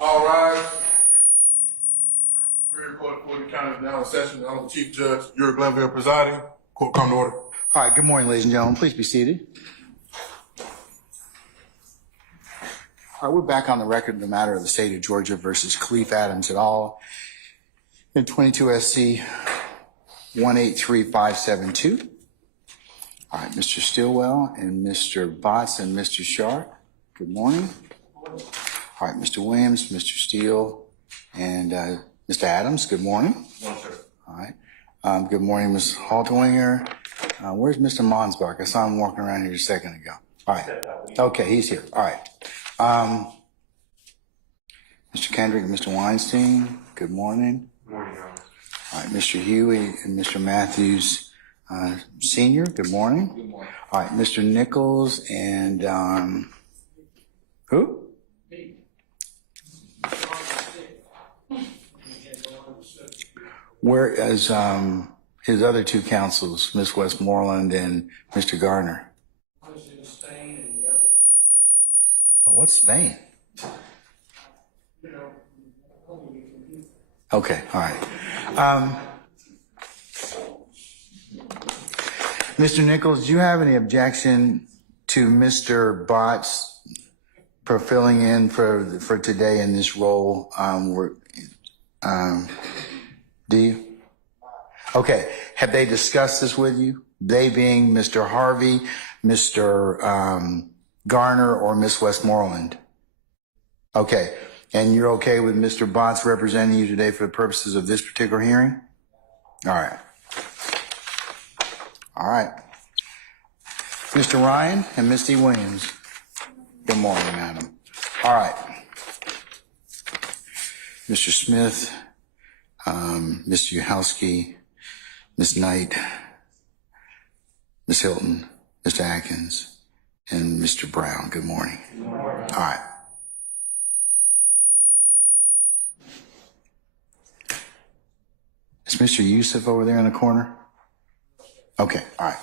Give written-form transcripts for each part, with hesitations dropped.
All right. Superior Court for the County is now in session. The Honorable Chief Judge Uri Glanville presiding. Court come to order. All right, good morning, ladies and gentlemen. Please be seated. All right, we're back on the record in the matter of the state of Georgia versus Khalif Adams et al. in 22 SC 183572. All right, Mr. Stillwell and Mr. Botts and Mr. Sharp, good morning. All right, Mr. Williams, Mr. Steele, and Mr. Adams, good morning. Good morning, sir. All right. Good morning, Ms. Halterwinger. Where's Mr. Monsbach? I saw him walking around here a second ago. All right. Okay, he's here. All right. Mr. Kendrick and Mr. Weinstein, good morning. Good morning, Your Honor. All right, Mr. Huey and Mr. Matthews, Senior, good morning. Good morning. All right, Mr. Nichols and, who? Me. Where is, his other two counsels, Ms. Westmoreland and Mr. Garner? I was in Spain and the other, Oh, what's Spain? you know, only computer. Okay, all right. Mr. Nichols, do you have any objection to Mr. Botts for filling in for today in this role? Do you? Okay, have they discussed this with you? They being Mr. Harvey, Mr. Garner, or Ms. Westmoreland? Okay, and you're okay with Mr. Botts representing you today for the purposes of this particular hearing? All right. All right. Mr. Ryan and Misty Williams. Good morning, madam. All right. Mr. Smith, Mr. Uhalski, Ms. Knight, Ms. Hilton, Mr. Atkins, and Mr. Brown. Good morning. Good morning. All right. Is Mr. Yusuf over there in the corner? Okay, all right.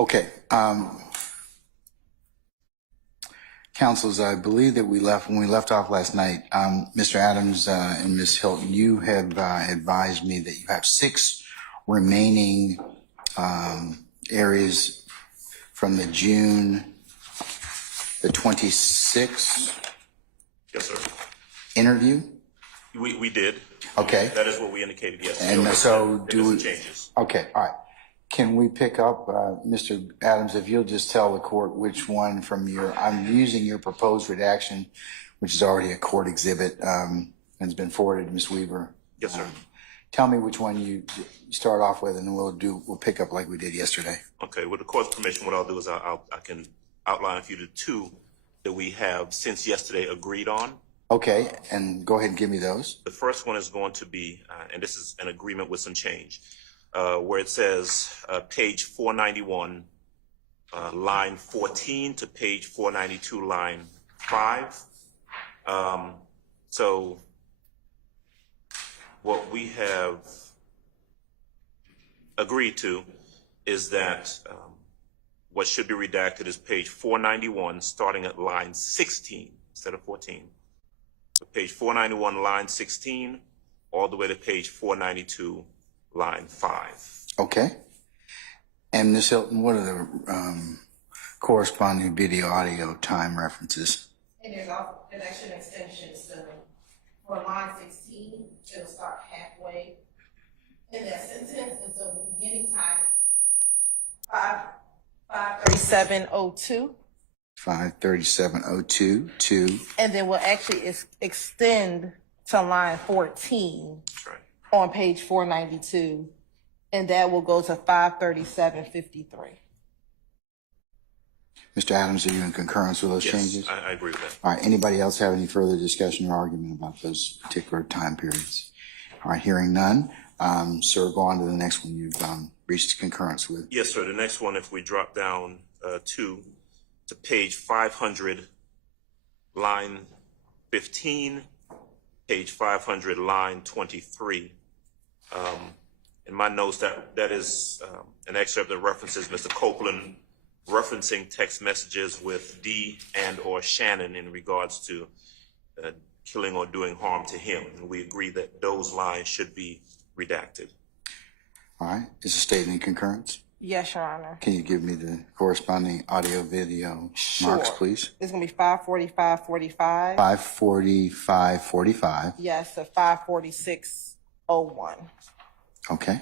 Okay, councils, I believe that when we left off last night, Mr. Adams and Ms. Hilton, you have advised me that you have 6 remaining areas from the June the 26th Yes, sir. interview. We did. Okay. That is what we indicated yesterday. And so There was some changes. Okay, all right. Can we pick up, Mr. Adams, if you'll just tell the court which one from I'm using your proposed redaction, which is already a court exhibit, and has been forwarded to Ms. Weaver. Yes, sir. Tell me which one you start off with, and then we'll pick up like we did yesterday. Okay. With the court's permission, what I'll do is I can outline for you the 2 that we have since yesterday agreed on. Okay, and go ahead and give me those. The first one is going to be, and this is an agreement with some change, where it says page 491, line 14 to page 492, line 5. So what we have agreed to is that what should be redacted is page 491, starting at line 16 instead of 14. So page 491, line 16, all the way to page 492, line 5. Okay. And Ms. Hilton, what are the corresponding video audio time references. And there's also redaction extensions, so for line 16, it'll start halfway in that sentence, and so the beginning time is 5:37:02. 5:37:02 to, And then we'll actually extend to line 14 That's right. on page 492, and that will go to 5:37:53. Mr. Adams, are you in concurrence with those Yes, changes? I agree with that. All right, anybody else have any further discussion or argument about those particular time periods? All right, hearing none, sir, go on to the next one you've reached concurrence with. Yes, sir. The next one, if we drop down to page 500, line 15, page 500, line 23. In my notes, that is an excerpt that references Mr. Copeland referencing text messages with D and or Shannon in regards to killing or doing harm to him. And we agree that those lines should be redacted. All right, is the statement in concurrence? Yes, Your Honor. Can you give me the corresponding audio video marks, please? It's gonna be 5:45:45. 5:45:45. Yes, so 5:46:01. Okay.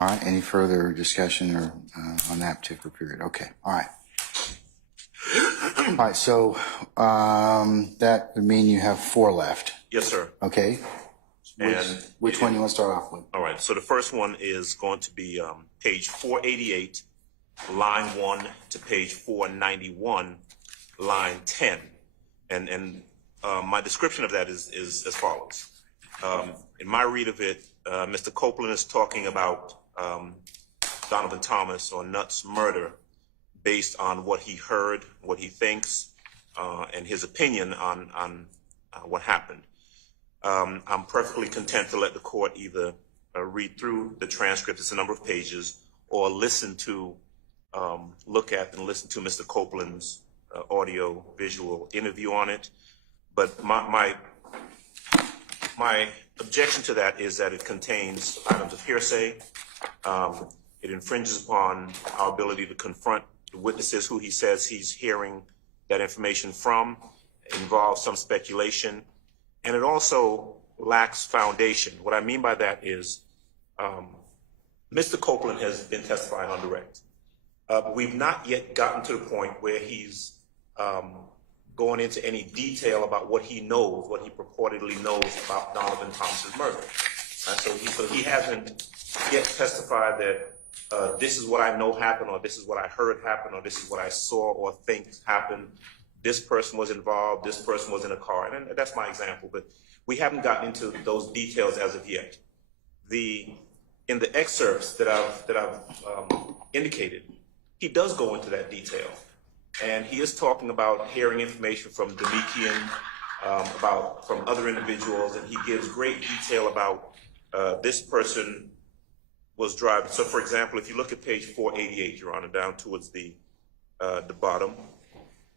All right, any further discussion or on that particular period? Okay, all right. All right, so that would mean you have 4 left. Yes, sir. Okay. And Which one you want to start off with? All right. So the first one is going to be page 488, line 1 to page 491, line 10. And my description of that is as follows. In my read of it, Mr. Copeland is talking about Donovan Thomas or Nutt's murder based on what he heard, what he thinks, and his opinion on what happened. I'm perfectly content to let the court either read through the transcript, it's a number of pages, or listen to, look at and listen to Mr. Copeland's audio visual interview on it. But my objection to that is that it contains items of hearsay. It infringes upon our ability to confront the witnesses who he says he's hearing that information from. It involves some speculation. And it also lacks foundation. What I mean by that is Mr. Copeland has been testifying on direct. We've not yet gotten to the point where he's going into any detail about what he knows, what he purportedly knows about Donovan Thomas's murder. So he hasn't yet testified that this is what I know happened, or this is what I heard happen, or this is what I saw or think happened. This person was involved, this person was in a car, and that's my example, but we haven't gotten into those details as of yet. In the excerpts that I've indicated, he does go into that detail, and he is talking about hearing information from Demikian, from other individuals, and he gives great detail about this person was driving. So, for example, if you look at page 488, Your Honor, down towards the bottom,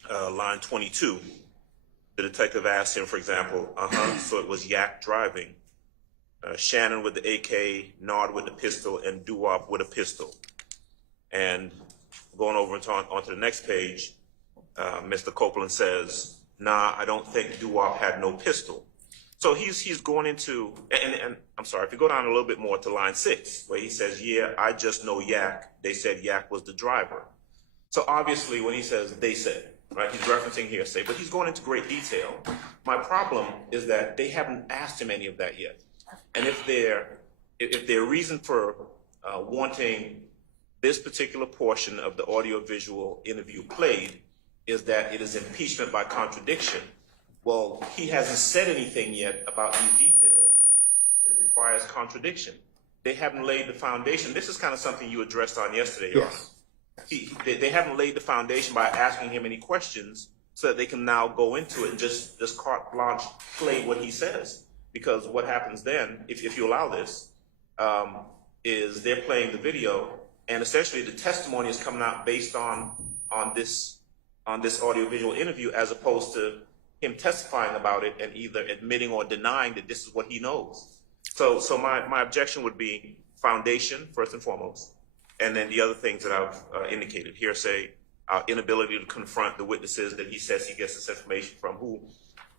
line 22, the detective asked him, for example, so it was Yak driving, Shannon with the AK, Nard with the pistol, and Doo-Wop with a pistol. And going over onto the next page, Mr. Copeland says, nah, I don't think Doo-Wop had no pistol. So he's going into, and I'm sorry, if you go down a little bit more to line 6, where he says, yeah, I just know Yak. They said Yak was the driver. So obviously when he says they said, right, he's referencing hearsay, but he's going into great detail. My problem is that they haven't asked him any of that yet. And if their reason for wanting this particular portion of the audio-visual interview played is that it is impeachment by contradiction, well, he hasn't said anything yet about these details. It requires contradiction. They haven't laid the foundation. This is kind of something you addressed on yesterday. Yes. They haven't laid the foundation by asking him any questions so that they can now go into it and just carte blanche play what he says. Because what happens then, if you allow this, is they're playing the video, and essentially the testimony is coming out based on this audio-visual interview, as opposed to him testifying about it and either admitting or denying that this is what he knows. So my objection would be foundation, first and foremost, and then the other things that I've indicated, hearsay, our inability to confront the witnesses that he says he gets this information from, who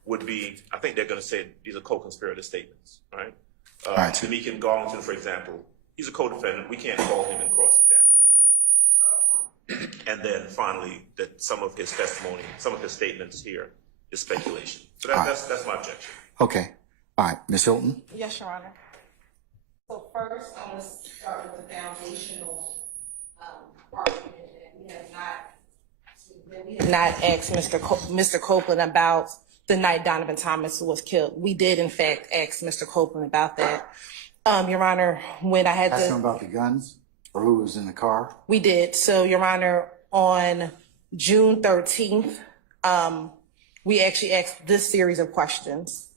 would be, I think they're going to say these are co-conspirator statements, right? Right. Demetrius Garlington, for example, he's a co-defendant. We can't call him and cross-examine him. And then finally, that some of his testimony, some of his statements here is speculation. So that's my objection. Okay. All right. Ms. Hilton? Yes, Your Honor. So first, I'm going to start with the foundational argument that we have not asked Mr. Copeland about the night Donovan Thomas was killed. We did, in fact, ask Mr. Copeland about that. Your Honor, when I had Ask him about the guns or who was in the car? We did. So, Your Honor, on June 13th, we actually asked this series of questions.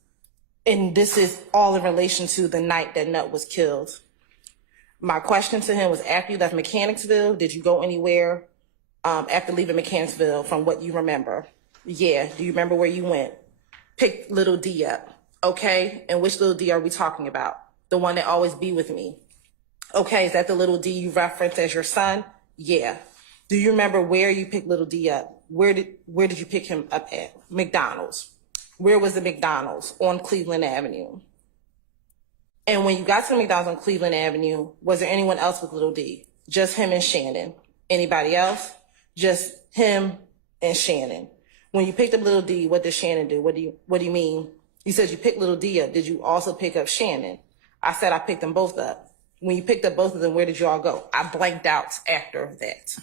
And this is all in relation to the night that Nutt was killed. My question to him was, after you left Mechanicsville, did you go anywhere after leaving Mechanicsville from what you remember? Yeah. Do you remember where you went? Pick little D up. Okay. And which little D are we talking about? The one that always be with me. Okay. Is that the little D you referenced as your son? Yeah. Do you remember where you picked little D up? Where did you pick him up at? McDonald's. Where was the McDonald's? On Cleveland Avenue. And when you got to the McDonald's on Cleveland Avenue, was there anyone else with little D? Just him and Shannon. Anybody else? Just him and Shannon. When you picked up little D, what did Shannon do? What do you mean? You said you picked little D up. Did you also pick up Shannon? I said I picked them both up. When you picked up both of them, where did you all go? I blanked out after that.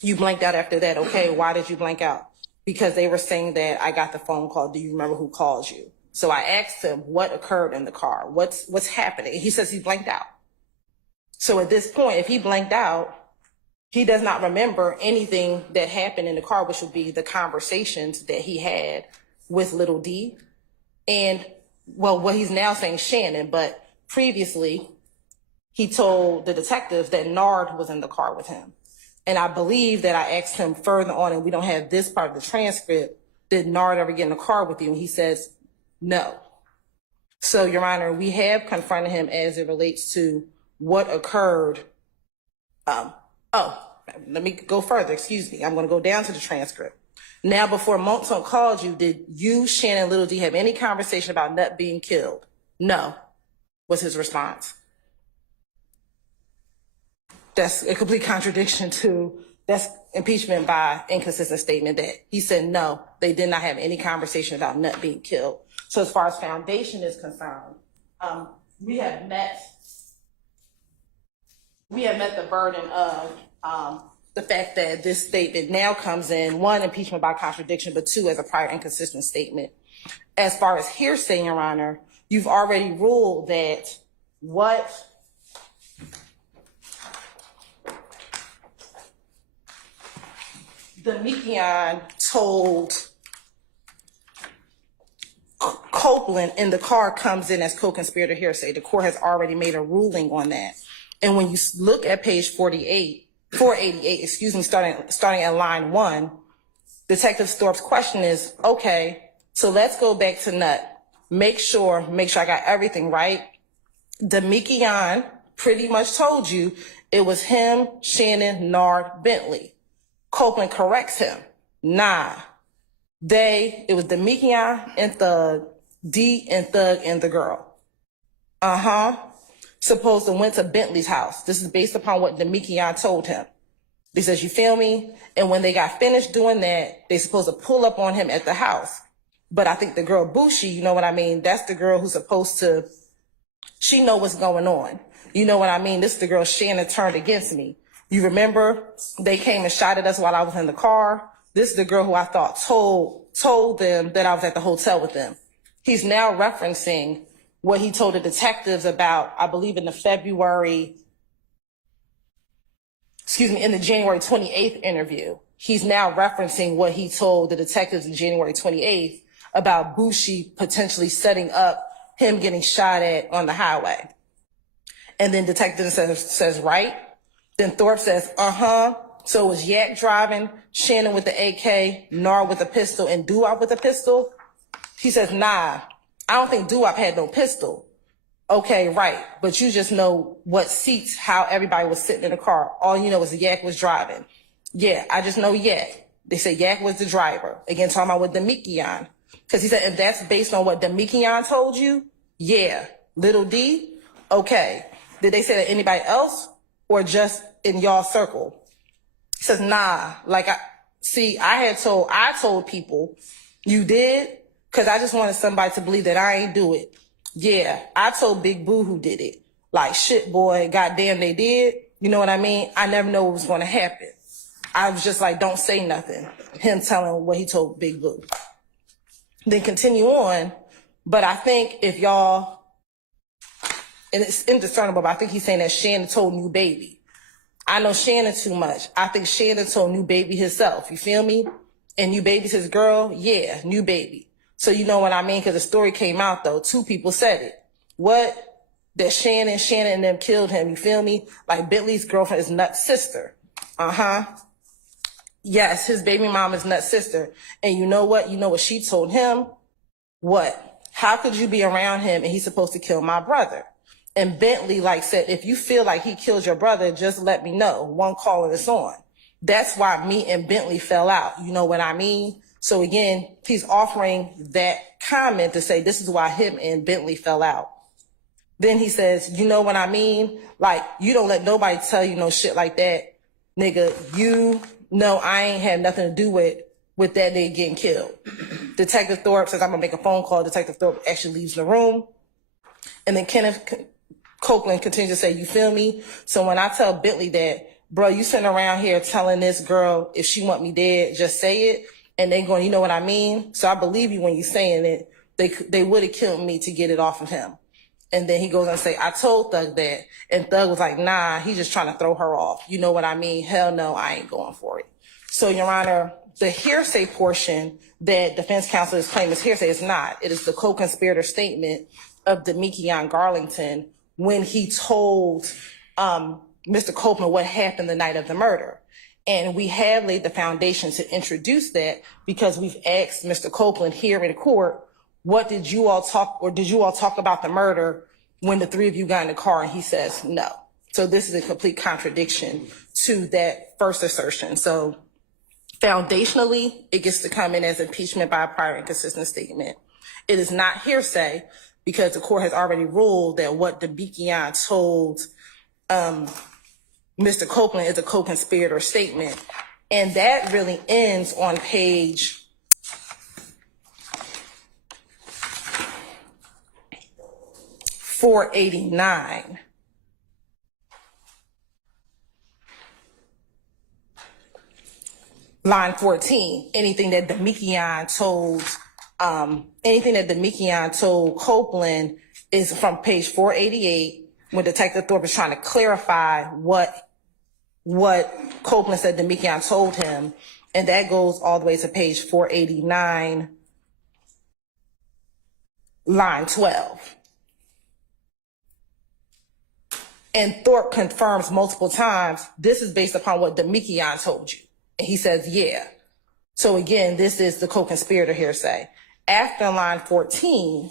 You blanked out after that. Okay, why did you blank out? Because they were saying that I got the phone call. Do you remember who called you? So I asked him what occurred in the car. What's happening? He says he blanked out. So at this point, if he blanked out, he does not remember anything that happened in the car, which would be the conversations that he had with little D. And, well, what he's now saying Shannon, but previously he told the detective that Nard was in the car with him. And I believe that I asked him further on, and we don't have this part of the transcript, did Nard ever get in the car with you? And he says, no. So, Your Honor, we have confronted him as it relates to what occurred. Let me go further. Excuse me. I'm going to go down to the transcript. Now, before Monton called you, did you, Shannon, Little D have any conversation about Nutt being killed? No, was his response. That's a complete contradiction to, that's impeachment by inconsistent statement that he said, no, they did not have any conversation about Nutt being killed. So as far as foundation is concerned, we have met the burden of the fact that this statement now comes in, one, impeachment by contradiction, but two, as a prior inconsistent statement. As far as hearsay, Your Honor, you've already ruled that what Demetrius told Copeland in the car comes in as co-conspirator hearsay. The court has already made a ruling on that. And when you look at page 488, starting at line 1, Detective Thorpe's question is, okay, so let's go back to Nutt. Make sure I got everything right. Demetrius pretty much told you it was him, Shannon, Nard, Bentley. Copeland corrects him. Nah. It was Demetrius and Thug, D and Thug and the girl. Supposed to went to Bentley's house. This is based upon what Demetrius told him. He says, you feel me? And when they got finished doing that, they supposed to pull up on him at the house. But I think the girl Bushi, you know what I mean? That's the girl who's supposed to, she know what's going on. You know what I mean? This is the girl Shannon turned against me. You remember they came and shot at us while I was in the car? This is the girl who I thought told them that I was at the hotel with them. He's now referencing what he told the detectives about, I believe in the January 28th interview. He's now referencing what he told the detectives in January 28th about Bushi potentially setting up him getting shot at on the highway. And then detective says, right? Then Thorpe says, So it was Yak driving, Shannon with the AK, Nard with a pistol, and Doo-Wop with a pistol? He says, nah, I don't think Doo-Wop had no pistol. Okay, right. But you just know what seats, how everybody was sitting in the car. All you know is Yak was driving. Yeah, I just know Yak. They said Yak was the driver. Again, talking about with Demikian. Because he said, if that's based on what Demikian told you, yeah. Little D, okay. Did they say that anybody else or just in y'all circle? He says, nah. Like, I told people, you did? Because I just wanted somebody to believe that I ain't do it. Yeah, I told Big Boo who did it. Like, shit, boy, goddamn, they did. You know what I mean? I never know what was going to happen. I was just like, don't say nothing. Him telling what he told Big Boo. Then continue on. But I think if y'all, and it's indiscernible, but I think he's saying that Shannon told New Baby. I know Shannon too much. I think Shannon told New Baby herself. You feel me? And New Baby's his girl? Yeah, New Baby. So you know what I mean? Because the story came out, though. 2 people said it. What? That Shannon and them killed him. You feel me? Like Bentley's girlfriend is Nut's sister. Yes, his baby mom is Nut's sister. And you know what? You know what she told him? What? How could you be around him and he's supposed to kill my brother? And Bentley said, if you feel like he killed your brother, just let me know. One call and it's on. That's why me and Bentley fell out. You know what I mean? So again, he's offering that comment to say this is why him and Bentley fell out. Then he says, you know what I mean? Like, you don't let nobody tell you no shit like that. Nigga, you know I ain't had nothing to do with that nigga getting killed. Detective Thorpe says, I'm gonna make a phone call. Detective Thorpe actually leaves the room. And then Kenneth Copeland continues to say, you feel me? So when I tell Bentley that, bro, you sitting around here telling this girl if she want me dead, just say it. And they going, you know what I mean? So I believe you when you saying it. They would have killed me to get it off of him. And then he goes and say, I told Thug that. And Thug was like, nah, he's just trying to throw her off. You know what I mean? Hell no, I ain't going for it. So, Your Honor, the hearsay portion that defense counsel is claiming is hearsay is not. It is the co-conspirator statement of Demikian Garlington when he told Mr. Copeland what happened the night of the murder. And we have laid the foundation to introduce that because we've asked Mr. Copeland here in court, what did you all talk about the murder when the 3 of you got in the car? And he says no. So this is a complete contradiction to that first assertion. So foundationally, it gets to come in as impeachment by a prior inconsistent statement. It is not hearsay because the court has already ruled that what Demikian told Mr. Copeland is a co-conspirator statement. And that really ends on page 489. Line 14, anything that Demikian told Copeland is from page 488 when Detective Thorpe is trying to clarify what Copeland said Demikian told him. And that goes all the way to page 489, line 12. And Thorpe confirms multiple times, this is based upon what Demikian told you. And he says, yeah. So again, this is the co-conspirator hearsay. After line 14,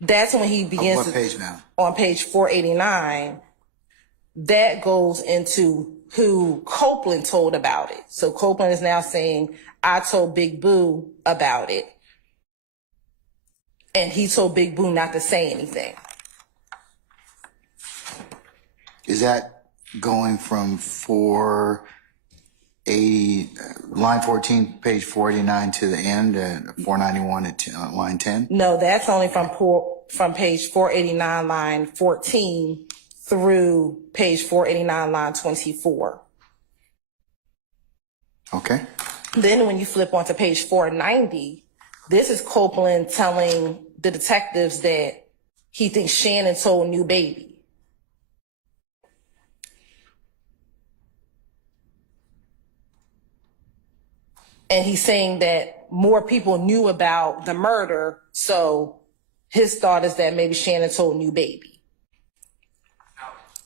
that's when he begins what page now? On page 489, that goes into who Copeland told about it. So Copeland is now saying, I told Big Boo about it. And he told Big Boo not to say anything. Is that going from 480, line 14, page 489 to the end, 491 at line 10? No, that's only from page 489, line 14 through page 489, line 24. Okay. Then when you flip onto page 490, this is Copeland telling the detectives that he thinks Shannon told New Baby. And he's saying that more people knew about the murder, so his thought is that maybe Shannon told New Baby.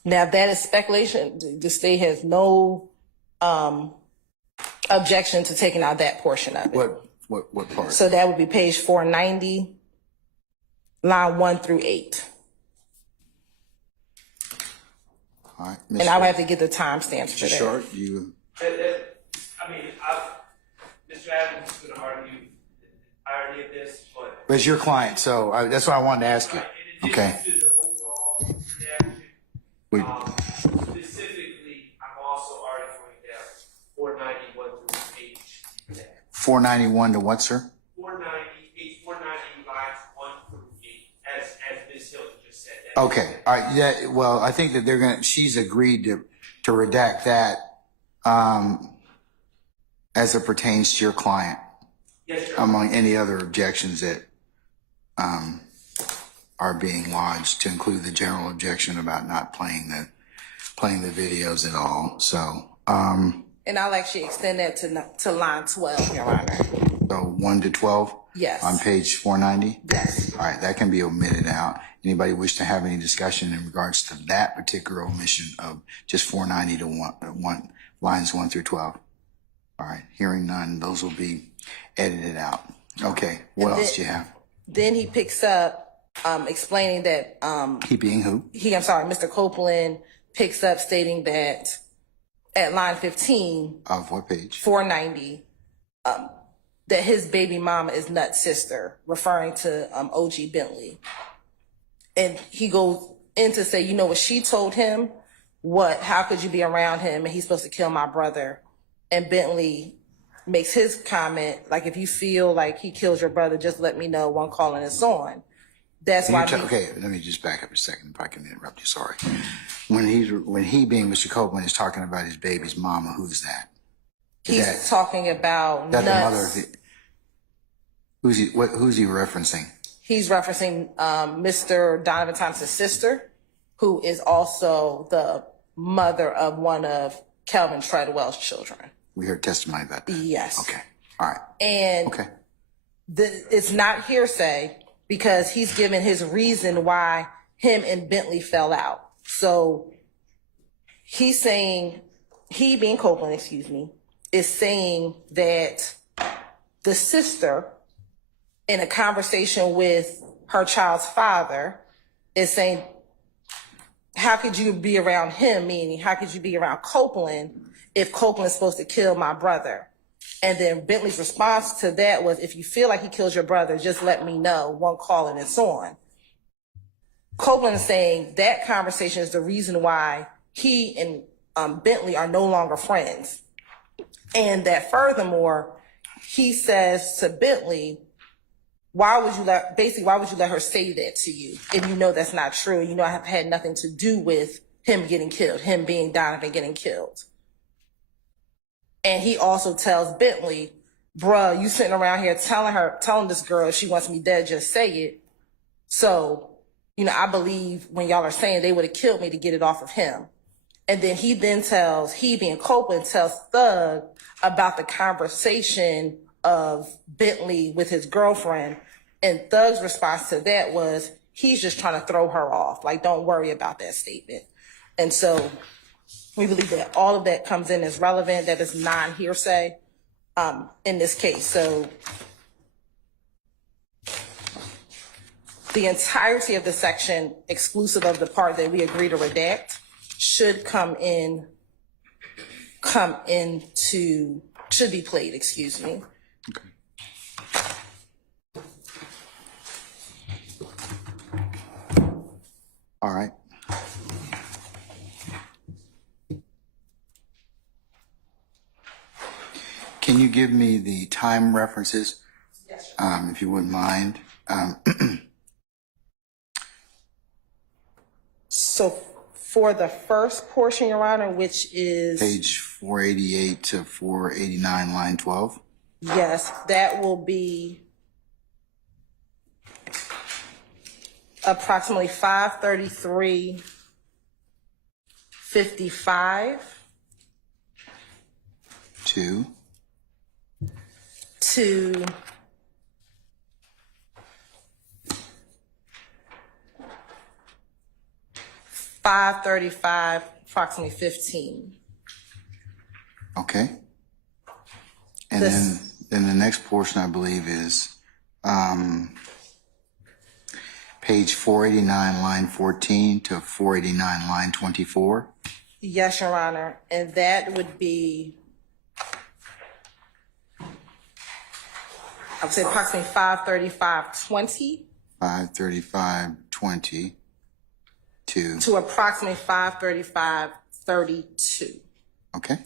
Now, if that is speculation, the state has no objection to taking out that portion of it. What part? So that would be page 490, line 1 through 8. All right. And I would have to get the timestamps for Mr. that. Short, you Mr. Adams is gonna argue the entirety of this, but. But it's your client, so that's what I wanted to ask you. In Okay. addition to the overall redaction, We- specifically, I'm also arguing that 491 through page 491 to what, sir? 490, page 490, lines 1 through 8, as Ms. Hilton just said. That Okay. All right. Yeah. Well, I think that she's agreed to redact that, as it pertains to your client, Yes, sir. among any other objections that, are being lodged, to include the general objection about not playing the videos at all. So, And I'll actually extend that to line 12, Your Honor. so 1 to 12 Yes. on page 490? Yes. All right, that can be omitted out. Anybody wish to have any discussion in regards to that particular omission of just 490 to lines 1 through 12? All right, hearing none, those will be edited out. Okay, what And else do you have? Then he picks up, explaining that, He being who? Mr. Copeland picks up stating that at line 15, Of what page? 490, that his baby mama is Nut's sister, referring to OG Bentley. And he goes in to say, you know what she told him? How could you be around him and he's supposed to kill my brother? And Bentley makes his comment, like, if you feel like he kills your brother, just let me know, one call and it's on. That's why. Okay, let me just back up a second if I can interrupt you, sorry. When he being Mr. Copeland is talking about his baby's mama, who's that? He's talking about That the mother Nuts. of the, who's he referencing? He's referencing Mr. Donovan Thompson's sister, who is also the mother of one of Calvin Treadwell's children. We heard testimony about that. Yes. Okay, all right, And okay. it's not hearsay because he's given his reason why him and Bentley fell out. So he's saying, he being Copeland, is saying that the sister, in a conversation with her child's father, is saying, how could you be around him? Meaning, how could you be around Copeland if Copeland's supposed to kill my brother? And then Bentley's response to that was, if you feel like he killed your brother, just let me know, one call and it's on. Copeland is saying that conversation is the reason why he and Bentley are no longer friends. And that furthermore, he says to Bentley, why would you let her say that to you? And you know that's not true. You know I have had nothing to do with him getting killed, him being Donovan getting killed. And he also tells Bentley, bruh, you sitting around here telling this girl if she wants me dead, just say it. So, I believe when y'all are saying they would have killed me to get it off of him. And then he being Copeland, tells Thug about the conversation of Bentley with his girlfriend. And Thug's response to that was, he's just trying to throw her off. Like, don't worry about that statement. And so we believe that all of that comes in as relevant, that is non-hearsay in this case. So the entirety of the section, exclusive of the part that we agree to redact, should be played, excuse me. Okay. All right. Can you give me the time references? Yes, If you wouldn't mind. So for the first portion, Your Honor, which is Page 488 to 489, line 12. yes, that will be approximately 5:33:55 2. to 5:35, approximately 15. Okay. And This- then the next portion, I believe, is page 489, line 14 to 489, line 24. Yes, Your Honor, and that would be I would say approximately 5:35:20 5:35:20 to approximately 5:35:32. Okay.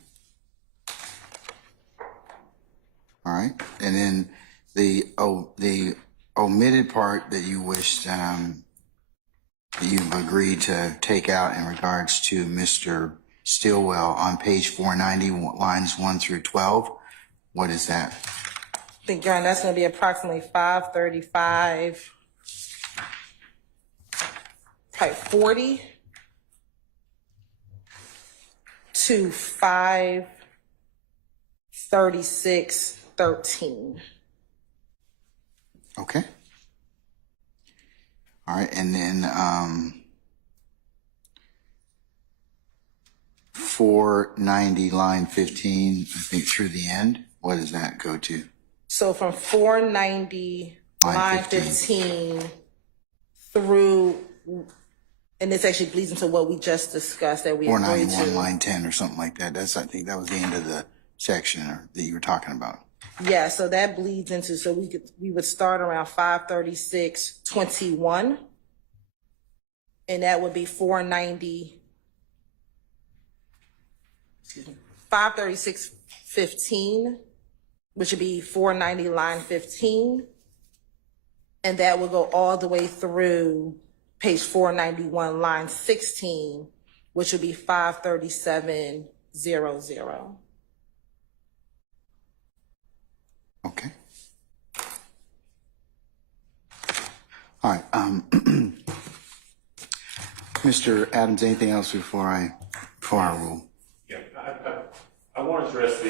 All right. And then the omitted part that you wished that you've agreed to take out in regards to Mr. Stillwell on page 490, lines 1 through 12. What is that? I think, Your Honor, that's going to be approximately 5:35, probably 40 to 5:36:13. Okay. All right. And then 490, line 15, I think through the end. What does that go to? So from 490, line 15 through, and this actually bleeds into what we just discussed that we agreed 491, to. line 10 or something like that. I think that was the end of the section that you were talking about. Yeah, so that bleeds into, so we would start around 5:36:21, and that would be 5:36:15, which would be 490, line 15, and that would go all the way through page 491, line 16, which would be 5:37:00. Okay. All right. Mr. Adams, anything else before I rule? Yeah, I want to address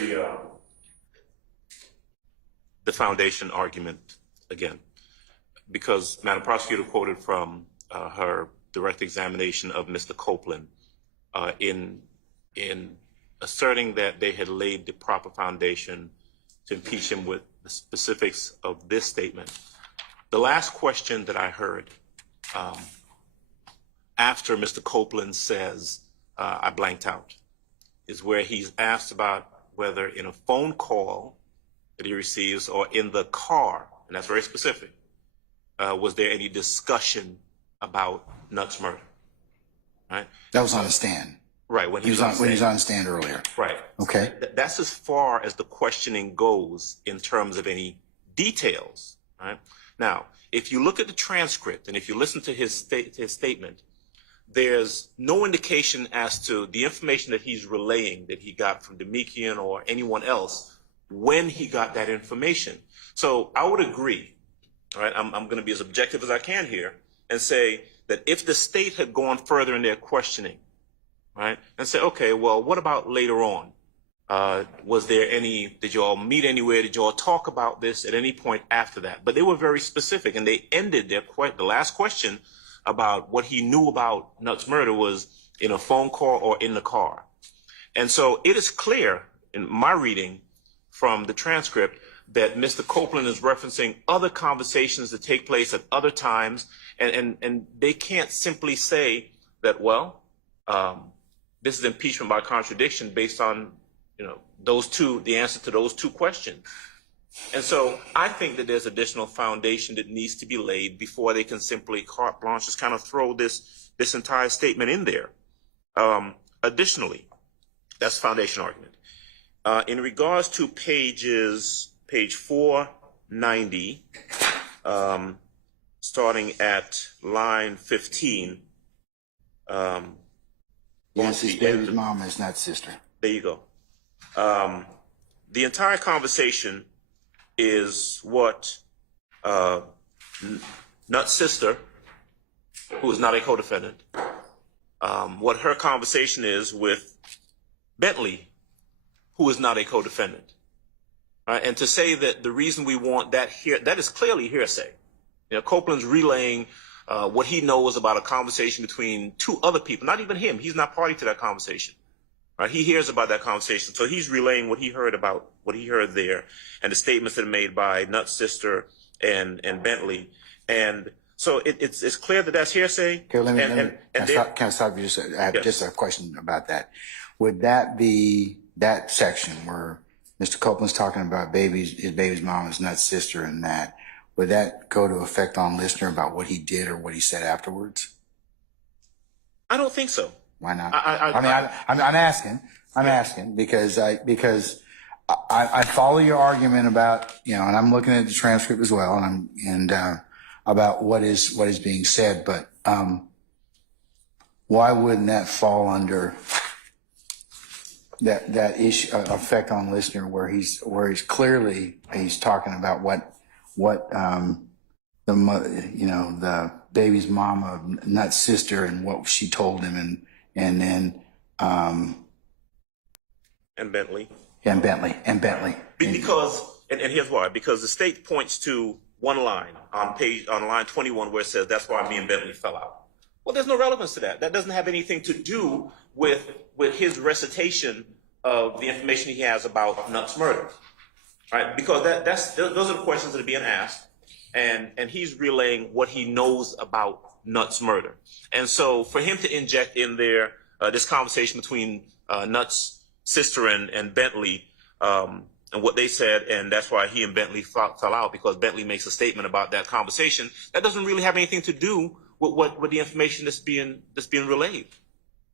the foundation argument again, because Madam Prosecutor quoted from her direct examination of Mr. Copeland in asserting that they had laid the proper foundation to impeach him with the specifics of this statement. The last question that I heard after Mr. Copeland says, I blanked out, is where he's asked about whether in a phone call that he receives or in the car, and that's very specific, was there any discussion about Nutt's murder? Right? That was on the stand. Right, when He was on the stand earlier. Right. Okay. That's as far as the questioning goes in terms of any details. Right. Now, if you look at the transcript and if you listen to his statement, there's no indication as to the information that he's relaying that he got from Demikian or anyone else when he got that information. So I would agree. All right. I'm going to be as objective as I can here and say that if the state had gone further in their questioning, right, and say, okay, well, what about later on? Was there did you all meet anywhere? Did you all talk about this at any point after that? But they were very specific, and they ended the last question about what he knew about Nutt's murder was in a phone call or in the car. And so it is clear in my reading from the transcript that Mr. Copeland is referencing other conversations that take place at other times, and they can't simply say that, well, this is impeachment by contradiction based on, the answer to those two questions. And so I think that there's additional foundation that needs to be laid before they can simply carte blanche just kind of throw this entire statement in there. Additionally, that's foundation argument. In regards to page 490, starting at line 15, Yes, his baby's mom is not sister. there you go. The entire conversation is what Nutt's sister, who is not a co-defendant, what her conversation is with Bentley, who is not a co-defendant. And to say that the reason we want that here, that is clearly hearsay. Copeland's relaying what he knows about a conversation between two other people, not even him. He's not party to that conversation. Right? He hears about that conversation. So he's relaying what he heard there and the statements that are made by Nutt's sister and Bentley. And so it's clear that that's hearsay. Okay, can I stop you? I have just a question about that. Would that be that section where Mr. Copeland's talking about his baby's mom is not sister and that. Would that go to effect on listener about what he did or what he said afterwards? I don't think so. Why not? I'm I'm asking because I follow your argument about, and I'm looking at the transcript as well, and about what is being said, but why wouldn't that fall under that issue effect on listener where he's clearly talking about what the mother, the baby's mama, not sister, and what she told him, and then And Bentley. and Bentley. Because, and here's why, because the state points to one line on line 21 where it says, that's why me and Bentley fell out. Well, there's no relevance to that. That doesn't have anything to do with his recitation of the information he has about Nutt's murder, right? Because those are the questions that are being asked, and he's relaying what he knows about Nutt's murder. And so for him to inject in there this conversation between Nutt's sister and Bentley, and what they said, and that's why he and Bentley fell out, because Bentley makes a statement about that conversation. That doesn't really have anything to do with the information that's being relayed.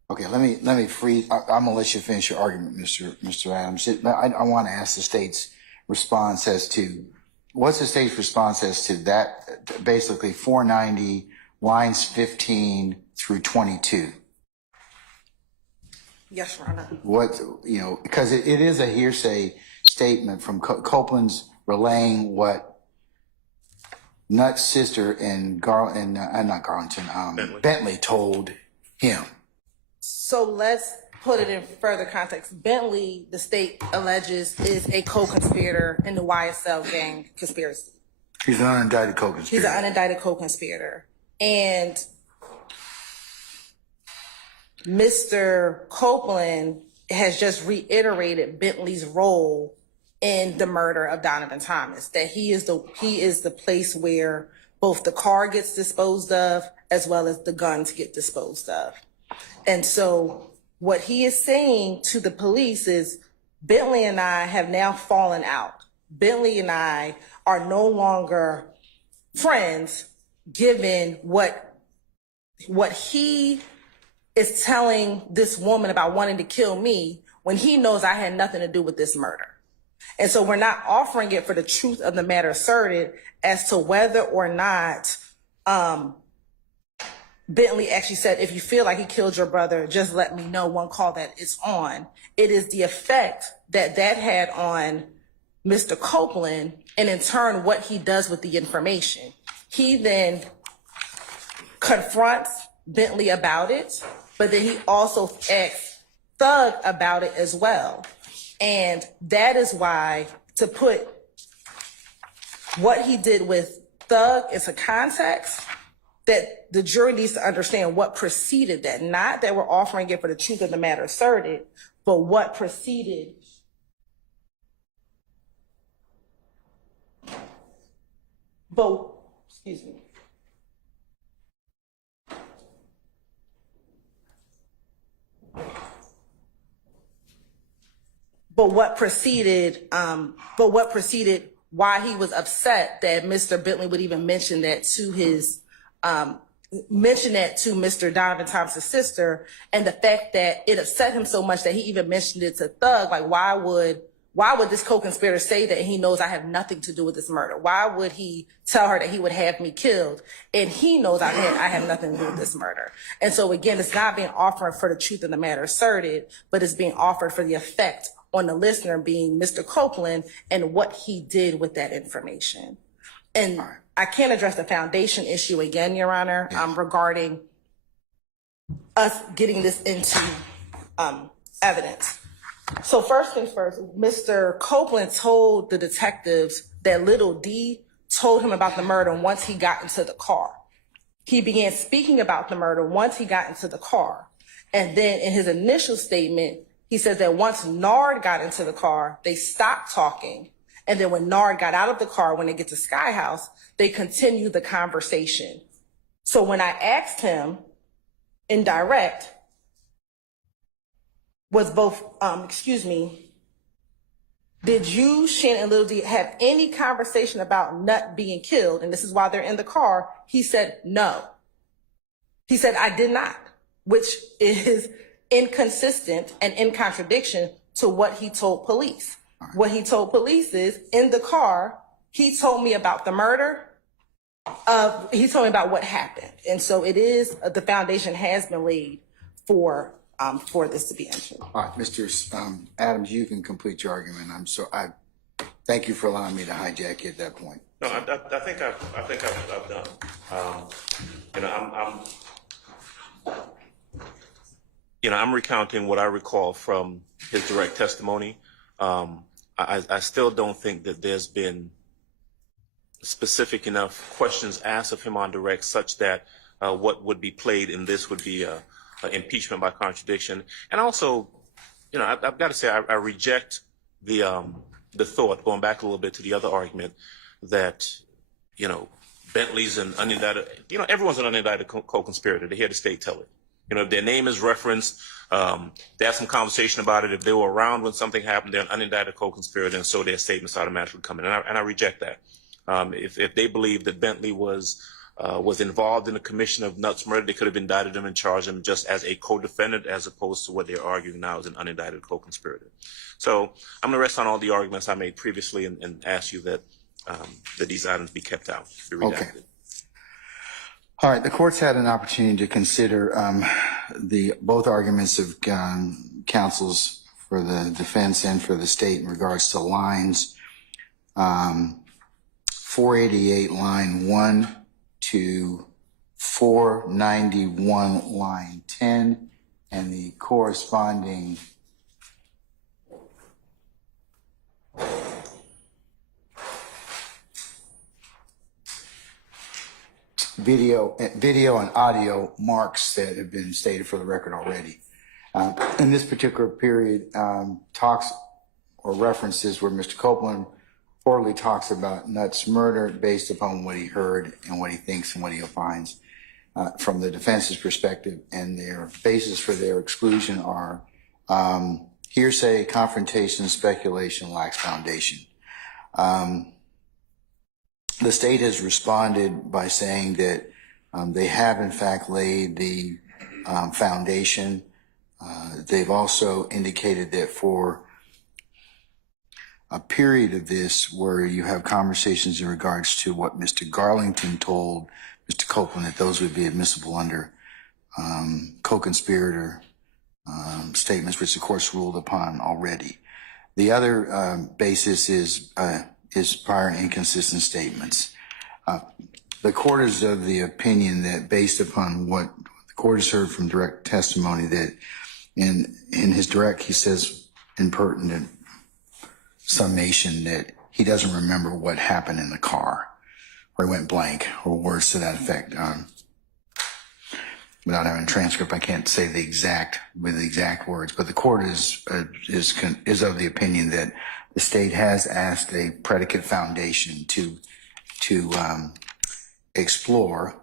Okay, let me freeze. I'm gonna let you finish your argument, Mr. Adams. I want to ask the state's response as to what's the state's response as to that, basically 490 lines 15 through 22. Yes, Your Honor. What, because it is a hearsay statement from Copeland's relaying what Nutt's sister and Bentley told him. So let's put it in further context. Bentley, the state alleges, is a co-conspirator in the YSL gang conspiracy. He's an unindicted co-conspirator. He's an unindicted co-conspirator. And Mr. Copeland has just reiterated Bentley's role in the murder of Donovan Thomas, that he is the place where both the car gets disposed of as well as the guns get disposed of. And so what he is saying to the police is, Bentley and I have now fallen out. Bentley and I are no longer friends, given what he is telling this woman about wanting to kill me when he knows I had nothing to do with this murder. And so we're not offering it for the truth of the matter asserted as to whether or not Bentley actually said, if you feel like he killed your brother, just let me know, one call that it's on. It is the effect that had on Mr. Copeland, and in turn, what he does with the information. He then confronts Bentley about it, but then he also asks Thug about it as well. And that is why, to put what he did with Thug into context, that the jury needs to understand what preceded that. Not that we're offering it for the truth of the matter asserted, but what preceded. But what preceded why he was upset that Mr. Bentley would even mention that to Mr. Donovan Thomas' sister, and the fact that it upset him so much that he even mentioned it to Thug. Like, why would this co-conspirator say that he knows I have nothing to do with this murder? Why would he tell her that he would have me killed and he knows I have nothing to do with this murder? And so again, it's not being offered for the truth of the matter asserted, but it's being offered for the effect on the listener, being Mr. Copeland and what he did with that information. And I can't address the foundation issue again, Your Honor, regarding us getting this into evidence. So first things first, Mr. Copeland told the detectives that Little D told him about the murder once he got into the car. He began speaking about the murder once he got into the car. And then in his initial statement, he says that once Nard got into the car, they stopped talking. And then when Nard got out of the car, when they get to Sky House, they continued the conversation. So when I asked him in direct, was both, did you, Shannon, and Lil D have any conversation about Nut being killed? And this is why they're in the car. He said, no. He said, I did not, which is inconsistent and in contradiction to what he told police. What he told police is, in the car, he told me about the murder. He told me about what happened. And so it is, the foundation has been laid for this to be entered. All right, Mr. Adams, you can complete your argument. I thank you for allowing me to hijack you at that point. No, I think I've done. I'm recounting what I recall from his direct testimony. I still don't think that there's been specific enough questions asked of him on direct such that what would be played in this would be impeachment by contradiction. And also, I've got to say, I reject the thought, going back a little bit to the other argument, that, Bentley's an unindicted, everyone's an unindicted co-conspirator. They hear the state tell it. If their name is referenced, they have some conversation about it. If they were around when something happened, they're an unindicted co-conspirator, and so their statements automatically come in. And I reject that. If they believe that Bentley was involved in the commission of Nutt's murder, they could have indicted him and charged him just as a co-defendant, as opposed to what they're arguing now as an unindicted co-conspirator. So I'm going to rest on all the arguments I made previously and ask you that these items be kept out, be redacted. Okay. All right, the court's had an opportunity to consider both arguments of counsels for the defense and for the state in regards to lines 488 line 1 to 491 line 10 and the corresponding video and audio marks that have been stated for the record already. In this particular period, talks or references where Mr. Copeland reportedly talks about Nutt's murder based upon what he heard and what he thinks and what he finds from the defense's perspective, and their basis for their exclusion are hearsay, confrontation, speculation, lacks foundation. The state has responded by saying that they have in fact laid the foundation. They've also indicated that for a period of this where you have conversations in regards to what Mr. Garlington told Mr. Copeland, that those would be admissible under co-conspirator statements, which the court's ruled upon already. The other basis is prior inconsistent statements. The court is of the opinion that based upon what the court has heard from direct testimony, that in his direct, he says in pertinent summation that he doesn't remember what happened in the car, or he went blank, or words to that effect. Without having a transcript, I can't say the exact words, but the court is of the opinion that the state has asked a predicate foundation to explore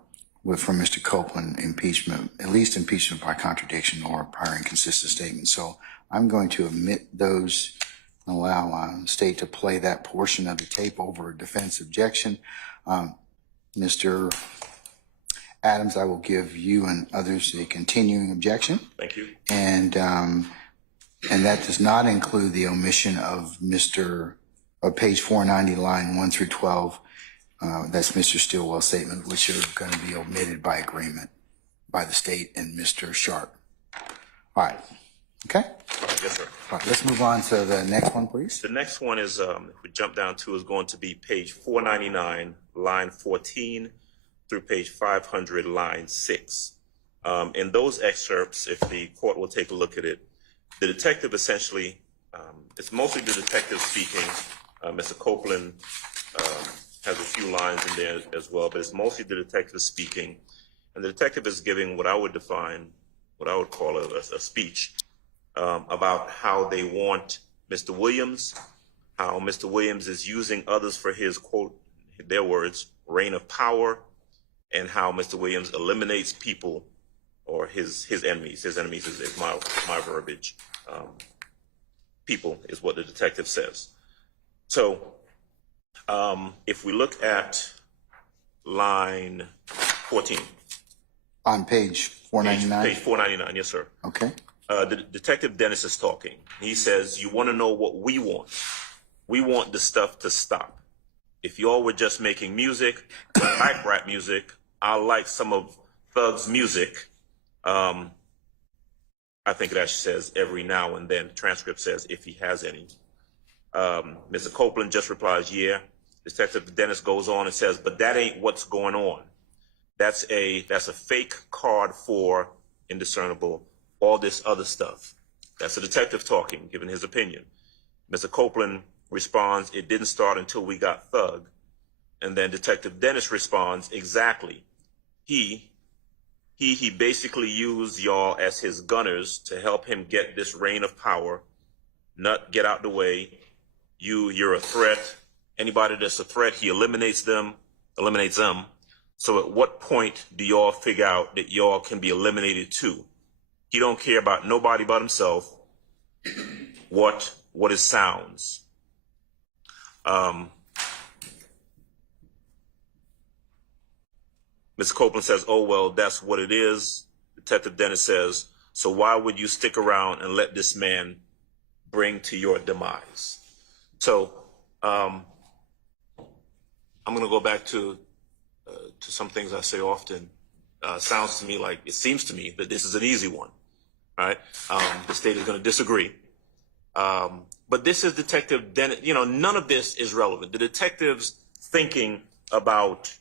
from Mr. Copeland impeachment, at least impeachment by contradiction or prior inconsistent statement. So I'm going to omit those and allow the state to play that portion of the tape over a defense objection. Mr. Adams, I will give you and others a continuing objection. Thank you. And that does not include the omission of page 490, line 1 through 12. That's Mr. Stilwell's statement, which are going to be omitted by agreement by the state and Mr. Sharp. All right. Okay? Yes, sir. All right, let's move on to the next one, please. The next one is, if we jump down to, is going to be page 499, line 14 through page 500, line 6. In those excerpts, if the court will take a look at it, the detective essentially, it's mostly the detective speaking. Mr. Copeland has a few lines in there as well, but it's mostly the detective speaking. And the detective is giving what I would define, what I would call a speech about how they want Mr. Williams, how Mr. Williams is using others for his, quote, their words, reign of power, and how Mr. Williams eliminates people or his enemies. His enemies is my verbiage. People is what the detective says. So if we look at line 14. On page 499? Page 499, yes, sir. Okay. The Detective Dennis is talking. He says, you want to know what we want. We want the stuff to stop. If y'all were just making music, I like rap music. I like some of Thug's music. I think it actually says every now and then. The transcript says if he has any. Mr. Copeland just replies, yeah. Detective Dennis goes on and says, but that ain't what's going on. That's a fake card for indiscernible, all this other stuff. That's the detective talking, giving his opinion. Mr. Copeland responds, it didn't start until we got Thug. And then Detective Dennis responds, exactly. He basically used y'all as his gunners to help him get this reign of power. Nut, get out the way. You're a threat. Anybody that's a threat, he eliminates them. So at what point do y'all figure out that y'all can be eliminated too? He don't care about nobody but himself. What it sounds. Mr. Copeland says, oh, well, that's what it is. Detective Dennis says, so why would you stick around and let this man bring to your demise? So I'm going to go back to some things I say often. Sounds to me like, it seems to me that this is an easy one, right? The state is going to disagree. But this is Detective Dennis. None of this is relevant. The detective's thinking about,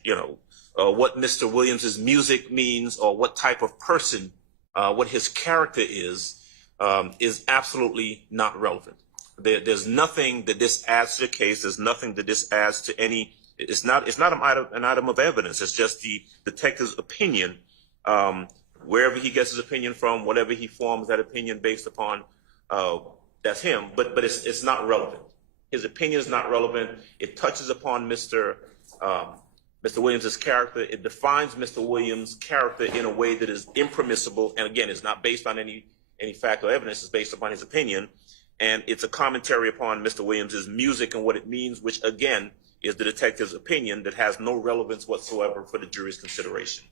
what Mr. Williams's music means or what type of person, what his character is absolutely not relevant. There's nothing that this adds to the case. There's nothing that this adds to any. It's not an item of evidence. It's just the detective's opinion. Wherever he gets his opinion from, whatever he forms that opinion based upon, that's him. But it's not relevant. His opinion is not relevant. It touches upon Mr. Williams's character. It defines Mr. Williams' character in a way that is impermissible. And again, it's not based on any fact or evidence. It's based upon his opinion. And it's a commentary upon Mr. Williams's music and what it means, which again is the detective's opinion that has no relevance whatsoever for the jury's consideration.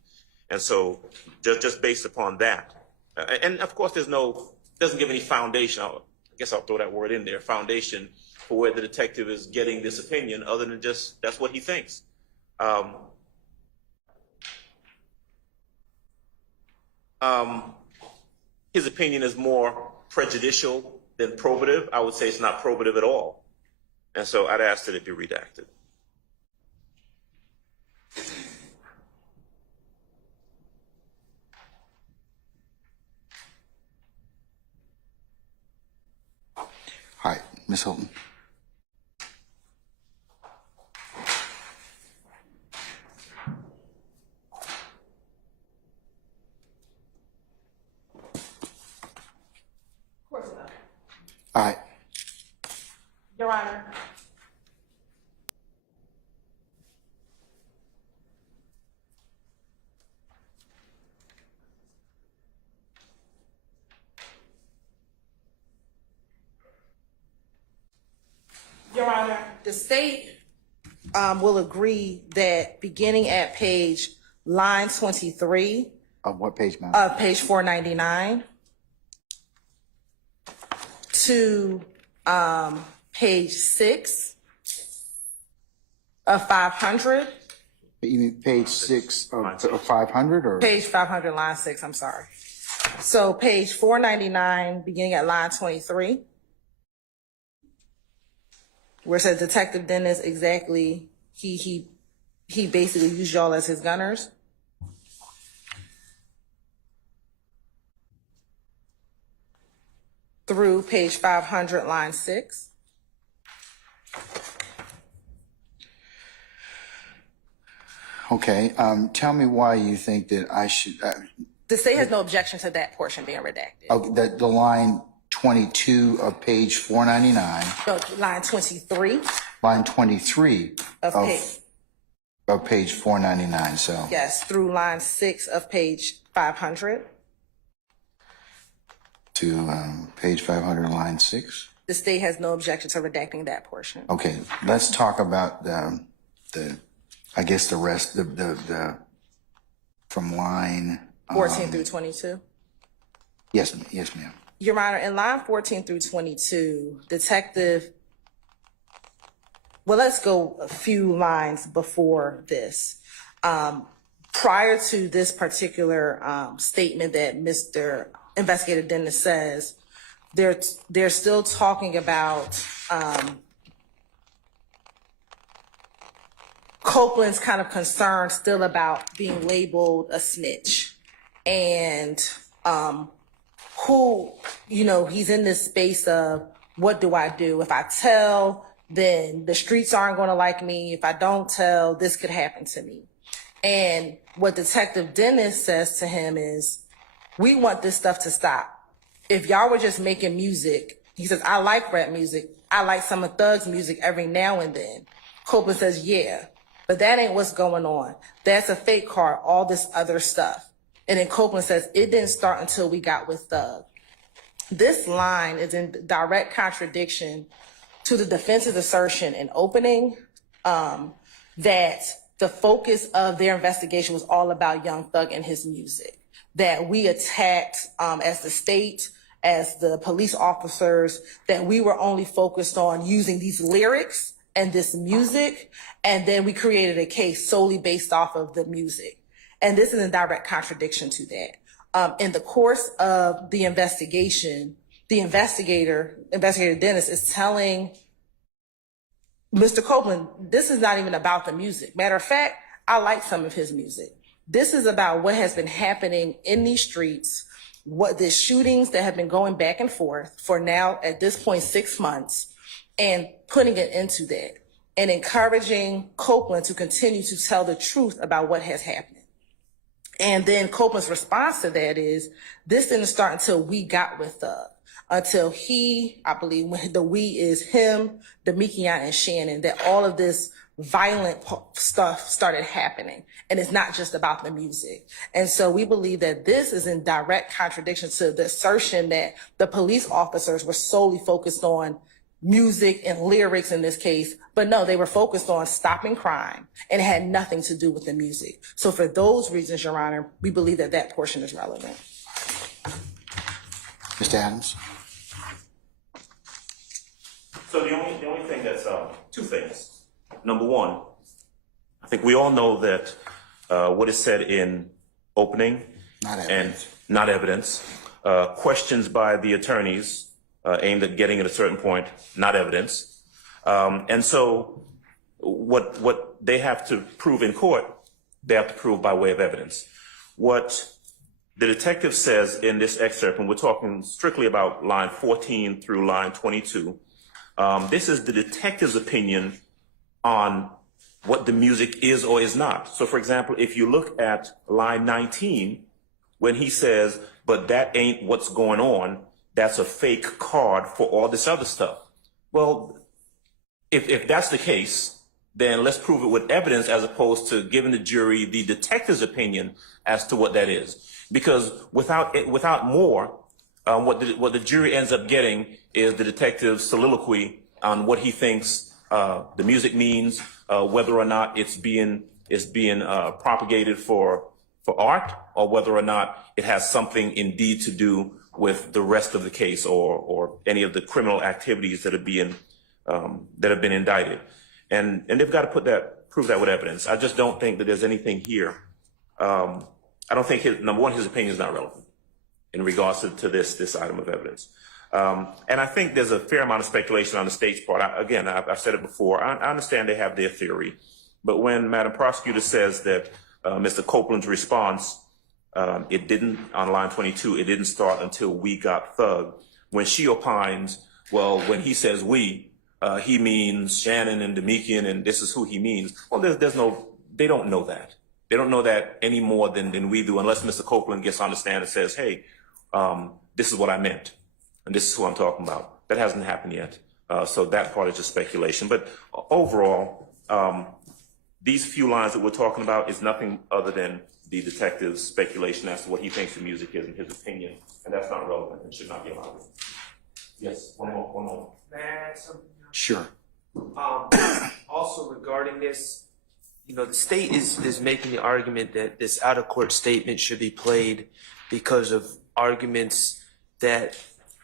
And so just based upon that, and of course doesn't give any foundation. I guess I'll throw that word in there, foundation for where the detective is getting this opinion other than just that's what he thinks. His opinion is more prejudicial than probative. I would say it's not probative at all. And so I'd ask that it be redacted. All right, Ms. Hilton. All right. Your Honor. Your Honor, the state will agree that beginning at line 23 Of what page, ma'am? of page 499 to page 6 of 500. You mean page 6 of 500 or? Page 500, line 6, I'm sorry. So page 499, beginning at line 23, where it says Detective Dennis, exactly, he basically used y'all as his gunners. Through page 500, line 6. Okay, tell me why you think that I should, The state has no objection to that portion being redacted. the line 22 of page 499, No, line 23 line 23 of page, of page 499, so. yes, through line 6 of page 500. To page 500, line 6. the state has no objection to redacting that portion. Okay, let's talk about I guess the rest, from line 14 through 22. Yes, ma'am. Your Honor, in line 14 through 22, detective, well, let's go a few lines before this. Prior to this particular statement that Mr. Investigator Dennis says, they're still talking about Copeland's kind of concern still about being labeled a snitch, and who, he's in this space of, what do I do? If I tell, then the streets aren't going to like me. If I don't tell, this could happen to me. And what Detective Dennis says to him is, we want this stuff to stop. If y'all were just making music, he says, I like rap music. I like some of Thug's music every now and then. Copeland says, yeah, but that ain't what's going on. That's a fake card, all this other stuff. And then Copeland says, it didn't start until we got with Thug. This line is in direct contradiction to the defense's assertion in opening that the focus of their investigation was all about Young Thug and his music, that we attacked as the state, as the police officers, that we were only focused on using these lyrics and this music, and then we created a case solely based off of the music. And this is in direct contradiction to that. In the course of the investigation, the Investigator Dennis, is telling Mr. Copeland, this is not even about the music. Matter of fact, I like some of his music. This is about what has been happening in these streets, what the shootings that have been going back and forth for now, at this point, 6 months, and putting it into that and encouraging Copeland to continue to tell the truth about what has happened. And then Copeland's response to that is, this didn't start until we got with Thug, until he, I believe when the we is him, Demekian, and Shannon, that all of this violent stuff started happening. And it's not just about the music. And so we believe that this is in direct contradiction to the assertion that the police officers were solely focused on music and lyrics in this case, but no, they were focused on stopping crime, and it had nothing to do with the music. So for those reasons, Your Honor, we believe that that portion is relevant. Mr. Adams? So the only thing that's, two things. Number one, I think we all know that what is said in opening and not evidence, questions by the attorneys aimed at getting at a certain point, not evidence. And so what they have to prove in court, they have to prove by way of evidence. What the detective says in this excerpt, and we're talking strictly about line 14 through line 22, this is the detective's opinion on what the music is or is not. So for example, if you look at line 19, when he says, but that ain't what's going on, that's a fake card for all this other stuff. Well, if that's the case, then let's prove it with evidence as opposed to giving the jury the detective's opinion as to what that is. Because without more, what the jury ends up getting is the detective's soliloquy on what he thinks the music means, whether or not it's being propagated for art, or whether or not it has something indeed to do with the rest of the case or any of the criminal activities that have been indicted. And they've got to prove that with evidence. I just don't think that there's anything here. I don't think number one, his opinion is not relevant in regards to this item of evidence. And I think there's a fair amount of speculation on the state's part. I've said it before. I understand they have their theory, but when Madam Prosecutor says that Mr. Copeland's response, it didn't, on line 22, it didn't start until we got Thug. When she opines, well, when he says we, he means Shannon and Demekian, and this is who he means. Well, they don't know that. They don't know that any more than we do, unless Mr. Copeland gets on the stand and says, hey, this is what I meant, and this is who I'm talking about. That hasn't happened yet. So that part is just speculation. But overall, these few lines that we're talking about is nothing other than the detective's speculation as to what he thinks the music is in his opinion, and that's not relevant and should not be allowed. Yes, one more. May I add something? Sure. Also regarding this, the state is making the argument that this out-of-court statement should be played because of arguments that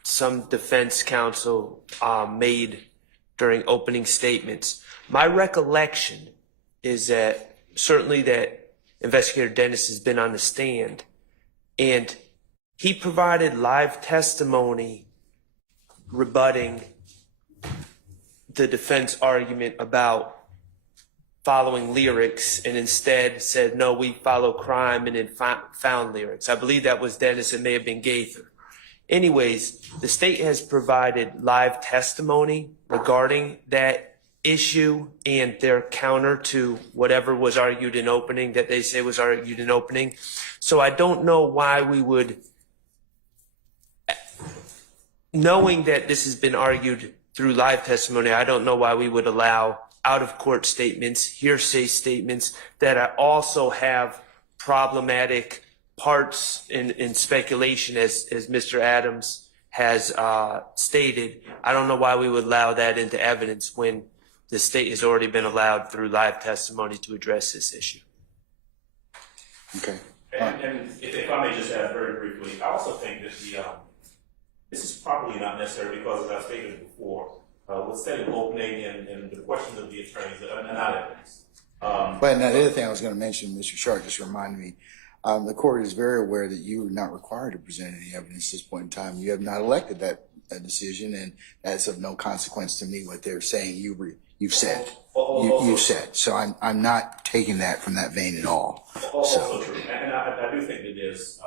some defense counsel made during opening statements. My recollection is that certainly that Investigator Dennis has been on the stand, and he provided live testimony rebutting the defense argument about following lyrics, and instead said, no, we follow crime, and then found lyrics. I believe that was Dennis. It may have been Gaither. Anyways, the state has provided live testimony regarding that issue and their counter to whatever was argued in opening that they say was argued in opening. So I don't know why we would, knowing that this has been argued through live testimony, I don't know why we would allow out-of-court statements, hearsay statements that also have problematic parts in speculation, as Mr. Adams has stated. I don't know why we would allow that into evidence when the state has already been allowed through live testimony to address this issue. Okay. And if I may just add very briefly, I also think that this is probably not necessary because, as I stated before, with setting opening and the questions of the attorneys are not evidence. But the other thing I was going to mention, Mr. Sharp just reminded me, the court is very aware that you are not required to present any evidence at this point in time. You have not elected that decision, and that's of no consequence to me what they're saying you've said. You've said. So I'm not taking that from that vein at all. Also true. And I do think that there's,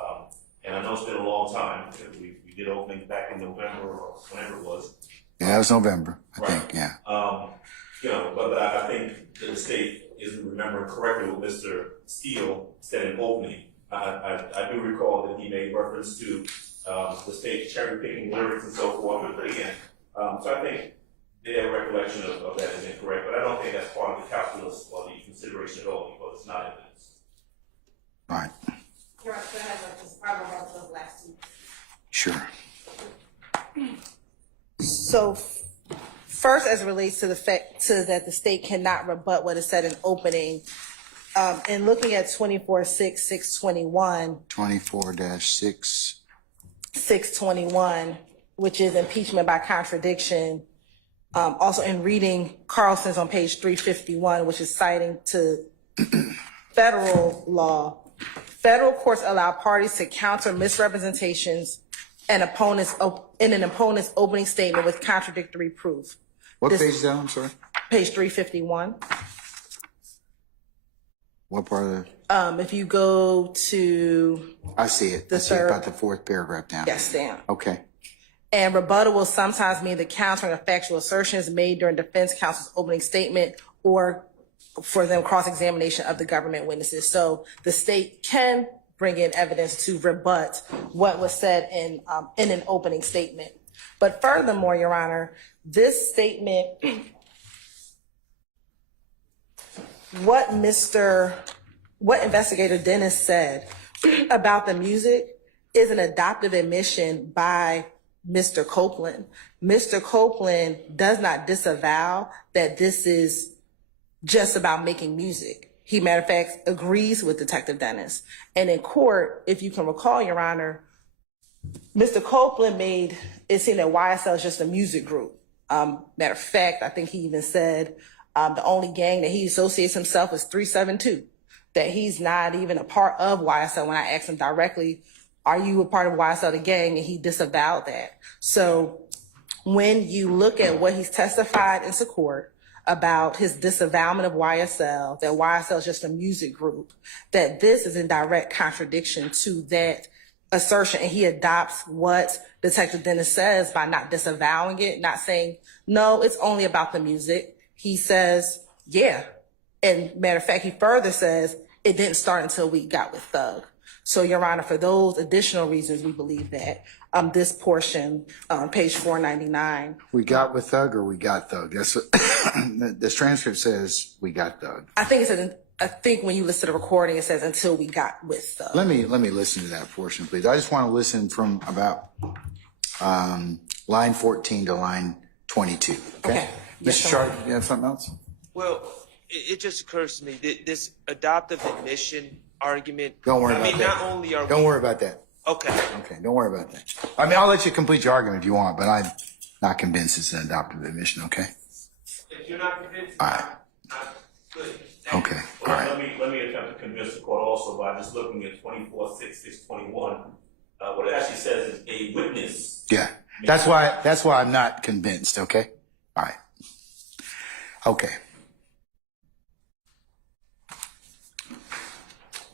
and I know it's been a long time, because we did openings back in November or whenever it was. Yeah, that was November, I think, yeah. But I think that the state isn't remembering correctly what Mr. Steele said in opening. I do recall that he made reference to the state cherry picking lyrics and so forth. But again, so I think their recollection of that is incorrect. But I don't think that's part of the calculus or the consideration at all, because it's not evidence. Right. You're right, so I have just probably about those last two. Sure. So first, as it relates to the fact that the state cannot rebut what is said in opening, in looking at 24-6-621, 24-6. 621, which is impeachment by contradiction. Also in reading Carlson's on page 351, which is citing to federal law, federal courts allow parties to counter misrepresentations and in an opponent's opening statement with contradictory proof. What page is that? I'm sorry. Page 351. What part of If you go to I see it. I see it about the fourth paragraph down. yes, Sam. Okay. And rebuttal will sometimes mean the countering of factual assertions made during defense counsel's opening statement or for them cross-examination of the government witnesses. So the state can bring in evidence to rebut what was said in an opening statement. But furthermore, Your Honor, this statement, what Investigator Dennis said about the music is an adoptive admission by Mr. Copeland. Mr. Copeland does not disavow that this is just about making music. He, matter of fact, agrees with Detective Dennis. And in court, if you can recall, Your Honor, Mr. Copeland made it seem that YSL is just a music group. Matter of fact, I think he even said the only gang that he associates himself is 372, that he's not even a part of YSL. When I asked him directly, are you a part of YSL, the gang? And he disavowed that. So when you look at what he's testified into court about his disavowment of YSL, that YSL is just a music group, that this is in direct contradiction to that assertion. And he adopts what Detective Dennis says by not disavowing it, not saying, no, it's only about the music. He says, yeah. And matter of fact, he further says it didn't start until we got with Thug. So, Your Honor, for those additional reasons, we believe that this portion, page 499. We got with Thug or we got Thug? That's what this transcript says. We got Thug. I think it says. I think when you listen to the recording, it says until we got with Thug. Let me listen to that portion, please. I just want to listen from about line 14 to line 22. Okay. Yes, Mr. sir. Sharp, you have something else? Well, it just occurs to me that this adoptive admission argument. Don't worry I about mean, that. not only are Don't we worry about that. okay. Okay, don't worry about that. I mean, I'll let you complete your argument if you want, but I'm not convinced it's an adoptive admission, okay? If you're not convinced, All right. good. Okay, all right. Let me attempt to convince the court also by just looking at 246621. What it actually says is a witness. Yeah, that's why I'm not convinced, okay? All right. Okay.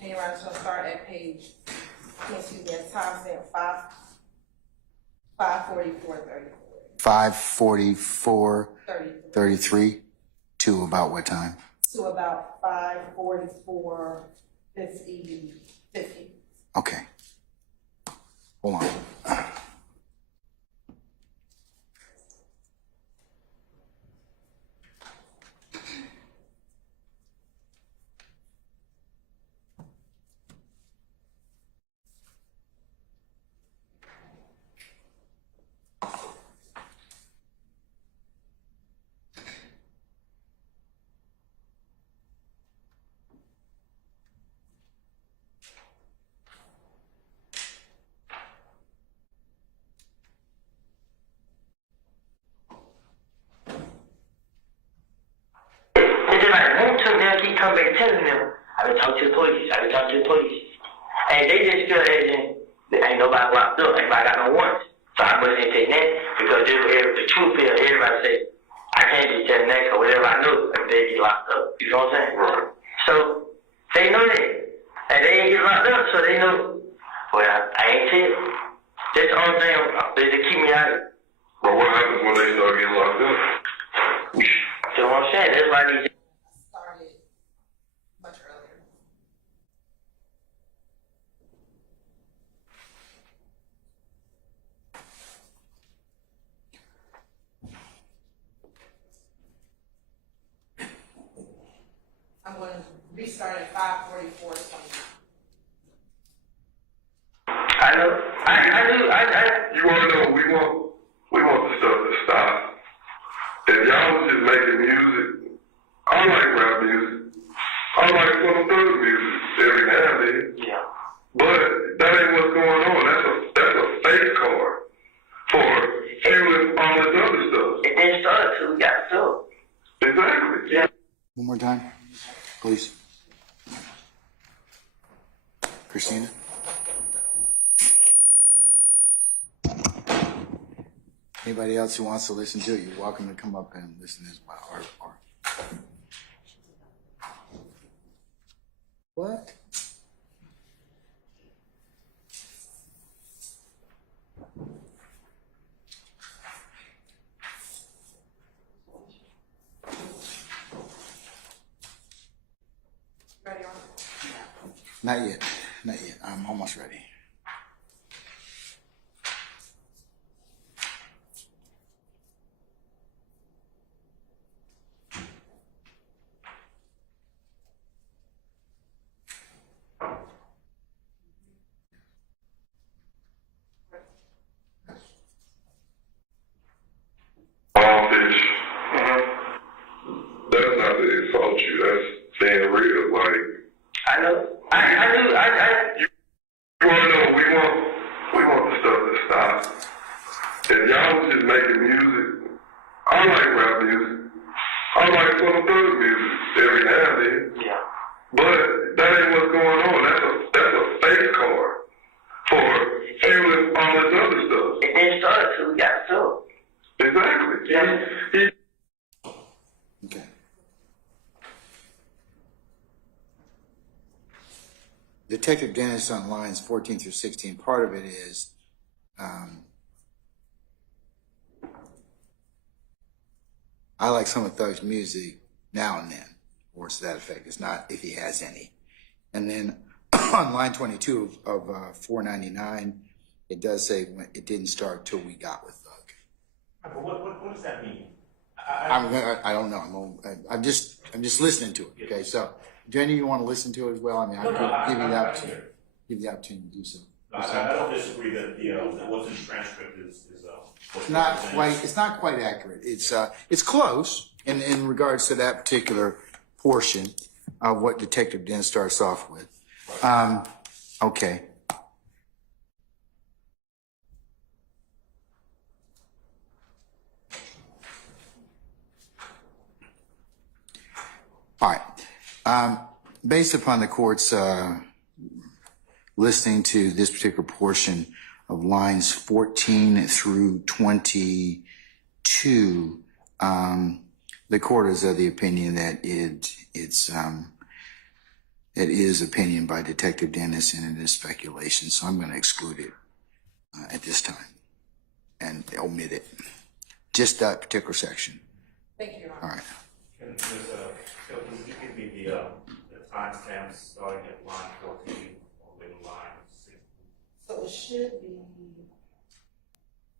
And you're right, so start at page, excuse me, at timestamp 5:44:34. 5:44, 33 33 to about what time? to about 5:44:50. Okay. Hold on. Come back telling them, I've been talking to the police, And they just feel as in, ain't nobody locked up, anybody got no warrants. So I went and take that because the truth is, everybody say, I can't just tell that because whatever I know, they get locked up. You know what I'm saying? Right. So they know that. And they ain't get locked up, so they know, well, I ain't tell. That's the only thing they keep me out of it. But what happens when they start getting locked up? So what I'm saying, that's why these Started much earlier. I'm going to restart at 5:44:20. I know. You want to know, we want the stuff to stop. If y'all was just making music, I like rap music. I like some thug music every now and then. Yeah. But that ain't what's going on. That's a fake card for fueling all this other stuff. It didn't start till we got sued. Exactly. Yeah. One more time, please. Christina? Anybody else who wants to listen to it, you're welcome to come up and listen as well. Or what? Ready on? Not yet. Not yet. I'm almost ready. All fish. That's not to insult you. That's being real. Like, I know. you want to know, we want the stuff to stop. If y'all was just making music, I like rap music. I like some thug music every now and then. Yeah. But that ain't what's going on. That's a fake card for fueling all this other stuff. It didn't start till we got sued. Exactly. Yeah. Okay. Detective Dennis on lines 14 through 16, part of it is I like some of Thug's music now and then, or to that effect. It's not if he has any. And then on line 22 of 499, it does say it didn't start till we got with Thug. But what does that mean? I don't know. I'm just listening to it. Okay, so do any of you want to listen to it as well? I mean, I could give you the opportunity to do so. I don't disagree that what's in the transcript is It's not quite accurate. It's close in regards to that particular portion of what Detective Den starts off with. Okay. All right. Based upon the court's listening to this particular portion of lines 14 through 22, the court is of the opinion that it is opinion by Detective Dennis and it is speculation. So I'm going to exclude it at this time and omit it. Just that particular section. Thank you, Your Honor. All right. Can you give me the timestamps starting at line 14 or maybe line 16? So it should be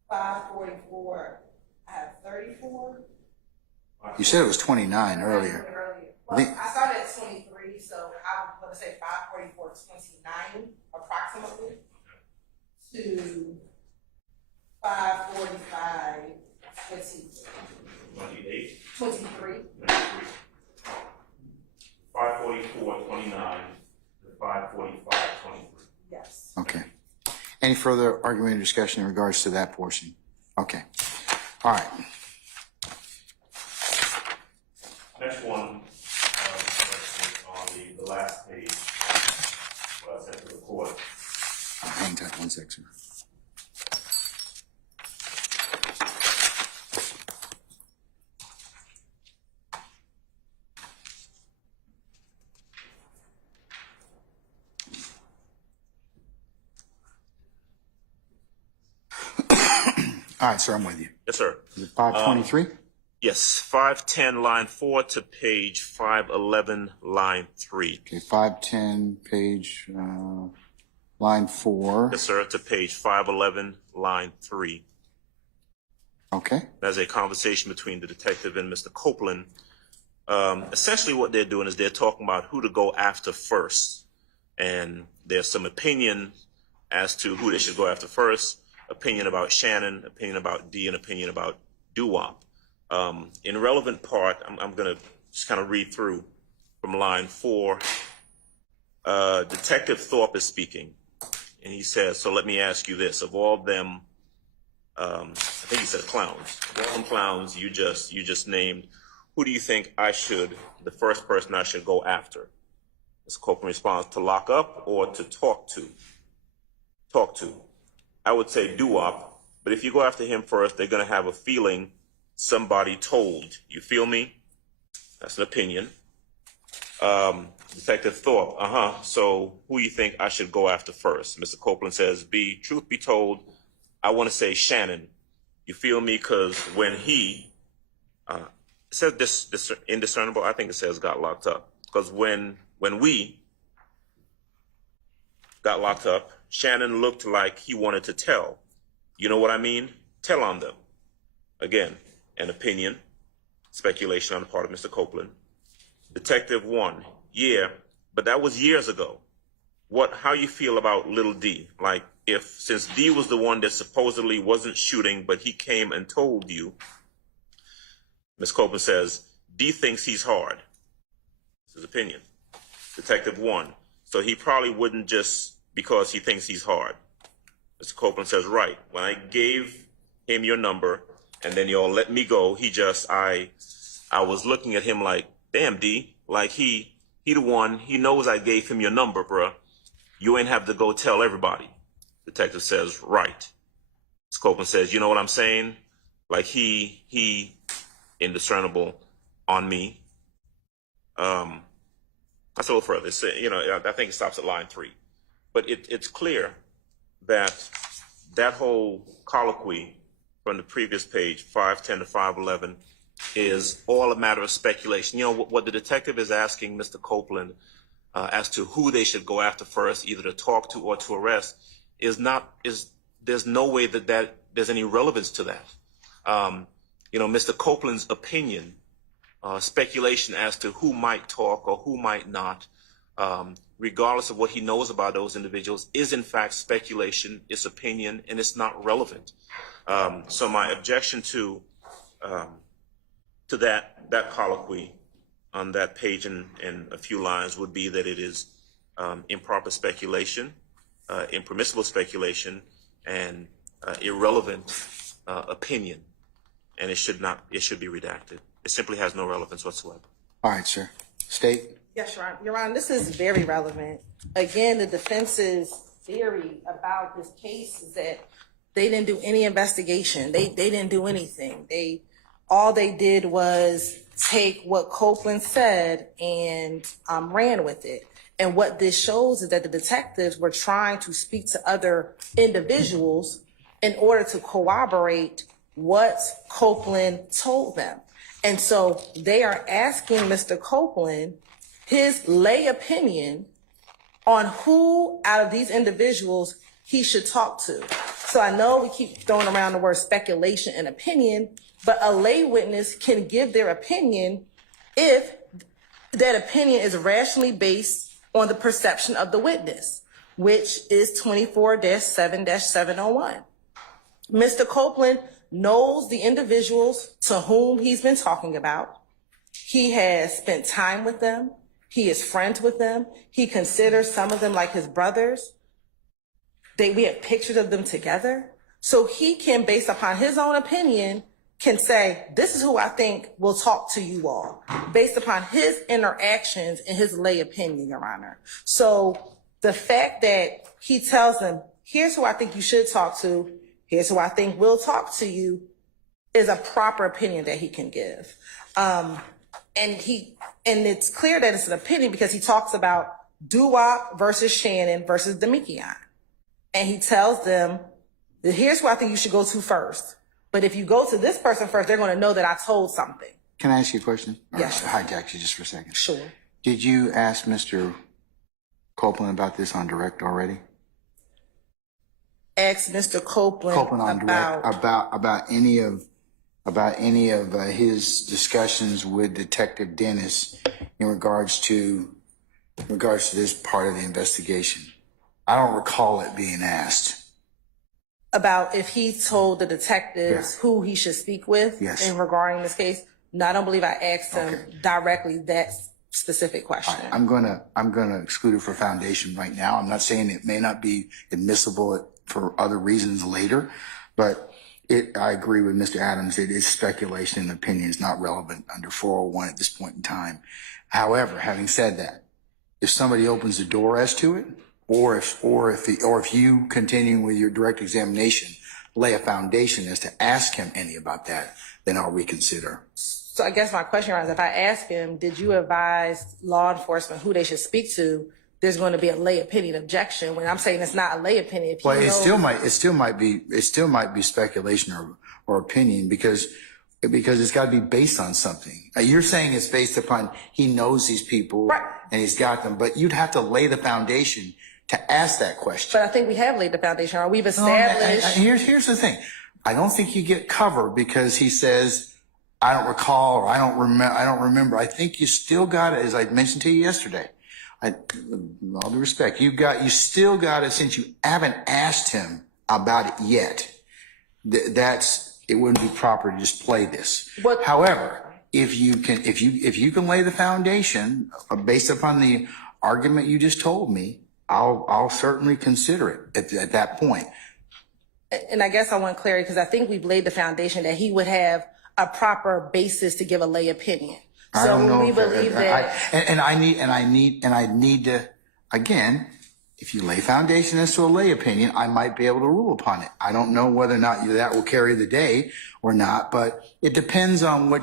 544. I have 34. You said it was 29 earlier. Well, I started at 23, so I'm going to say 544, 29 approximately to 545, 28? 23. 544, 29 to 545, 23. Yes. Okay. Any further argument or discussion in regards to that portion? Okay. All right. Next one on the last page, what I sent to the court. Hang tight 1 sec, sir. All right, sir, I'm with you. Yes, sir. Is it 523? Yes, 510, line 4 to page 511, line 3. Okay, 510, page, line 4. Yes, sir, to page 511, line 3. Okay. There's a conversation between the detective and Mr. Copeland. Essentially what they're doing is they're talking about who to go after first. And there's some opinion as to who they should go after first. Opinion about Shannon, opinion about D, and opinion about Doo-Wop. In relevant part, I'm going to just kind of read through from line 4. Detective Thorpe is speaking, and he says, so let me ask you this. Of all them, I think he said clowns. Of all them clowns you just named, who do you think the first person I should go after? Mr. Copeland responds, to lock up or to talk to? Talk to. I would say Doo-Wop, but if you go after him first, they're going to have a feeling somebody told. You feel me? That's an opinion. Detective Thorpe, so who you think I should go after first? Mr. Copeland says, B, truth be told, I want to say Shannon. You feel me? Because when he, it says this indiscernible, I think it says got locked up. Because when we got locked up, Shannon looked like he wanted to tell. You know what I mean? Tell on them. Again, an opinion, speculation on the part of Mr. Copeland. Detective 1, yeah, but that was years ago. How you feel about little D? Like since D was the one that supposedly wasn't shooting, but he came and told you. Ms. Copeland says, D thinks he's hard. This is opinion. Detective 1, so he probably wouldn't just because he thinks he's hard. Mr. Copeland says, right. When I gave him your number and then y'all let me go, I was looking at him like, damn, D, like he the one, he knows I gave him your number, bruh. You ain't have to go tell everybody. Detective says, right. Mr. Copeland says, you know what I'm saying? Like he indiscernible on me. That's a little further. It's, I think it stops at line 3. But it's clear that whole colloquy from the previous page, 510 to 511, is all a matter of speculation. What the detective is asking Mr. Copeland as to who they should go after first, either to talk to or to arrest, there's no way that there's any relevance to that. Mr. Copeland's opinion, speculation as to who might talk or who might not, regardless of what he knows about those individuals, is in fact speculation, it's opinion, and it's not relevant. So my objection to that colloquy on that page in a few lines would be that it is improper speculation, impermissible speculation, and irrelevant opinion, and it should be redacted. It simply has no relevance whatsoever. All right, sir. State. Yes, Your Honor. Your Honor, this is very relevant. Again, the defense's theory about this case is that they didn't do any investigation. They didn't do anything. All they did was take what Copeland said and ran with it. And what this shows is that the detectives were trying to speak to other individuals in order to corroborate what Copeland told them. And so they are asking Mr. Copeland his lay opinion on who out of these individuals he should talk to. So I know we keep throwing around the word speculation and opinion, but a lay witness can give their opinion if that opinion is rationally based on the perception of the witness, which is 24-7-701. Mr. Copeland knows the individuals to whom he's been talking about. He has spent time with them. He is friends with them. He considers some of them like his brothers. We have pictures of them together. So he can, based upon his own opinion, can say, this is who I think will talk to you all, based upon his interactions and his lay opinion, Your Honor. So the fact that he tells them, here's who I think you should talk to, here's who I think will talk to you, is a proper opinion that he can give. And it's clear that it's an opinion because he talks about Duwop versus Shannon versus Demikian. And he tells them, here's who I think you should go to first. But if you go to this person first, they're going to know that I told something. Can I ask you a question? Yes. Or hijack you just for a second. Sure. Did you ask Mr. Copeland about this on direct already? Ask Mr. Copeland on direct about any of his discussions with Detective Dennis in regards to this part of the investigation. I don't recall it being asked. About if he told the detectives who he should speak with in regarding this case. No, I don't believe I asked him directly that specific question. Right, I'm gonna exclude it for foundation right now. I'm not saying it may not be admissible for other reasons later, but I agree with Mr. Adams. It is speculation and opinion. It's not relevant under 401 at this point in time. However, having said that, if somebody opens the door as to it, or if you continuing with your direct examination lay a foundation as to ask him any about that, then I'll reconsider. So I guess my question is, if I ask him, did you advise law enforcement who they should speak to? There's going to be a lay opinion objection. When I'm saying it's not a lay opinion, It still might be speculation or opinion because it's got to be based on something. You're saying it's based upon he knows these people and he's got them, but you'd have to lay the foundation to ask that question. But I think we have laid the foundation, or we've established. Here's the thing. I don't think you get cover because he says, I don't recall, or I don't remember. I think you still got it, as I mentioned to you yesterday. With all due respect, you still got it since you haven't asked him about it yet. It wouldn't be proper to just play this. However, if you can lay the foundation based upon the argument you just told me, I'll certainly consider it at that point. And I guess I want clarity because I think we've laid the foundation that he would have a proper basis to give a lay opinion. I don't know. We believe that. I need to, again, if you lay foundation as to a lay opinion, I might be able to rule upon it. I don't know whether or not that will carry the day or not, but it depends on how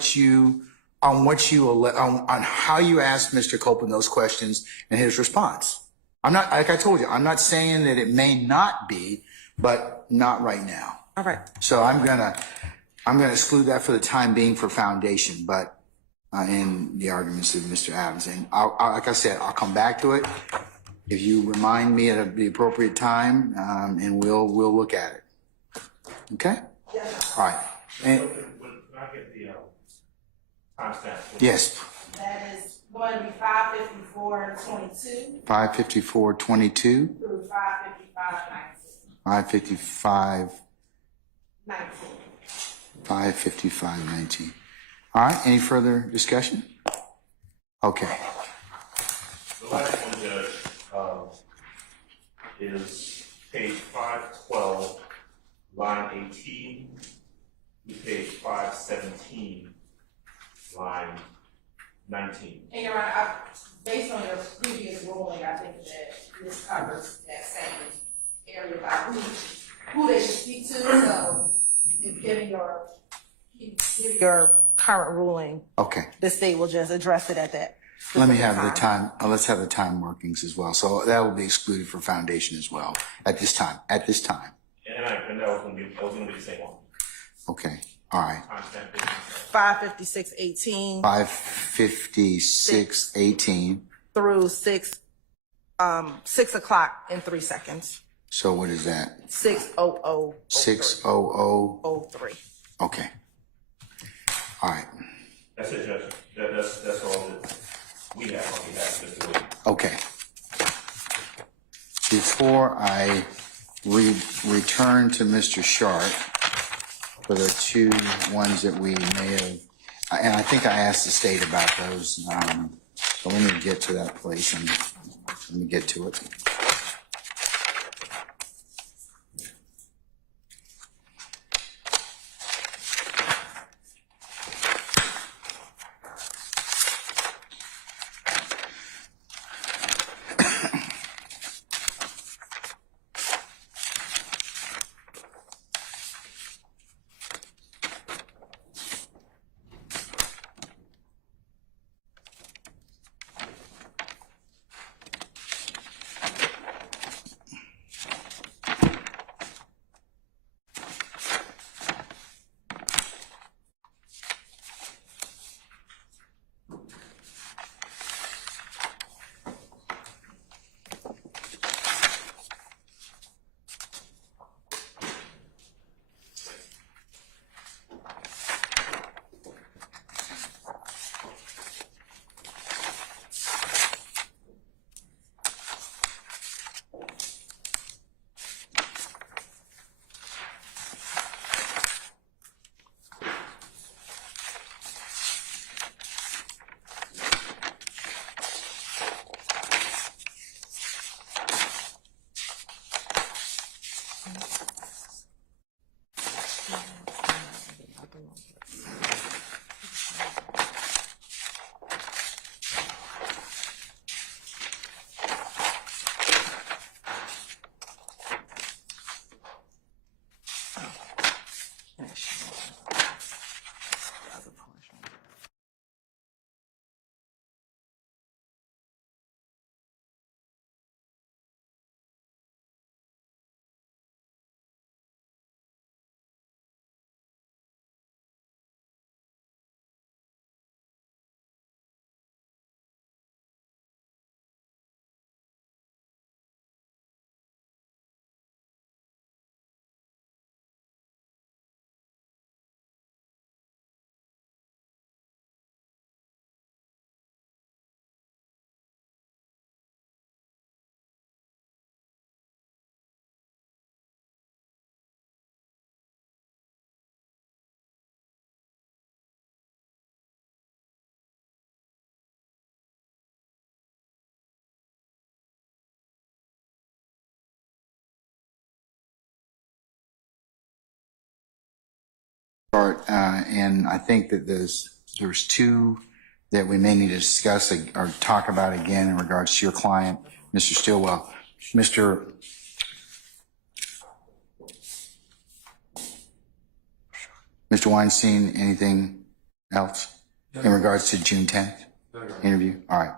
you ask Mr. Copeland those questions and his response. Like I told you, I'm not saying that it may not be, but not right now. All right. So I'm gonna exclude that for the time being for foundation, but in the arguments of Mr. Adams, and like I said, I'll come back to it if you remind me at the appropriate time, and we'll look at it. Okay. Yes. All right. And, Can I get the timestamp? yes. That is going to be 554:22 554:22, through 555:19. 555:19. All right, any further discussion? Okay. The last one, Judge, is page 512, line 18, to page 517, line 19. And Your Honor, based on your previous ruling, I think that this covers that same area about who they should speak to. So, given your current ruling, Okay. the state will just address it at that. Let me have the time. Let's have the time markings as well. So that will be excluded for foundation as well at this time. At this time. And that was going to be the same one. Okay. All right. 556:18 556:18 through 6 o'clock in 3 seconds. So what is that? 6:00. 6:00. Okay. All right. That's it, Judge. That's all that we have on behalf of Mr. Woody. Okay. Before I return to Mr. Sharp for the two ones that we may have, and I think I asked the state about those. So let me get to that place and let me get to it. And I think that there's two that we may need to discuss or talk about again in regards to your client, Mr. Stillwell. Mr. Weinstein, anything else in regards to June 10th interview? All right.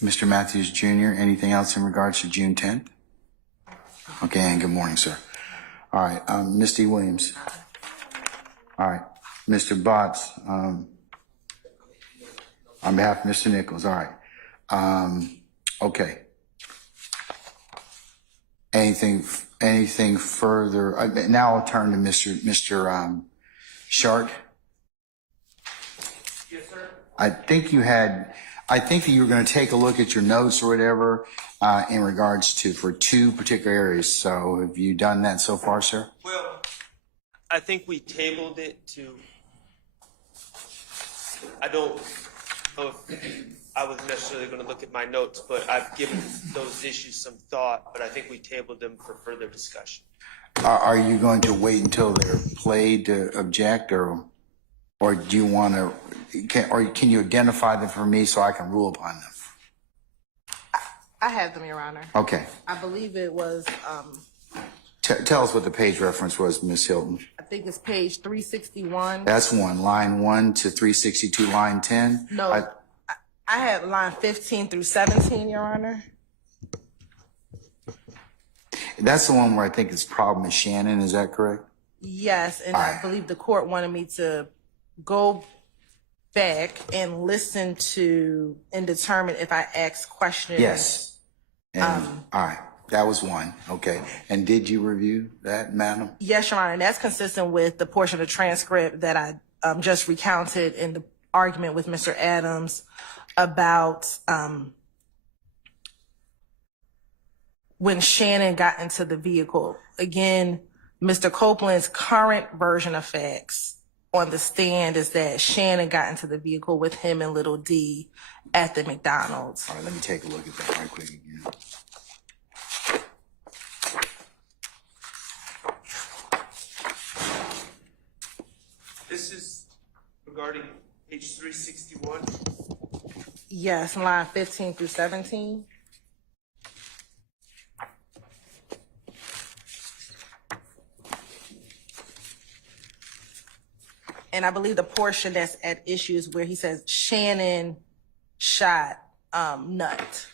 Mr. Matthews Jr., anything else in regards to June 10th? Okay, and good morning, sir. All right, Misty Williams. All right, Mr. Botts, on behalf of Mr. Nichols, all right. Okay. Anything further? Now I'll turn to Mr. Shark. Yes, sir. I think that you were going to take a look at your notes or whatever in regards to for two particular areas. So have you done that so far, sir? Well, I think we tabled it to, I don't know if I was necessarily going to look at my notes, but I've given those issues some thought, but I think we tabled them for further discussion. Are you going to wait until they're played to object, or do you want to, can you identify them for me so I can rule upon them? I have them, Your Honor. Okay. I believe it was, Tell us what the page reference was, Ms. Hilton. I think it's page 361. That's one, line 1 to 362, line 10. No, I have line 15 through 17, Your Honor. That's the one where I think it's problem is Shannon, is that correct? Yes, and I believe the court wanted me to go back and listen to and determine if I asked questions. Yes. And, all right, that was one, okay. And did you review that, madam? Yes, Your Honor, and that's consistent with the portion of the transcript that I just recounted in the argument with Mr. Adams about when Shannon got into the vehicle. Again, Mr. Copeland's current version of facts on the stand is that Shannon got into the vehicle with him and Little D at the McDonald's. All right, let me take a look at that right quick again. This is regarding page 361. Yes, line 15 through 17. And I believe the portion that's at issue is where he says Shannon shot Nut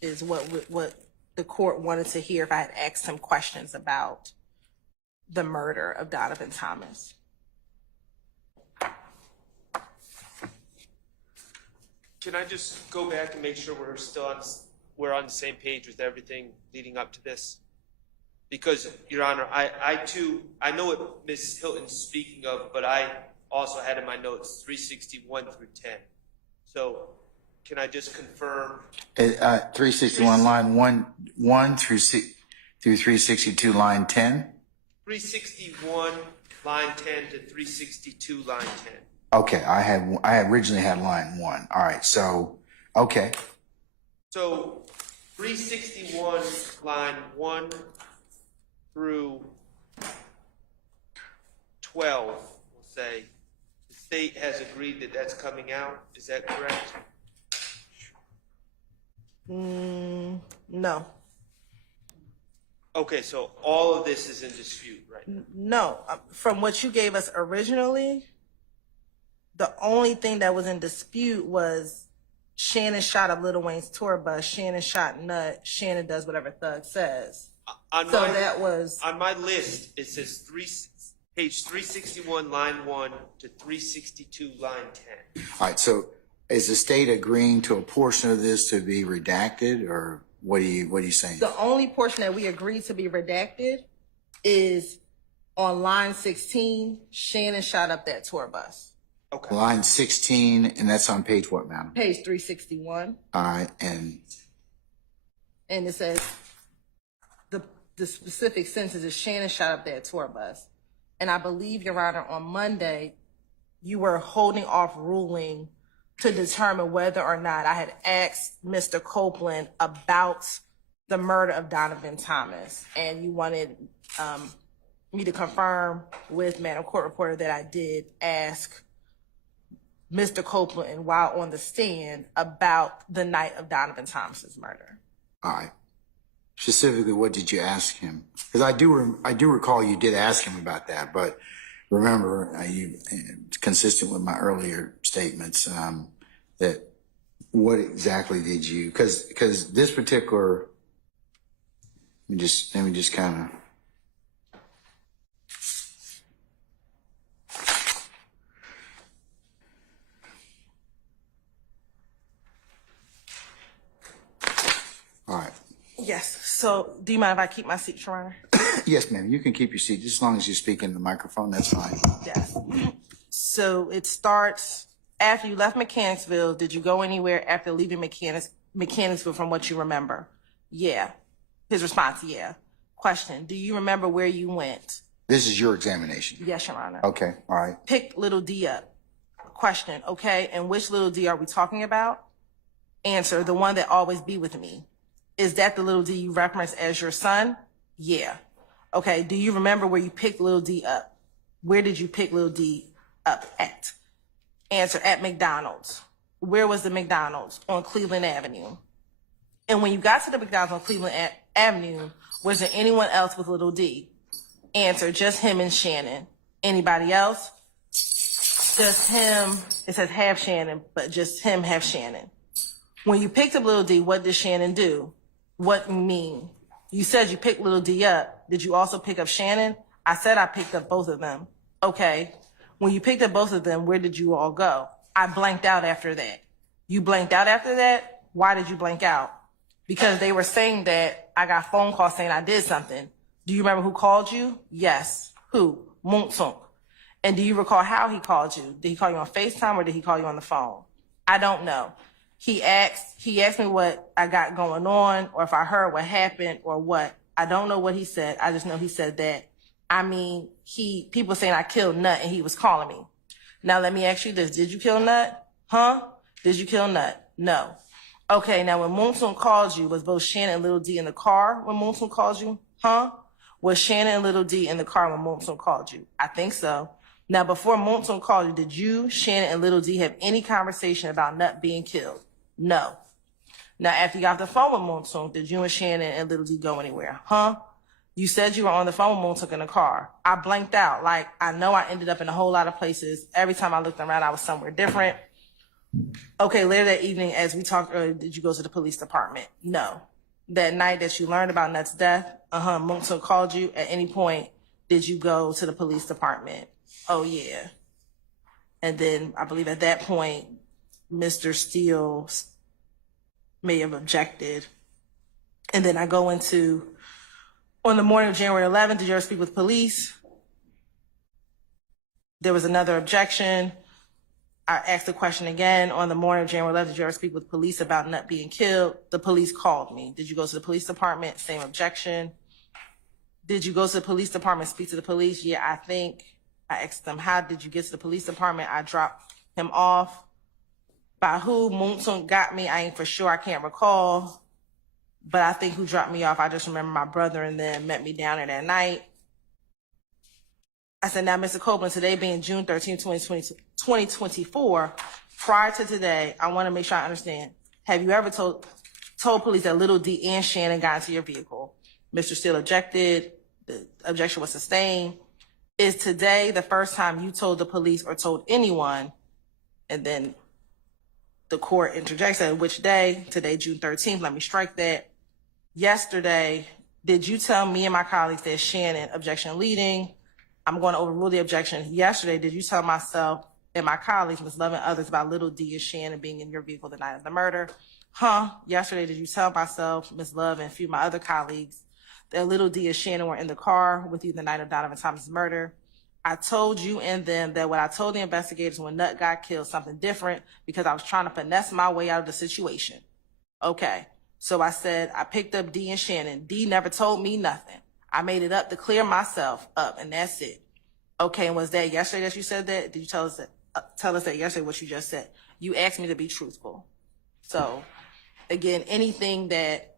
is what the court wanted to hear if I had asked him questions about the murder of Donovan Thomas. Can I just go back and make sure we're on the same page with everything leading up to this? Because, Your Honor, I know what Ms. Hilton's speaking of, but I also had in my notes 361 through 10. So can I just confirm? 361 line 1 through 362 line 10? 361 line 10 to 362 line 10. Okay, I originally had line 1. All right, so, okay. So 361 line 1 through 12, we'll say, the state has agreed that that's coming out. Is that correct? No. Okay, so all of this is in dispute, right? No. From what you gave us originally, the only thing that was in dispute was Shannon shot up Lil Wayne's tour bus, Shannon shot Nut, Shannon does whatever Thug says. On my list, it says page 361, line 1 to 362, line 10. All right, so is the state agreeing to a portion of this to be redacted, or what are you saying? The only portion that we agreed to be redacted is on line 16, Shannon shot up that tour bus. Okay. Line 16, and that's on page what, madam? Page 361. All right, and it says the specific sentence is Shannon shot up that tour bus. And I believe, Your Honor, on Monday, you were holding off ruling to determine whether or not I had asked Mr. Copeland about the murder of Donovan Thomas. And you wanted me to confirm with Madam Court Reporter that I did ask Mr. Copeland while on the stand about the night of Donovan Thomas's murder. all right. Specifically, what did you ask him? Because I do recall you did ask him about that, but remember, it's consistent with my earlier statements, that what exactly did you? Because this particular, let me just kind of. All right. Yes. So do you mind if I keep my seat, Your Honor? Yes, ma'am. You can keep your seat just as long as you speak in the microphone. That's fine. Yes. So it starts after you left Mechanicsville, did you go anywhere after leaving Mechanicsville from what you remember? Yeah. His response, yeah. Question, do you remember where you went? This is your examination. Yes, Your Honor. Okay, all right. Pick little D up. Question, okay, and which little D are we talking about? Answer, the one that always be with me. Is that the little D you reference as your son? Yeah. Okay, do you remember where you picked little D up? Where did you pick little D up at? Answer, at McDonald's. Where was the McDonald's? On Cleveland Avenue. And when you got to the McDonald's on Cleveland Avenue, was there anyone else with little D? Answer, just him and Shannon. Anybody else? Just him. It says have Shannon, but just him have Shannon. When you picked up little D, what did Shannon do? What you mean? You said you picked little D up. Did you also pick up Shannon? I said I picked up both of them. Okay. When you picked up both of them, where did you all go? I blanked out after that. You blanked out after that? Why did you blank out? Because they were saying that I got a phone call saying I did something. Do you remember who called you? Yes. Who? Muntsunk. And do you recall how he called you? Did he call you on FaceTime or did he call you on the phone? I don't know. He asked me what I got going on or if I heard what happened or what. I don't know what he said. I just know he said that. I mean, people saying I killed Nut and he was calling me. Now let me ask you this. Did you kill Nut? Huh? Did you kill Nut? No. Okay, now when Moonsoon called you, was both Shannon and Little D in the car when Moonsoon called you? Huh? Was Shannon and Little D in the car when Moonsoon called you? I think so. Now before Moonsoon called you, did you, Shannon, and Little D have any conversation about Nut being killed? No. Now after you got off the phone with Moonsoon, did you and Shannon and Little D go anywhere? Huh? You said you were on the phone with Moonsoon in the car. I blanked out. Like, I know I ended up in a whole lot of places. Every time I looked around, I was somewhere different. Okay, later that evening, as we talked earlier, did you go to the police department? No. That night that you learned about Nut's death, Moonsoon called you. At any point, did you go to the police department? Oh, yeah. And then I believe at that point, Mr. Steele may have objected. And then I go into, on the morning of January 11th, did you ever speak with police? There was another objection. I asked the question again on the morning of January 11th, did you ever speak with police about Nut being killed? The police called me. Did you go to the police department? Same objection. Did you go to the police department, speak to the police? Yeah, I think. I asked them, how did you get to the police department? I dropped him off. By who Moonsoon got me, I ain't for sure. I can't recall. But I think who dropped me off, I just remember my brother and them met me down there that night. I said, now, Mr. Copeland, today being June 13, 2024, prior to today, I want to make sure I understand. Have you ever told police that Little D and Shannon got into your vehicle? Mr. Steele objected. The objection was sustained. Is today the first time you told the police or told anyone? And then the court interjects, said, which day? Today, June 13th. Let me strike that. Yesterday, did you tell me and my colleagues that Shannon, objection leading? I'm going to overrule the objection. Yesterday, did you tell myself and my colleagues, Ms. Love and others, about Little D and Shannon being in your vehicle the night of the murder? Huh? Yesterday, did you tell myself, Ms. Love, and a few of my other colleagues that Little D and Shannon were in the car with you the night of Donovan Thomas' murder? I told you and them that what I told the investigators when Nut got killed, something different, because I was trying to finesse my way out of the situation. Okay. So I said, I picked up D and Shannon. D never told me nothing. I made it up to clear myself up, and that's it. Okay, and was that yesterday that you said that? Did you tell us that yesterday what you just said? You asked me to be truthful. So, again, anything that,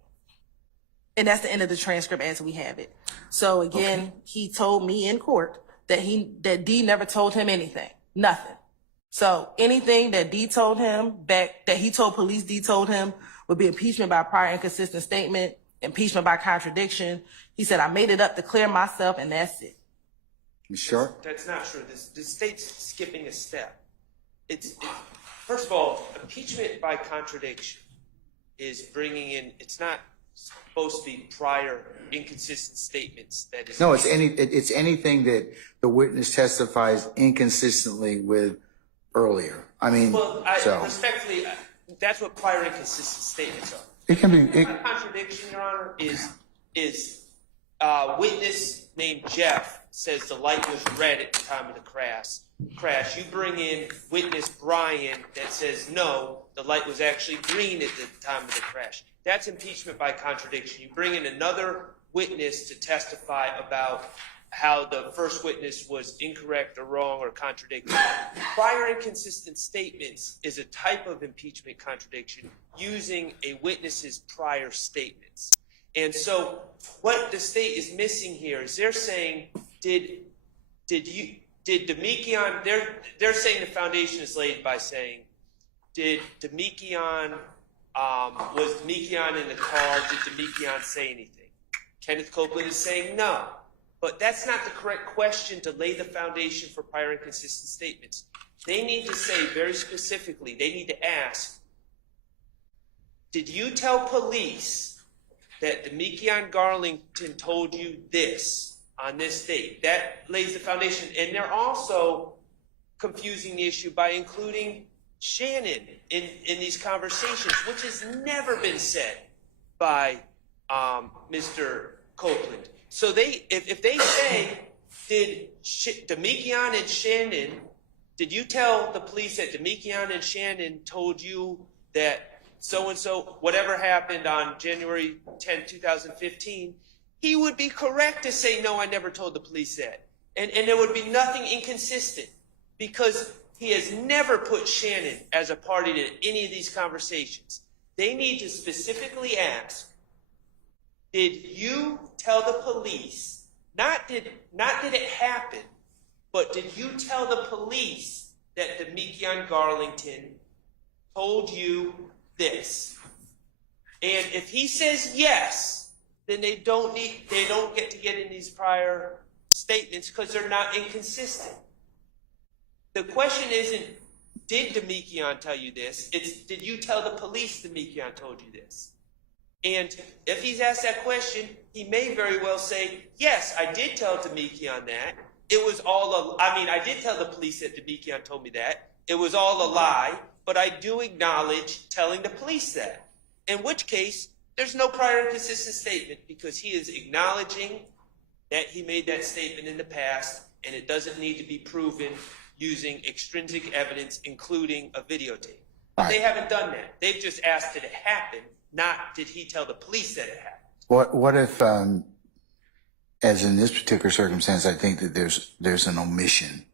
and that's the end of the transcript as we have it. So again, He told me in court that D never told him anything, nothing. So anything that D told him back, that he told police D told him would be impeachment by prior inconsistent statement, impeachment by contradiction. He said, I made it up to clear myself, and that's it. You sure? That's not true. The state's skipping a step. First of all, impeachment by contradiction is bringing in, it's not supposed to be prior inconsistent statements. That is No, it's anything that the witness testifies inconsistently with earlier. I mean, well, respectfully, that's what prior inconsistent statements are. It can be. Contradiction, Your Honor, is a witness named Jeff says the light was red at the time of the crash. You bring in witness Brian that says, no, the light was actually green at the time of the crash. That's impeachment by contradiction. You bring in another witness to testify about how the first witness was incorrect or wrong or contradicting. Prior inconsistent statements is a type of impeachment contradiction using a witness's prior statements. And so what the state is missing here is they're saying, did Demekian, they're saying the foundation is laid by saying, did Demekian, was Demekian in the car? Did Demekian say anything? Kenneth Copeland is saying no. But that's not the correct question to lay the foundation for prior inconsistent statements. They need to say very specifically, they need to ask, did you tell police that Demekian Garlington told you this on this date? That lays the foundation. And they're also confusing the issue by including Shannon in these conversations, which has never been said by Mr. Copeland. So if they say, did Demekian and Shannon, did you tell the police that Demekian and Shannon told you that so-and-so, whatever happened on January 10, 2015, he would be correct to say, no, I never told the police that. And there would be nothing inconsistent because he has never put Shannon as a party to any of these conversations. They need to specifically ask, did you tell the police, not did it happen, but did you tell the police that Demekian Garlington told you this? And if he says yes, then they don't get to get in these prior statements because they're not inconsistent. The question isn't, did Demekian tell you this? It's, did you tell the police Demekian told you this? And if he's asked that question, he may very well say, yes, I did tell Demekian that. It was all I did tell the police that Demekian told me that. It was all a lie, but I do acknowledge telling the police that. In which case, there's no prior inconsistent statement because he is acknowledging that he made that statement in the past, and it doesn't need to be proven using extrinsic evidence, including a videotape. But they haven't done that. They've just asked, did it happen? Not did he tell the police that it happened. What if, as in this particular circumstance, I think that there's an omission.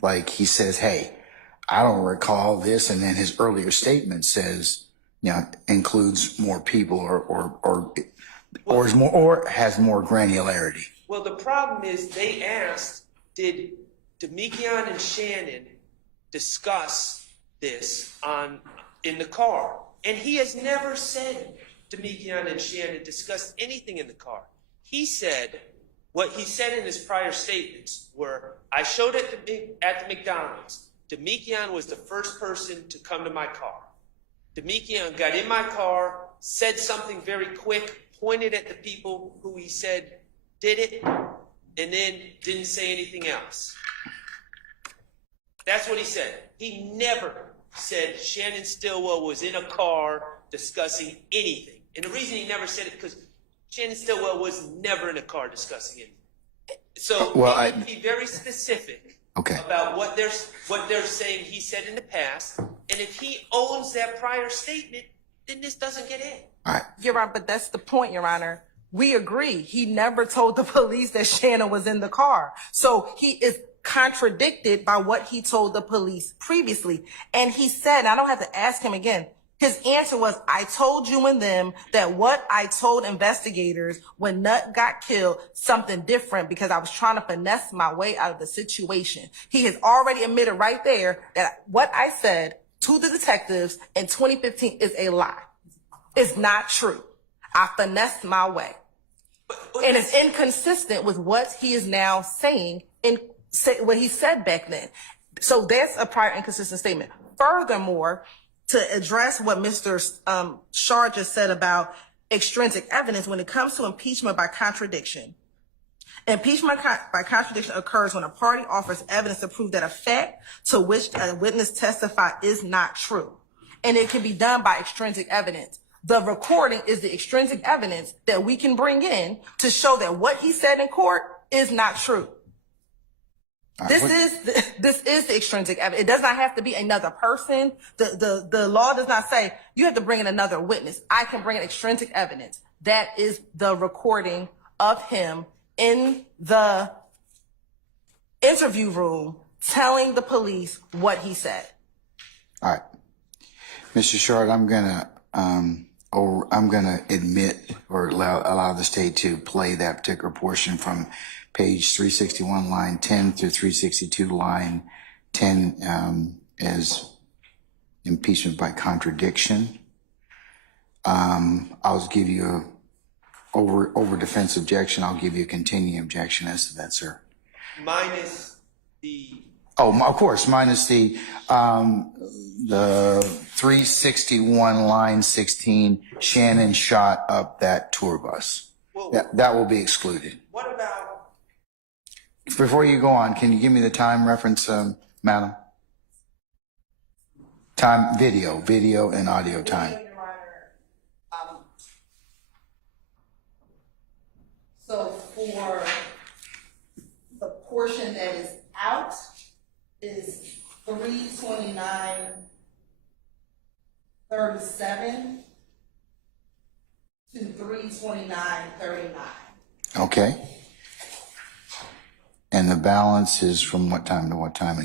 Like he says, hey, I don't recall this, and then his earlier statement says, includes more people or is more or has more granularity. Well, the problem is they asked, did Demekian and Shannon discuss this in the car? And he has never said Demekian and Shannon discussed anything in the car. He said, what he said in his prior statements were, I showed it at the McDonald's. Demekian was the first person to come to my car. Demekian got in my car, said something very quick, pointed at the people who he said did it, and then didn't say anything else. That's what he said. He never said Shannon Stillwell was in a car discussing anything. And the reason he never said it because Shannon Stillwell was never in a car discussing anything. So he need to be very specific about what they're saying he said in the past. And if he owns that prior statement, then this doesn't get in. All right. Your Honor, but that's the point, Your Honor. We agree. He never told the police that Shannon was in the car. So he is contradicted by what he told the police previously. And he said, and I don't have to ask him again, his answer was, I told you and them that what I told investigators when Nutt got killed, something different because I was trying to finesse my way out of the situation. He has already admitted right there that what I said to the detectives in 2015 is a lie. It's not true. I finessed my way. And it's inconsistent with what he is now saying in what he said back then. So that's a prior inconsistent statement. Furthermore, to address what Mr. Shar just said about extrinsic evidence, when it comes to impeachment by contradiction, impeachment by contradiction occurs when a party offers evidence to prove that a fact to which a witness testified is not true. And it can be done by extrinsic evidence. The recording is the extrinsic evidence that we can bring in to show that what he said in court is not true. This is the extrinsic evidence. It does not have to be another person. The law does not say you have to bring in another witness. I can bring in extrinsic evidence. That is the recording of him in the interview room telling the police what he said. All right. Mr. Short, I'm gonna admit or allow the state to play that particular portion from page 361, line 10 through 362, line 10, as impeachment by contradiction. I'll give you a over defense objection. I'll give you a continuing objection as to that, sir. Minus the. Oh, of course, minus the 361 line 16, Shannon shot up that tour bus. Well, That will be excluded. what about? Before you go on, can you give me the time reference, madam? Time, video and audio time. Your Honor, so for the portion that is out is 3:29:37 to 3:29:39. Okay. And the balance is from what time to what time,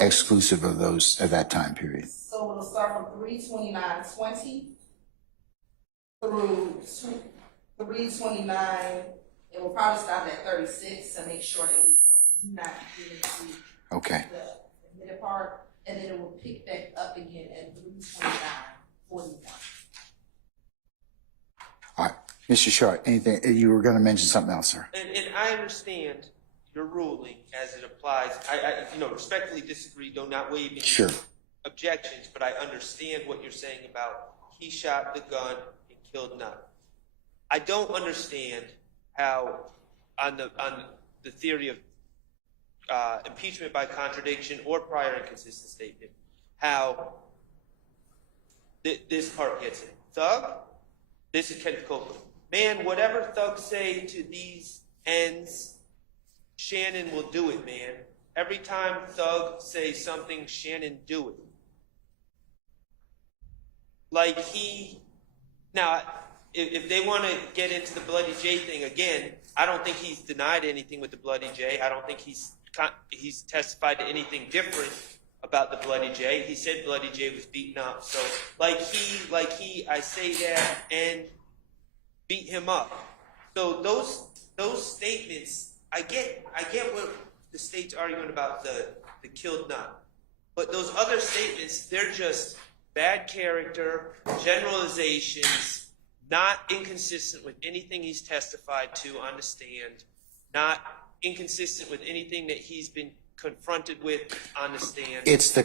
exclusive of those, at that time period? So it'll start from 3:29:20 through 3:29. It will probably stop at 36 to make sure that we do not get into Okay. the admitted part, and then it will pick back up again at 3:29:41. All right. Mr. Short, anything, you were going to mention something else, sir? And I understand your ruling as it applies. I respectfully disagree. Do not waive any Sure. objections, but I understand what you're saying about he shot the gun and killed Nutt. I don't understand how, on the theory of impeachment by contradiction or prior inconsistent statement, how this part gets it. Thug, this is Kenneth Copeland. Man, whatever thugs say to these ends, Shannon will do it, man. Every time Thug say something, Shannon do it. Like now, if they want to get into the Bloody J thing again, I don't think he's denied anything with the Bloody J. I don't think he's testified to anything different about the Bloody J. He said Bloody J was beaten up. So I say that and beat him up. So those statements, I get what the state's arguing about the killed Nutt. But those other statements, they're just bad character, generalizations, not inconsistent with anything he's testified to on the stand, not inconsistent with anything that he's been confronted with on the stand. It's the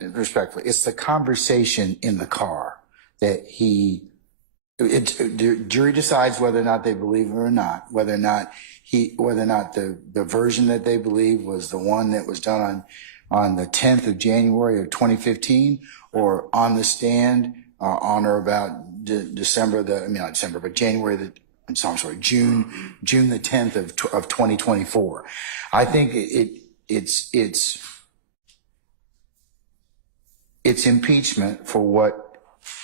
respectfully, it's the conversation in the car that the jury decides whether or not they believe it or not, whether or not the version that they believe was the one that was done on the 10th of January of 2015, or on the stand on or about January June the 10th of 2024. I think it's impeachment for what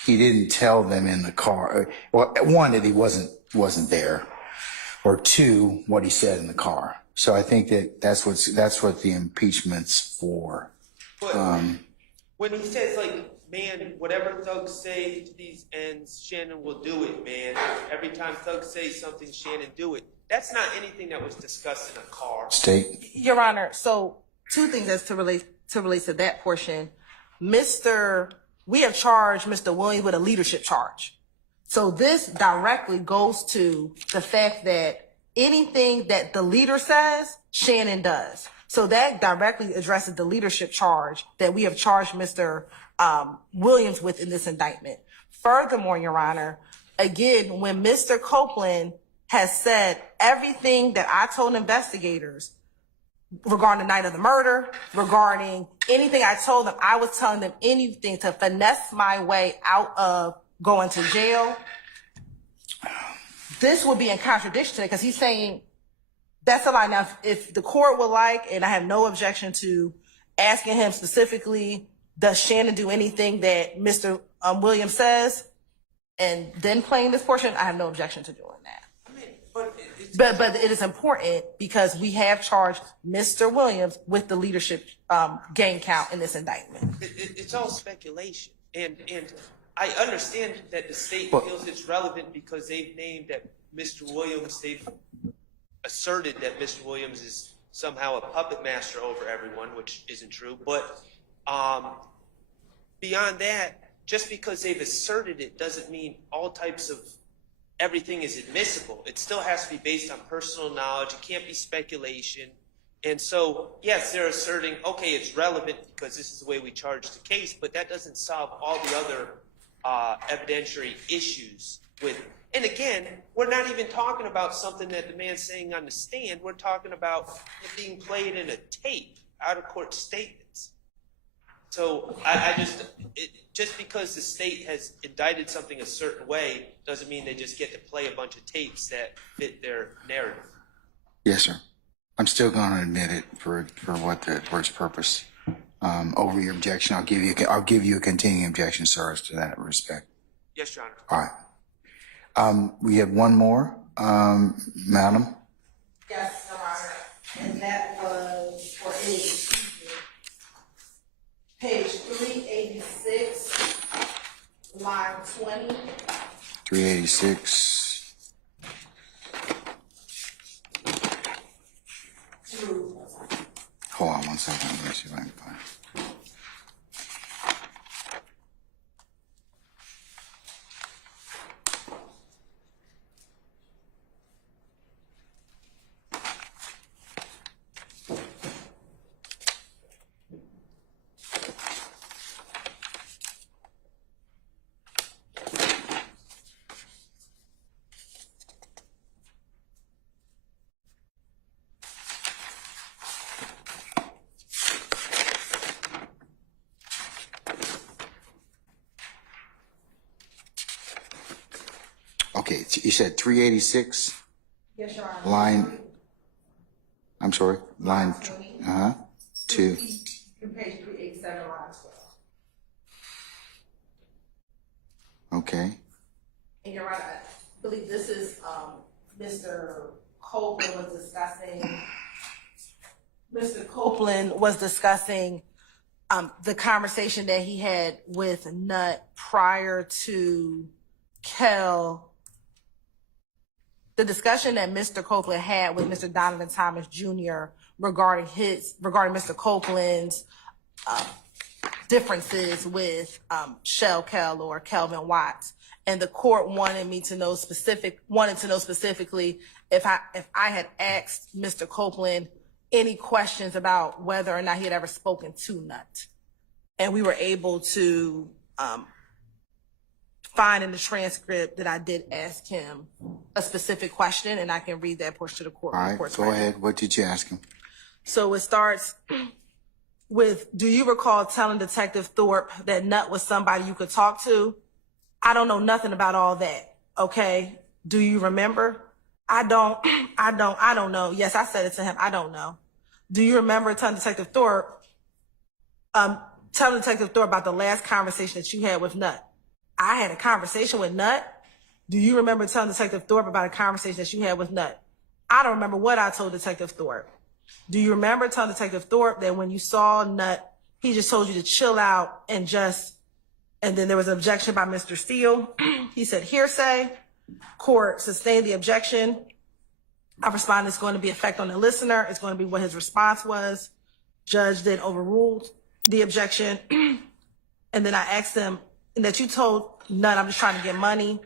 he didn't tell them in the car. Well, one, that he wasn't there, or two, what he said in the car. So I think that's what the impeachment's for. But when he says, like, man, whatever thugs say to these ends, Shannon will do it, man. Every time thugs say something, Shannon do it. That's not anything that was discussed in a car. State. Your Honor, so two things as to relate to that portion. We have charged Mr. Williams with a leadership charge. So this directly goes to the fact that anything that the leader says, Shannon does. So that directly addresses the leadership charge that we have charged Mr. Williams with in this indictment. Furthermore, Your Honor, again, when Mr. Copeland has said everything that I told investigators regarding the night of the murder, regarding anything I told them, I was telling them anything to finesse my way out of going to jail. This would be in contradiction to it, because he's saying That's a lie. Now, if the court would like, and I have no objection to asking him specifically, does Shannon do anything that Mr. Williams says, and then playing this portion, I have no objection to doing that. I mean, but But it is important because we have charged Mr. Williams with the leadership gang count in this indictment. it's all speculation, and I understand that the state feels it's relevant because they've named that Mr. Williams. They've asserted that Mr. Williams is somehow a puppet master over everyone, which isn't true. But beyond that, just because they've asserted it doesn't mean all types of everything is admissible. It still has to be based on personal knowledge. It can't be speculation. And so, yes, they're asserting, okay, it's relevant because this is the way we charge the case, but that doesn't solve all the other evidentiary issues with. And again, we're not even talking about something that the man's saying on the stand. We're talking about it being played in a tape, out-of-court statements. So just because the state has indicted something a certain way doesn't mean they just get to play a bunch of tapes that fit their narrative. Yes, sir. I'm still going to admit it for its purpose. Over your objection, I'll give you a continuing objection, sir, as to that respect. Yes, Your Honor. All right. We have one more, madam. Yes, Your Honor. And that was for page 386, line 20. 386. Hold on one second. Let me see if I can find it. Okay, you said 386? Yes, Your Honor. Line, I'm sorry, line, 2. From page 387, line 12. Okay. And Your Honor, I believe this is, Mr. Copeland was discussing the conversation that he had with Nutt prior to Kel. The discussion that Mr. Copeland had with Mr. Donovan Thomas Jr. regarding Mr. Copeland's differences with Shell Kel or Kelvin Watts, and the court wanted to know specifically if I had asked Mr. Copeland any questions about whether or not he had ever spoken to Nutt, and we were able to find in the transcript that I did ask him a specific question, and I can read that portion to the court. All right, go ahead. What did you ask him? So it starts with, do you recall telling Detective Thorpe that Nutt was somebody you could talk to? I don't know nothing about all that. Okay. Do you remember? I don't know. Yes, I said it to him. I don't know. Do you remember telling Detective Thorpe about the last conversation that you had with Nutt? I had a conversation with Nutt. Do you remember telling Detective Thorpe about a conversation that you had with Nutt? I don't remember what I told Detective Thorpe. Do you remember telling Detective Thorpe that when you saw Nutt, he just told you to chill out and then there was an objection by Mr. Steele. He said, hearsay. Court sustained the objection. I responded, it's going to be effect on the listener. It's going to be what his response was. Judge then overruled the objection. And then I asked him, that you told Nutt, I'm just trying to get money.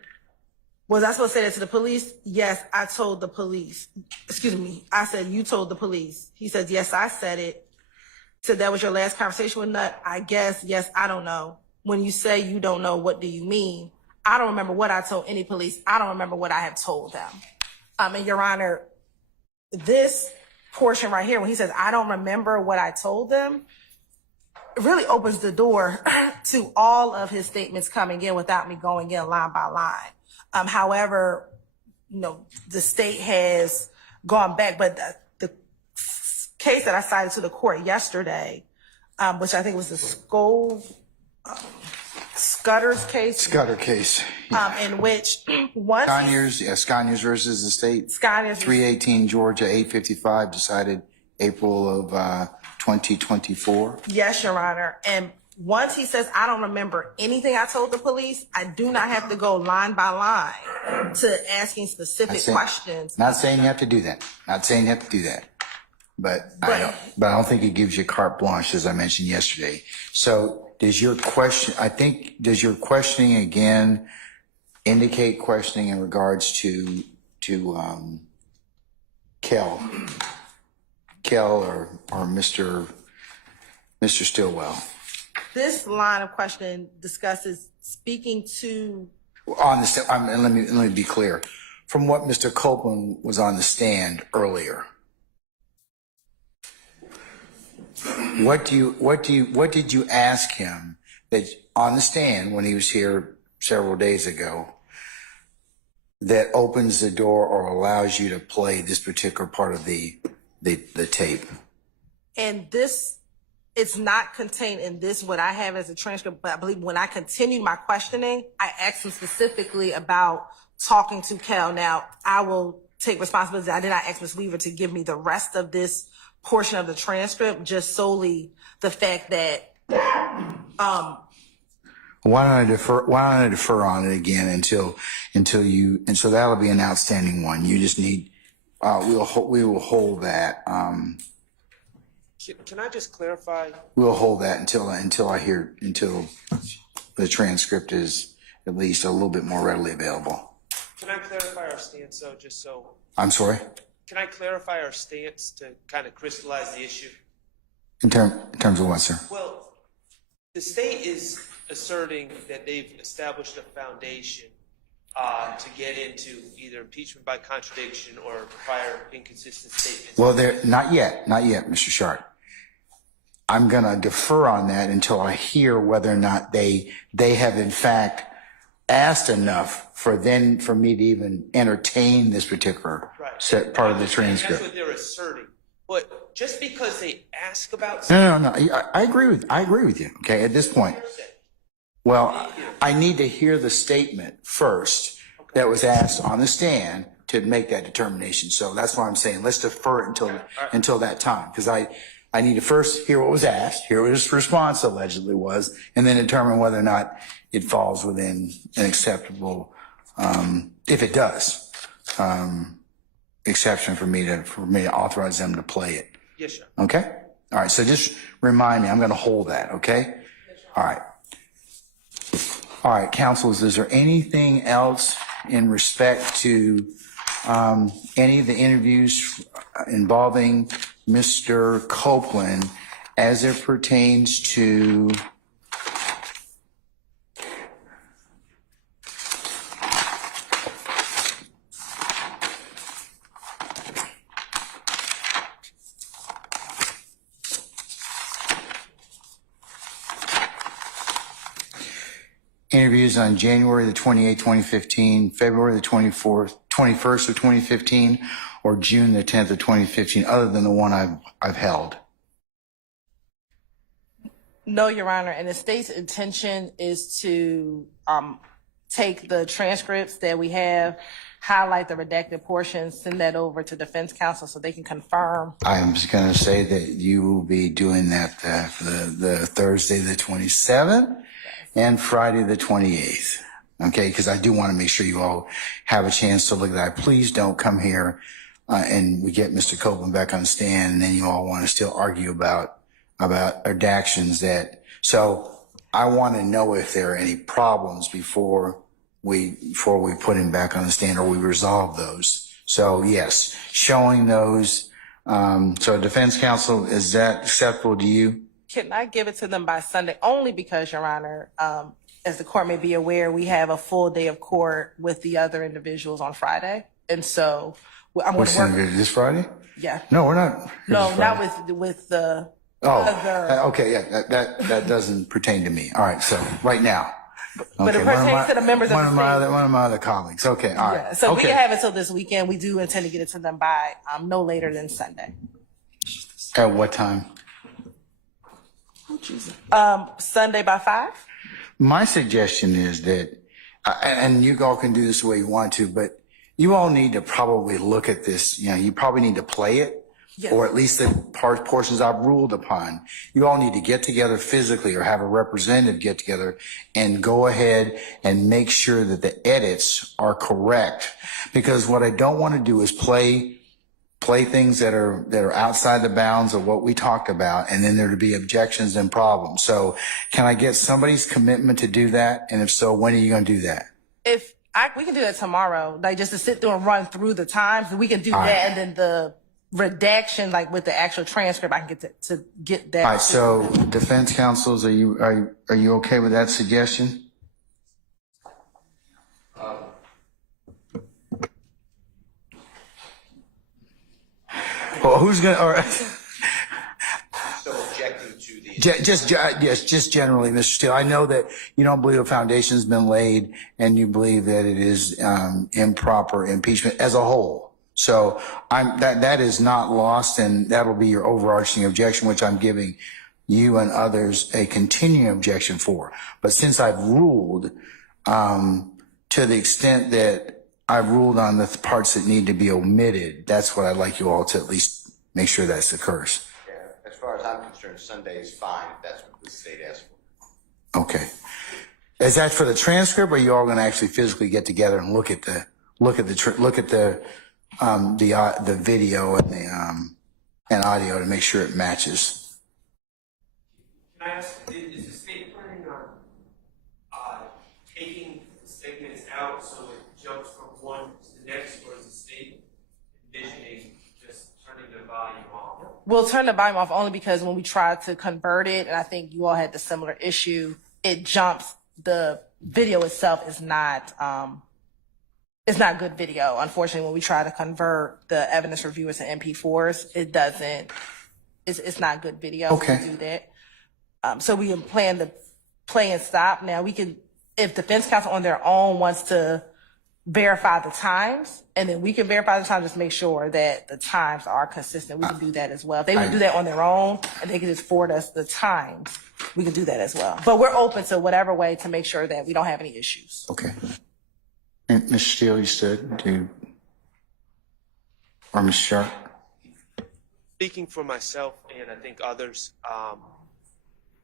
Was I supposed to say that to the police? Yes, I told the police. Excuse me. I said, you told the police. He said, yes, I said it. He said, that was your last conversation with Nutt? I guess, yes, I don't know. When you say you don't know, what do you mean? I don't remember what I told any police. I don't remember what I have told them. And Your Honor, this portion right here, when he says, I don't remember what I told them, it really opens the door to all of his statements coming in without me going in line by line. However, the state has gone back, but the case that I cited to the court yesterday, which I think was the Scudder's case. Scudder case. In which once Scaniers versus the state. Scaniers 318 Georgia 855 decided April of 2024. Yes, Your Honor. And once he says, I don't remember anything I told the police, I do not have to go line by line to asking specific questions. Not saying you have to do that. Not saying you have to do that. But I don't think it gives you carte blanche, as I mentioned yesterday. So does your questioning again indicate questioning in regards to Kel or Mr. Stillwell? This line of questioning discusses speaking to. On the stand, and let me be clear. From what Mr. Copeland was on the stand earlier, what did you ask him that on the stand when he was here several days ago that opens the door or allows you to play this particular part of the tape? And this, it's not contained in this, what I have as a transcript, but I believe when I continued my questioning, I asked him specifically about talking to Kel. Now, I will take responsibility. I did not ask Ms. Weaver to give me the rest of this portion of the transcript, just solely the fact that Why don't I defer on it again until you, and so that'll be an outstanding one. You just need, we will hold that. Can I just clarify? We'll hold that until the transcript is at least a little bit more readily available. Can I clarify our stance, though, just so? I'm sorry? Can I clarify our stance to kind of crystallize the issue? In terms of what, sir? Well, the state is asserting that they've established a foundation to get into either impeachment by contradiction or prior inconsistent statements. Well, not yet, Mr. Sharp. I'm going to defer on that until I hear whether or not they have in fact asked enough for me to even entertain this particular set part of the transcript. That's what they're asserting. But just because they ask about something. No. I agree with you. Okay. At this point. Well, I need to hear the statement first that was asked on the stand to make that determination. So that's why I'm saying let's defer it until that time. Because I need to first hear what was asked, hear what his response allegedly was, and then determine whether or not it falls within an acceptable, if it does, exception for me to authorize them to play it. Yes, sir. Okay? All right. So just remind me, I'm going to hold that. Okay? All right. All right, counsels, is there anything else in respect to any of the interviews involving Mr. Copeland as it pertains to interviews on January the 28th, 2015, February the 21st of 2015, or June the 10th of 2015, other than the one I've held? No, Your Honor. And the state's intention is to take the transcripts that we have, highlight the redacted portions, send that over to defense counsel so they can confirm. I'm just going to say that you will be doing that for the Thursday the 27th and Friday the 28th. Okay, because I do want to make sure you all have a chance to look at that. Please don't come here and we get Mr. Copeland back on the stand and then you all want to still argue about redactions that. So I want to know if there are any problems before we put him back on the stand or we resolve those. So yes, showing those. So defense counsel, is that acceptable to you? Can I give it to them by Sunday? Only because, Your Honor, as the court may be aware, we have a full day of court with the other individuals on Friday. And so I'm going to work. This Friday? Yeah. No, we're not. No, not with the other. Okay. Yeah, that doesn't pertain to me. All right. So right now. But it pertains to the members of the state. One of my other colleagues. Okay, all right. Yeah, so we okay. can have it till this weekend. We do intend to get it to them by no later than Sunday. At what time? Sunday by 5. My suggestion is that, and you all can do this the way you want to, but you all need to probably look at this. You know, you probably need to play it. Yes. Or at least the portions I've ruled upon. You all need to get together physically or have a representative get together and go ahead and make sure that the edits are correct. Because what I don't want to do is play things that are outside the bounds of what we talked about, and then there to be objections and problems. So can I get somebody's commitment to do that? And if so, when are you going to do that? We can do that tomorrow, like just to sit through and run through the times. We can do that, and then the redaction, like with the actual transcript, I can get to get that. All right. So, defense counsels, are you okay with that suggestion? Well, who's gonna? All right. So objecting to the Just generally, Mr. Steele. I know that you don't believe a foundation's been laid, and you believe that it is improper impeachment as a whole. So that is not lost, and that'll be your overarching objection, which I'm giving you and others a continuing objection for. But since I've ruled, to the extent that I've ruled on the parts that need to be omitted, that's what I'd like you all to at least make sure that occurs. Yeah, as far as I'm concerned, Sunday is fine if that's what the state asks for. Okay. Is that for the transcript, or are you all going to actually physically get together and look at the video and audio to make sure it matches? Can I ask, is the state planning on taking the segments out so it jumps from one to the next, or is the state envisioning just turning the volume off? We'll turn the volume off only because when we tried to convert it, and I think you all had the similar issue, it jumps. The video itself is not it's not good video. Unfortunately, when we try to convert the evidence reviewers to MP4s, it doesn't. It's not good video. Okay. To do that. So we can plan to play and stop. Now we can, if defense counsel on their own wants to verify the times, and then we can verify the times, just make sure that the times are consistent. We can do that as well. If they would do that on their own, and they can just forward us the times, we can do that as well. But we're open to whatever way to make sure that we don't have any issues. Okay. And Mr. Steele, you said or Ms. Sharp? Speaking for myself and I think others,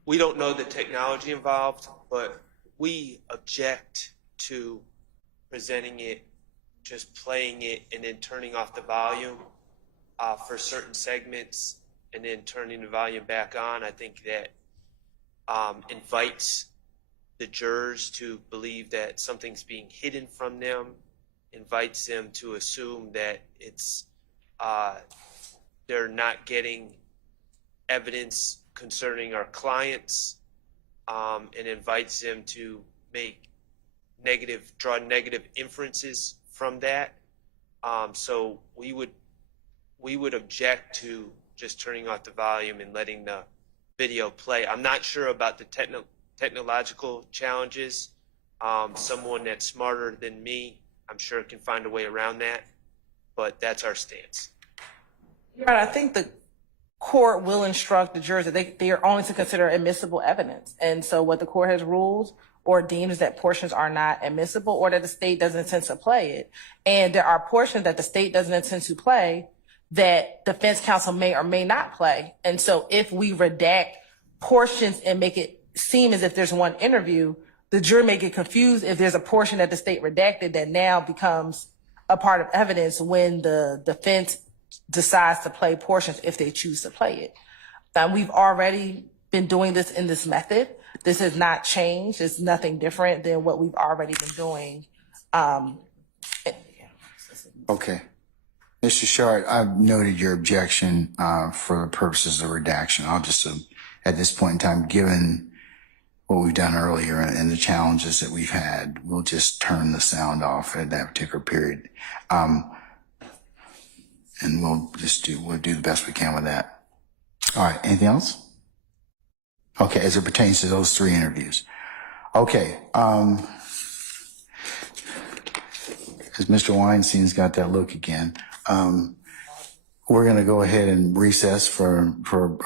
we don't know the technology involved, but we object to presenting it, just playing it, and then turning off the volume for certain segments, and then turning the volume back on. I think that invites the jurors to believe that something's being hidden from them, invites them to assume that it's they're not getting evidence concerning our clients, and invites them to draw negative inferences from that. So we would object to just turning off the volume and letting the video play. I'm not sure about the technological challenges. Someone that's smarter than me, I'm sure, can find a way around that, but that's our stance. Right, I think the court will instruct the jurors that they are only to consider admissible evidence. And so what the court has ruled or deemed is that portions are not admissible, or that the state doesn't intend to play it. And there are portions that the state doesn't intend to play that defense counsel may or may not play. And so if we redact portions and make it seem as if there's one interview, the jury may get confused if there's a portion that the state redacted that now becomes a part of evidence when the defense decides to play portions, if they choose to play it. We've already been doing this in this method. This has not changed. It's nothing different than what we've already been doing. Okay. Mr. Shard, I've noted your objection for the purposes of redaction. I'll just, at this point in time, given what we've done earlier and the challenges that we've had, we'll just turn the sound off at that particular period. And we'll do the best we can with that. All right. Anything else? Okay. As it pertains to those 3 interviews. Okay, because Mr. Weinstein's got that look again. We're going to go ahead and recess for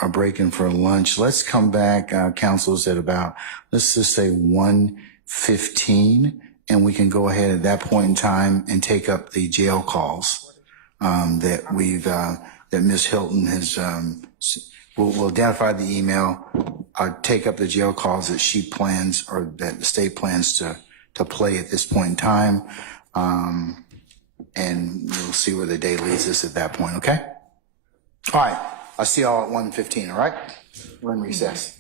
a break and for lunch. Let's come back, councils, at about, let's just say 1:15, and we can go ahead at that point in time and take up the jail calls that Ms. Hilton has. We'll identify the email, take up the jail calls that she plans or that the state plans to play at this point in time. And we'll see where the day leads us at that point, okay? All right, I'll see y'all at 1:15, all right? We're in recess.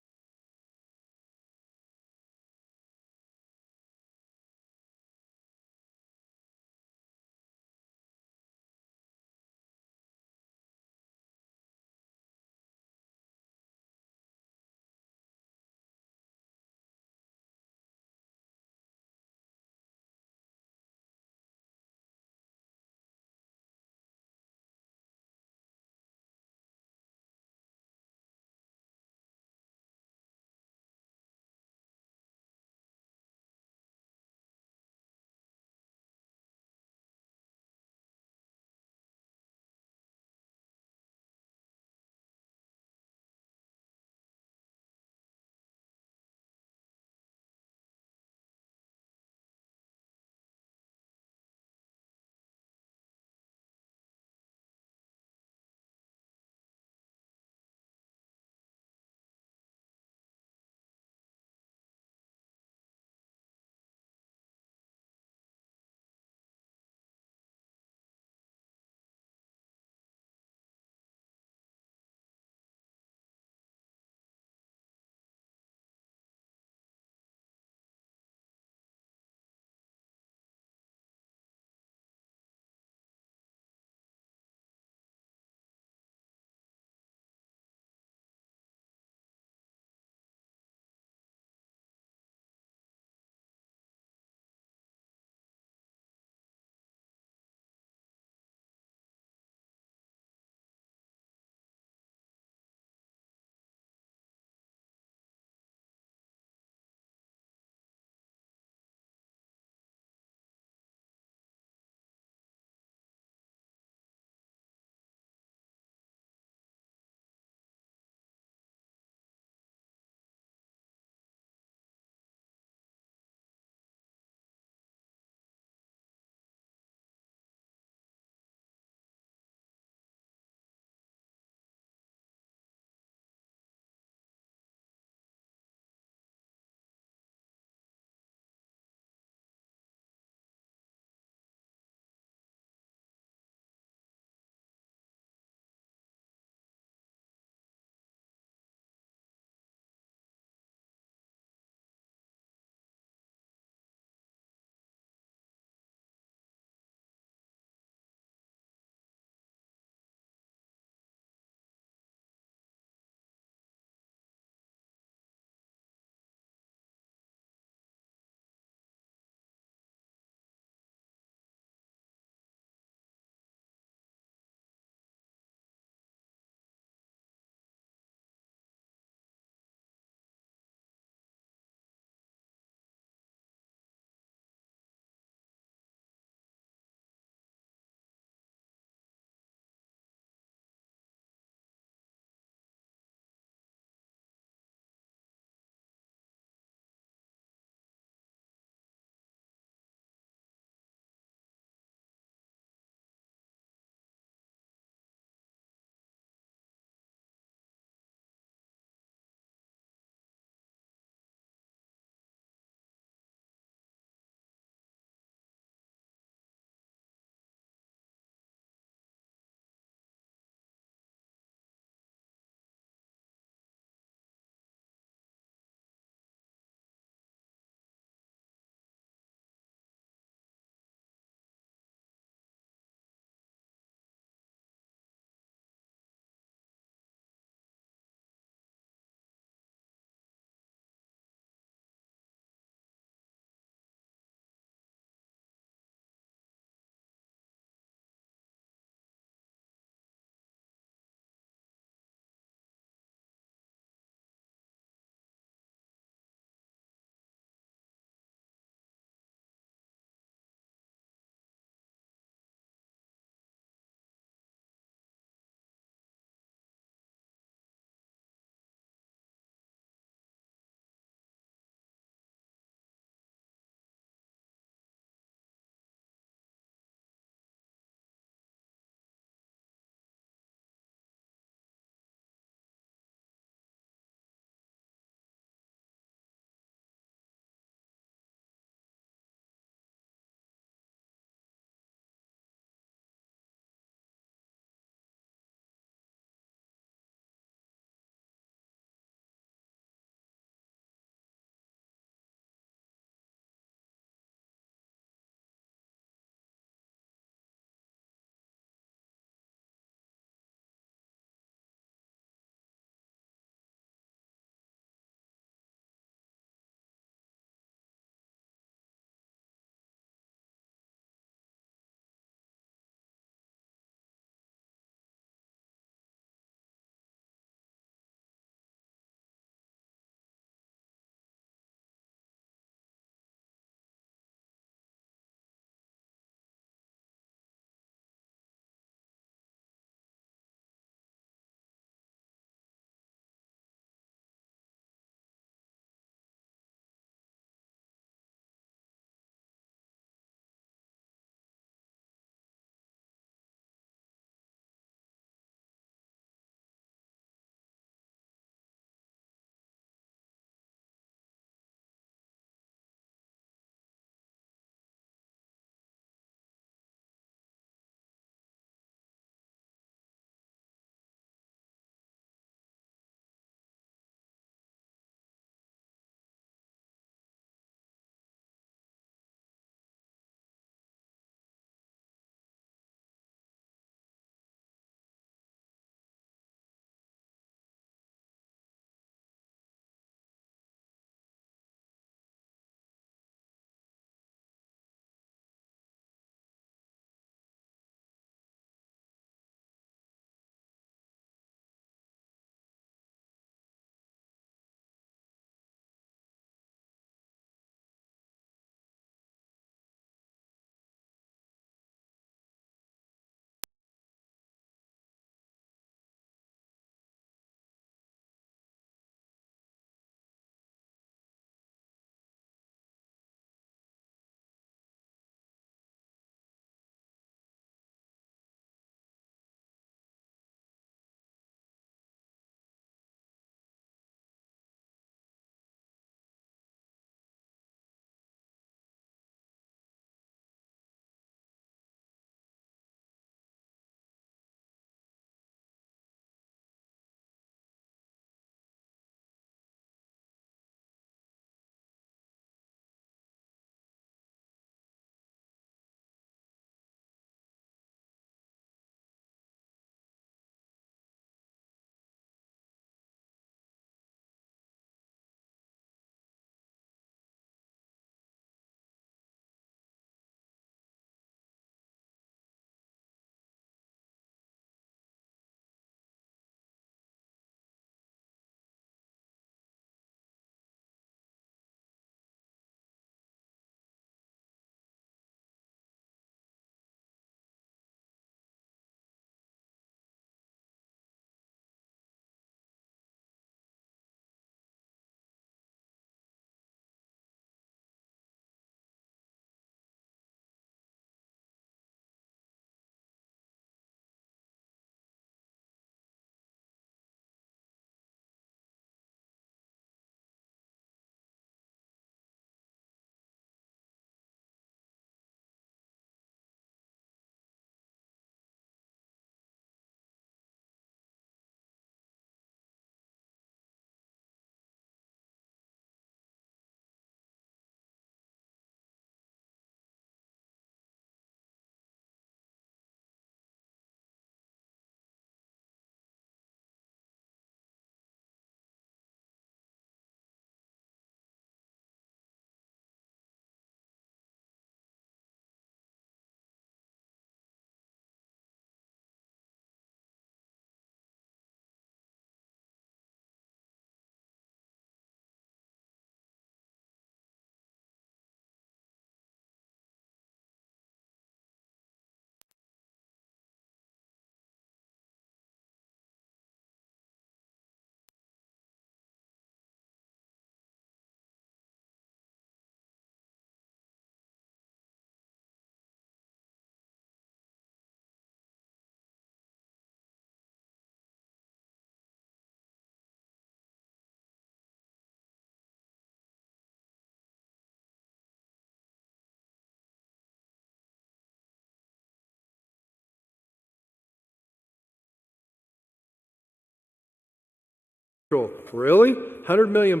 Really? $100 million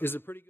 is a pretty good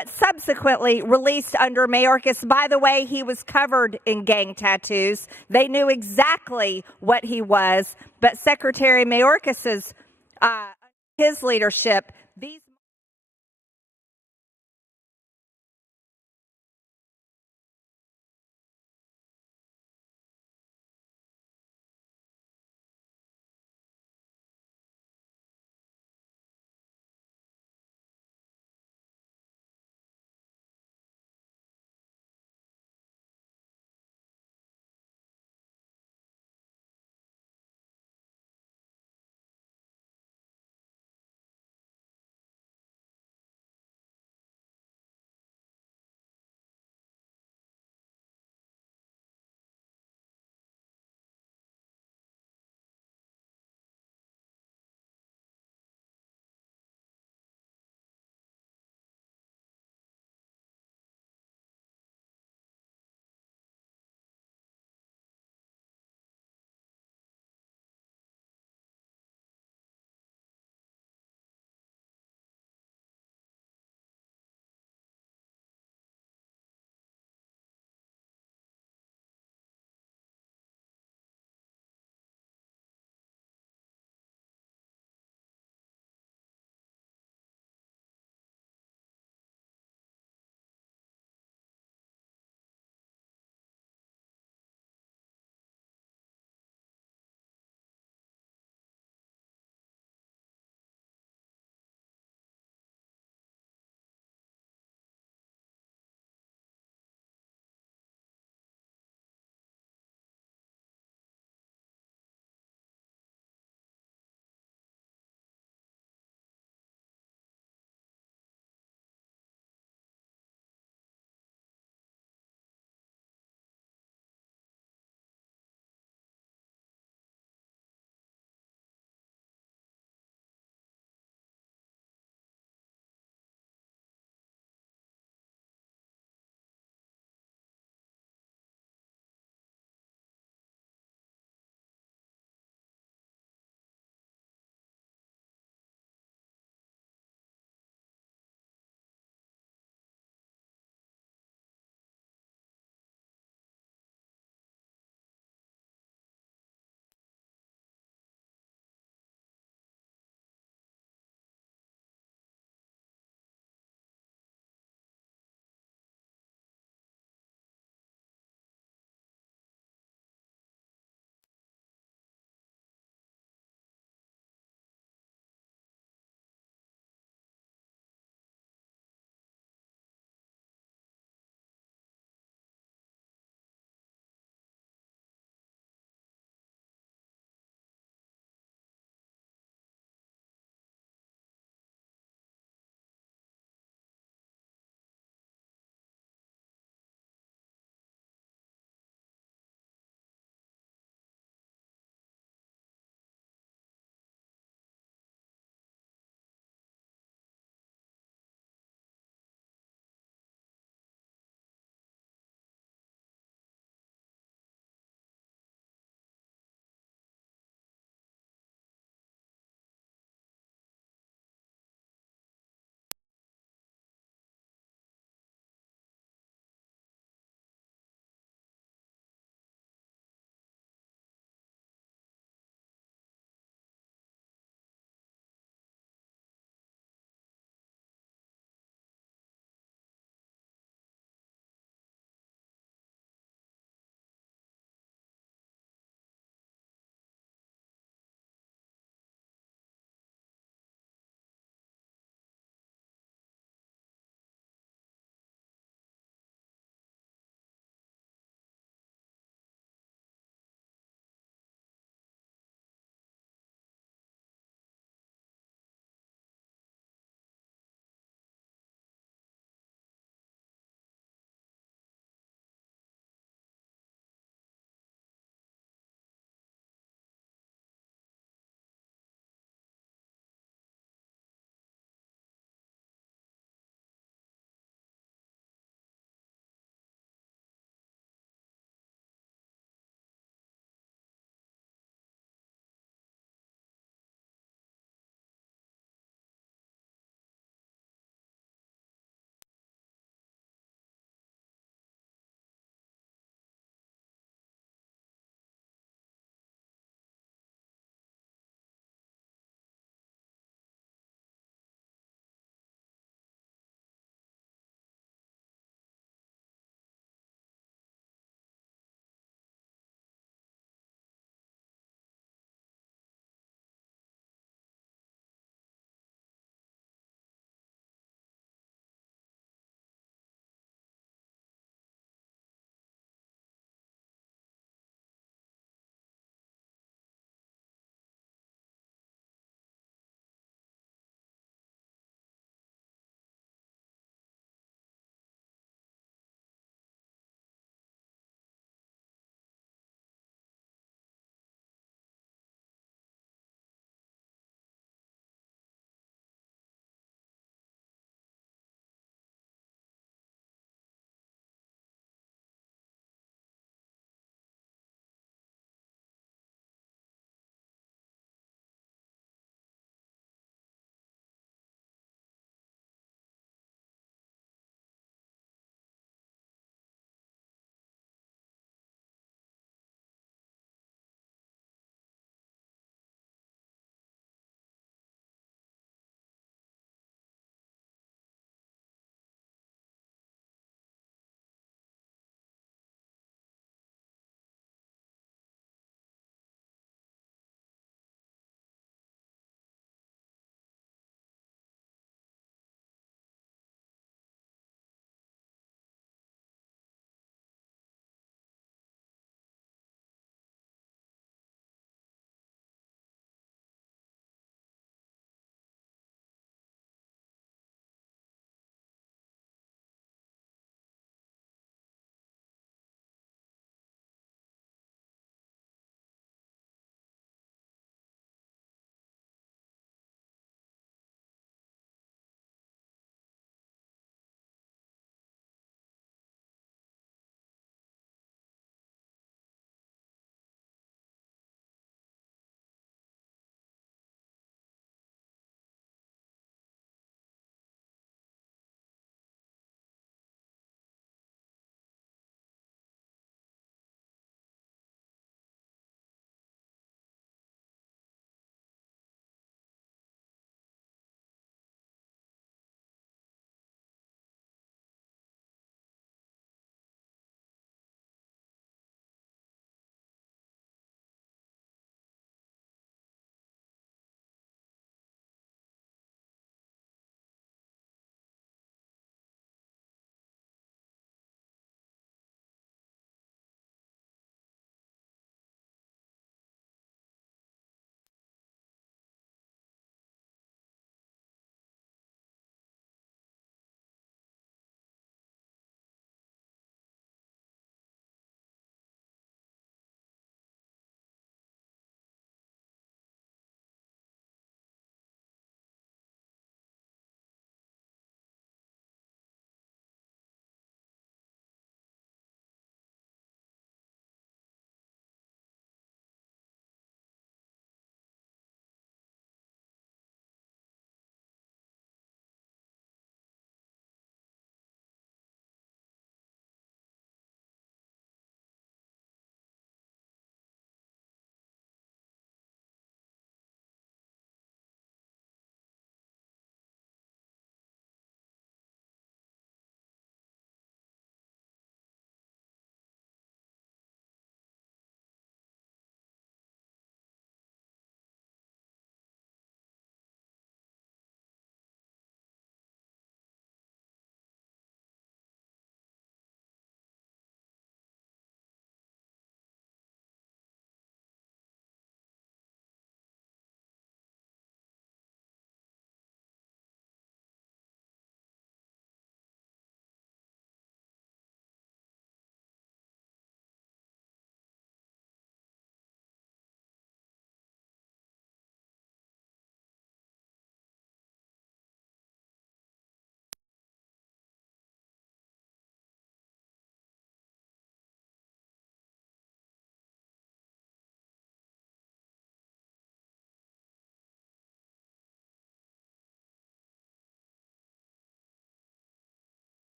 but subsequently released under Mayorkas. By the way, he was covered in gang tattoos. They knew exactly what he was, but Secretary Mayorkas's his leadership, these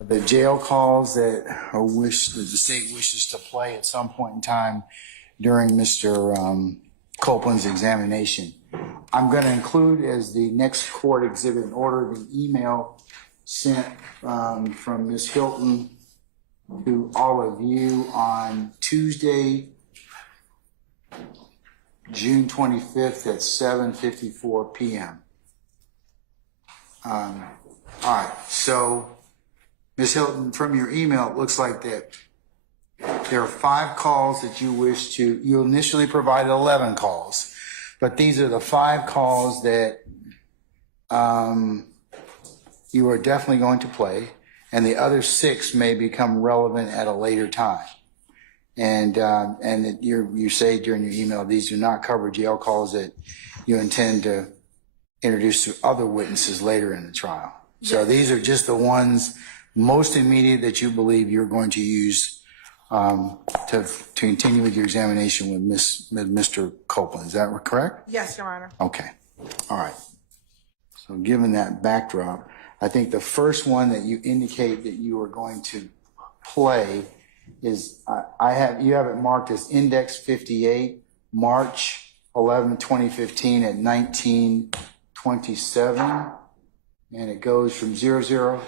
the jail calls that the state wishes to play at some point in time during Mr. Copeland's examination. I'm going to include as the next court exhibit in order the email sent from Ms. Hilton to all of you on Tuesday, June 25th at 7:54 p.m. All right, so Ms. Hilton, from your email, it looks like that there are 5 calls that you initially provided 11 calls, but these are the 5 calls that you are definitely going to play, and the other 6 may become relevant at a later time. And you say during your email, these do not cover jail calls that you intend to introduce to other witnesses later in the trial. So these are just the ones most immediate that you believe you're going to use to continue with your examination with Mr. Copeland. Is that correct? Yes, Your Honor. Okay. All right. So given that backdrop, I think the first one that you indicate that you are going to play is you have it marked as Index 58, March 11, 2015 at 19:27, and it goes from 00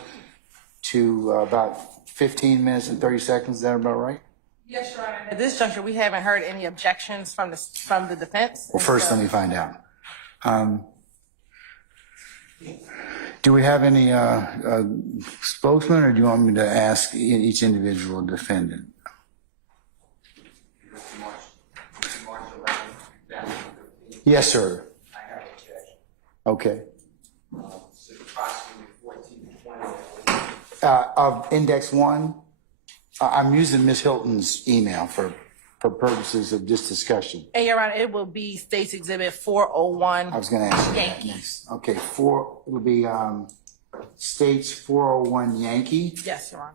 to about 15 minutes and 30 seconds. Is that about right? Yes, Your Honor. At this juncture, we haven't heard any objections from the defense. Well, first, let me find out. Do we have any spokesman, or do you want me to ask each individual defendant? Yes, sir. I have objection. Okay. This is approximately 14 to 20. Of Index 1, I'm using Ms. Hilton's email for purposes of this discussion. And Your Honor, it will be State's Exhibit 401. I was going to ask you that Yankee. next. Okay, it'll be State's 401 Yankee. Yes, Your Honor.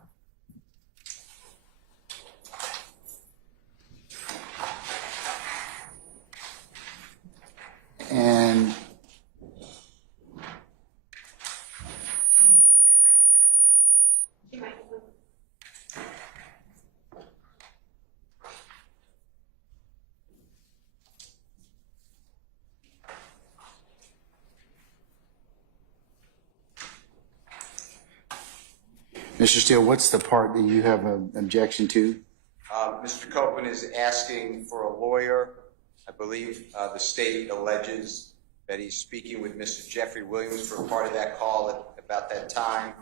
And Mr. Steele, what's the part that you have an objection to? Mr. Copeland is asking for a lawyer. I believe the state alleges that he's speaking with Mr. Jeffrey Williams for part of that call at about that time,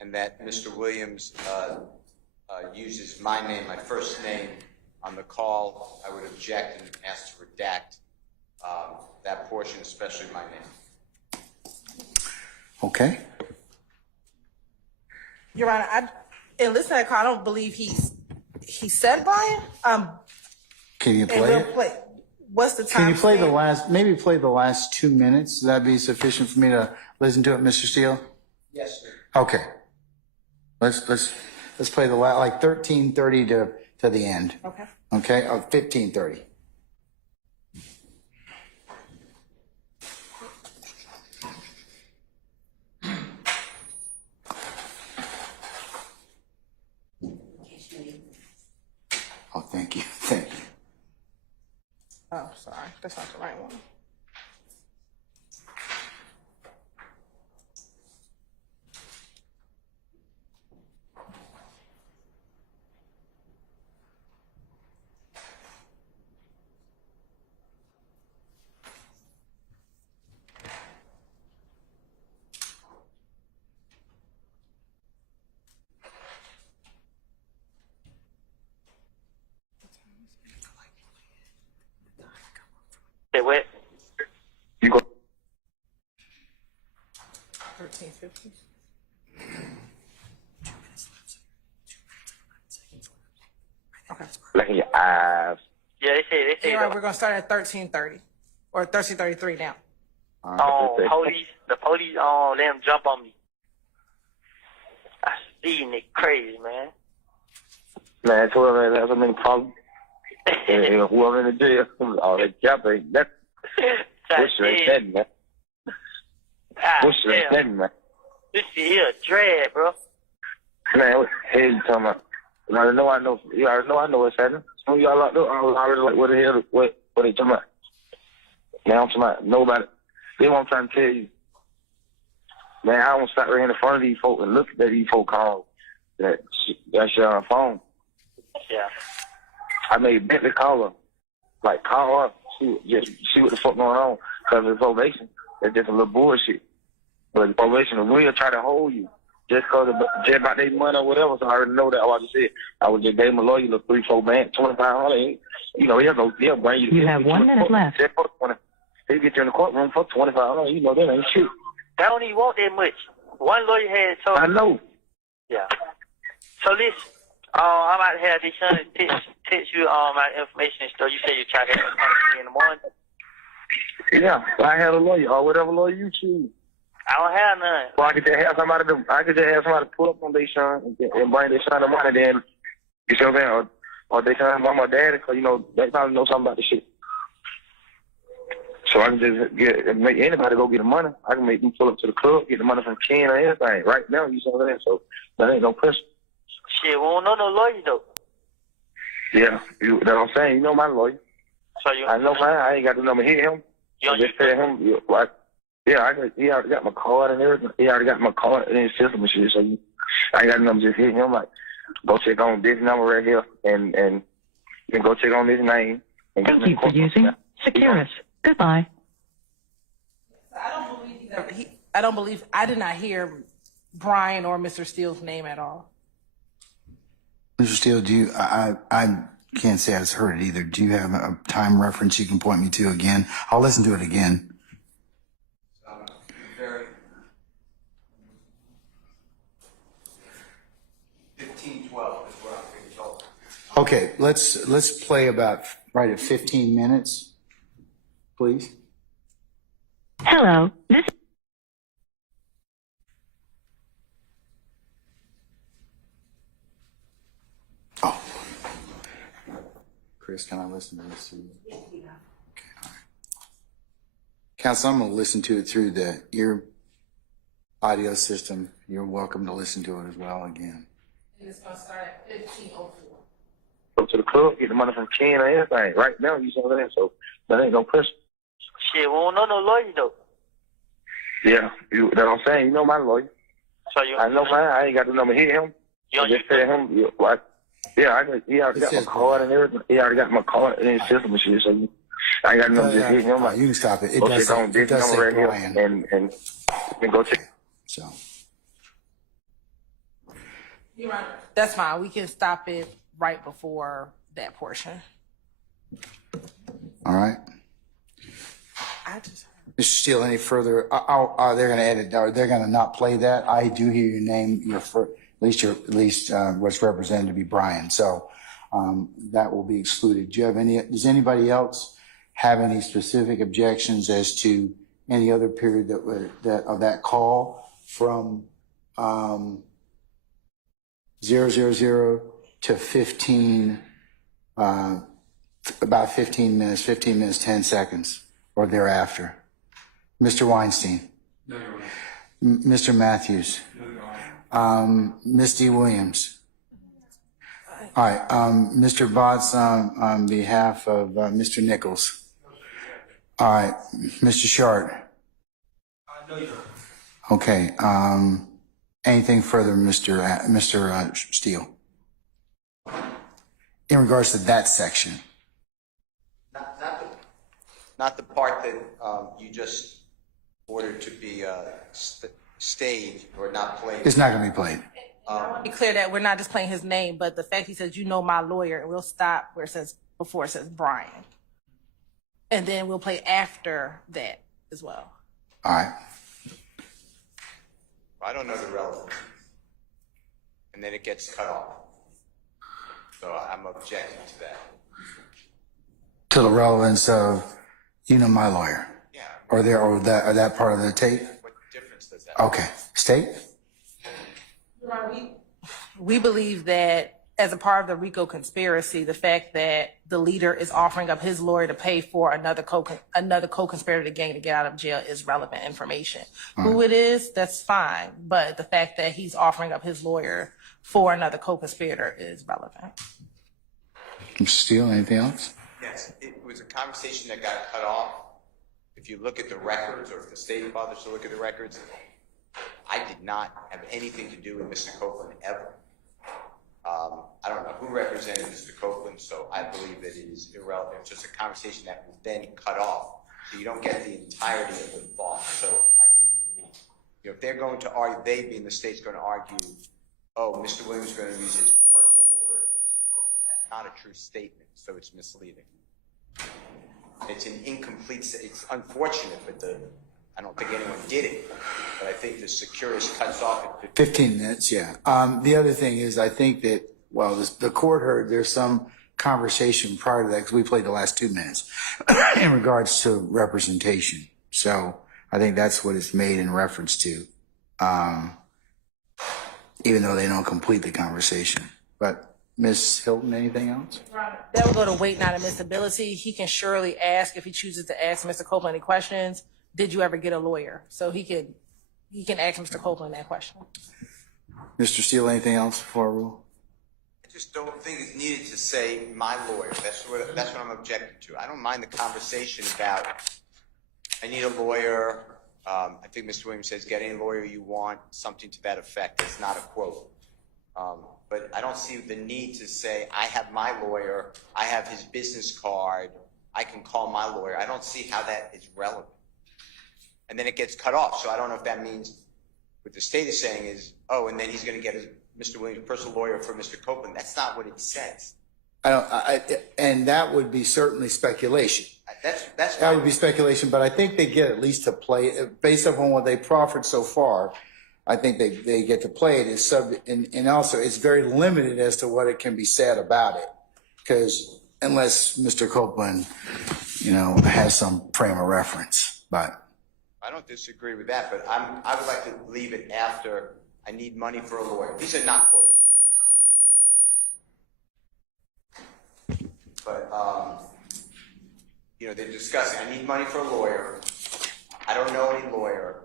and that Mr. Williams uses my name, my first name, on the call. I would object and ask to redact that portion, especially my name. Okay. Your Honor, in listening to that call, I don't believe he said Brian. Can you play it? What's the time? Can you play maybe play the last 2 minutes? Would that be sufficient for me to listen to it, Mr. Steele? Yes, sir. Okay. Let's play the like 13:30 to the end. Okay. Okay, of 15:30. Oh, thank you. Thank you. Oh, sorry. That's not the right one. Say what? You go. 13:50. Okay. Look in your eyes. Yeah, they say. You're right, we're gonna start at 13:30 or 13:33 now. The police, let them jump on me. I see Nick crazy, man. Man, whoever has so many problems, and whoever in the jail, all that jumping, that what should I said, man? What should I said, man? This shit here a drag, bro. Man, what the hell you talking about? You already know I know what's happening. Some of y'all locked up, I was already like, what the hell, what they talking about? Man, I'm talking about nobody. This what I'm trying to tell you. Man, I don't stop right in front of these folks and look at these folks call that shit on the phone. Yeah. I made Bentley call her. Like, call her, see what the fuck going on. Because of the probation, that's just a little bullshit. But the probation will try to hold you. Just about their money or whatever, so I already know that. All I just said, I would just gave him a lawyer, look, 3-4 bank, $2,500. You know, he'll bring you. You have 1 minute left. He'll get you in the courtroom for $2,500. You know, that ain't shit. They don't even want that much. One lawyer had told I know. Yeah. So listen, I'm about to have this son text you my information and stuff. You said you try to have it in the morning. Yeah, I had a lawyer or whatever lawyer you choose. I don't have none. Well, I could just have somebody pull up on their son and bring their son the money. Then you see what I'm saying, or they son, mom or daddy, because you know they probably know something about the shit. So I can just make anybody go get the money. I can make them pull up to the club, get the money from Ken or anything. Right now, you see what I'm saying? So that ain't no pressure. Shit, we don't know no lawyer though. Yeah, that's what I'm saying. You know my lawyer. So I know mine. I ain't got the number. Hit him. You just tell him like. Yeah, he already got my card and everything. He already got my card and his system and shit. So I ain't got no number. Just hit him like, go check on this number right here and then go check on this name. And Thank you for using Securus. Goodbye. I did not hear Brian or Mr. Steele's name at all. Mr. Steele, I can't say I've heard it either. Do you have a time reference you can point me to again? I'll listen to it again. 15:12 is what I'm being told. Okay, let's play about right at 15 minutes, please. Hello. Oh. Chris, can I listen to this too? Okay, all right. Counsel, I'm going to listen to it through your audio system. You're welcome to listen to it as well again. And it's going to start at 15:04. Go to the club, get the money from Ken or anything. Right now, you see what I'm saying? So that ain't no pressure. Shit, we don't know no lawyer though. Yeah, that's what I'm saying. You know my lawyer. So I know mine. I ain't got the number. Hit him. Just tell him like. Yeah, he already got my card and everything. He already got my card and his system and shit. So I ain't got no number. Just hit him like. You can stop it. It go does check on this number right here and go check. So. You're right. That's fine. We can stop it right before that portion. All right. Mr. Steele, any further? They're going to edit. They're going to not play that. I do hear your name. At least what's represented to be Brian. So that will be excluded. Do you have any? Does anybody else have any specific objections as to any other period of that call from 000 to 15? About 15 minutes, 10 seconds, or thereafter. Mr. Weinstein. No, Your Honor. Mr. Matthews. No, Your Honor. Ms. D. Williams. All right. Mr. Botts on behalf of Mr. Nichols. All right. Mr. Short. No, Your Honor. Okay. Anything further, Mr. Steele? In regards to that section. Not the part that you just ordered to be staged or not played. It's not going to be played. I want to be clear that we're not just playing his name, but the fact he says, you know my lawyer, and we'll stop where it says, before it says Brian. And then we'll play after that as well. All right. I don't know the relevance. And then it gets cut off. So I'm objecting to that. To the relevance of, you know, my lawyer. Yeah. Or that part of the tape? What difference does that make? Okay. State? We believe that as a part of the RICO conspiracy, the fact that the leader is offering up his lawyer to pay for another co-conspirator to gain to get out of jail is relevant information. Who it is, that's fine. But the fact that he's offering up his lawyer for another co-conspirator is relevant. Mr. Steele, anything else? Yes, it was a conversation that got cut off. If you look at the records, or if the state bothers to look at the records, I did not have anything to do with Mr. Copeland ever. I don't know who represented Mr. Copeland, so I believe that it is irrelevant. It's just a conversation that was then cut off, so you don't get the entirety of the thought. So I do, if they're going to argue, they being the state's going to argue, oh, Mr. Williams is going to use his personal lawyer. That's not a true statement, so it's misleading. It's an incomplete. It's unfortunate, but I don't think anyone did it. But I think the securist cuts off at 15 minutes, yeah. The other thing is, I think that, well, the court heard there's some conversation prior to that, because we played the last 2 minutes, in regards to representation. So I think that's what it's made in reference to, even though they don't complete the conversation. But Ms. Hilton, anything else? That will go to weight, not admissibility. He can surely ask, if he chooses to ask Mr. Copeland any questions, did you ever get a lawyer? So he can ask Mr. Copeland that question. Mr. Steele, anything else before I rule? I just don't think it's needed to say my lawyer. That's what I'm objecting to. I don't mind the conversation about I need a lawyer. I think Mr. Williams says get any lawyer you want, something to that effect. It's not a quote. But I don't see the need to say I have my lawyer, I have his business card, I can call my lawyer. I don't see how that is relevant. And then it gets cut off. So I don't know if that means what the state is saying is, oh, and then he's going to get Mr. Williams' personal lawyer for Mr. Copeland. That's not what it says. And that would be certainly speculation. That would be speculation, but I think they get at least to play, based upon what they proffered so far, I think they get to play it. And also it's very limited as to what it can be said about it. Because unless Mr. Copeland, has some frame of reference, but. I don't disagree with that, but I would like to leave it after I need money for a lawyer. These are not quotes. But, they're discussing, I need money for a lawyer. I don't know any lawyer.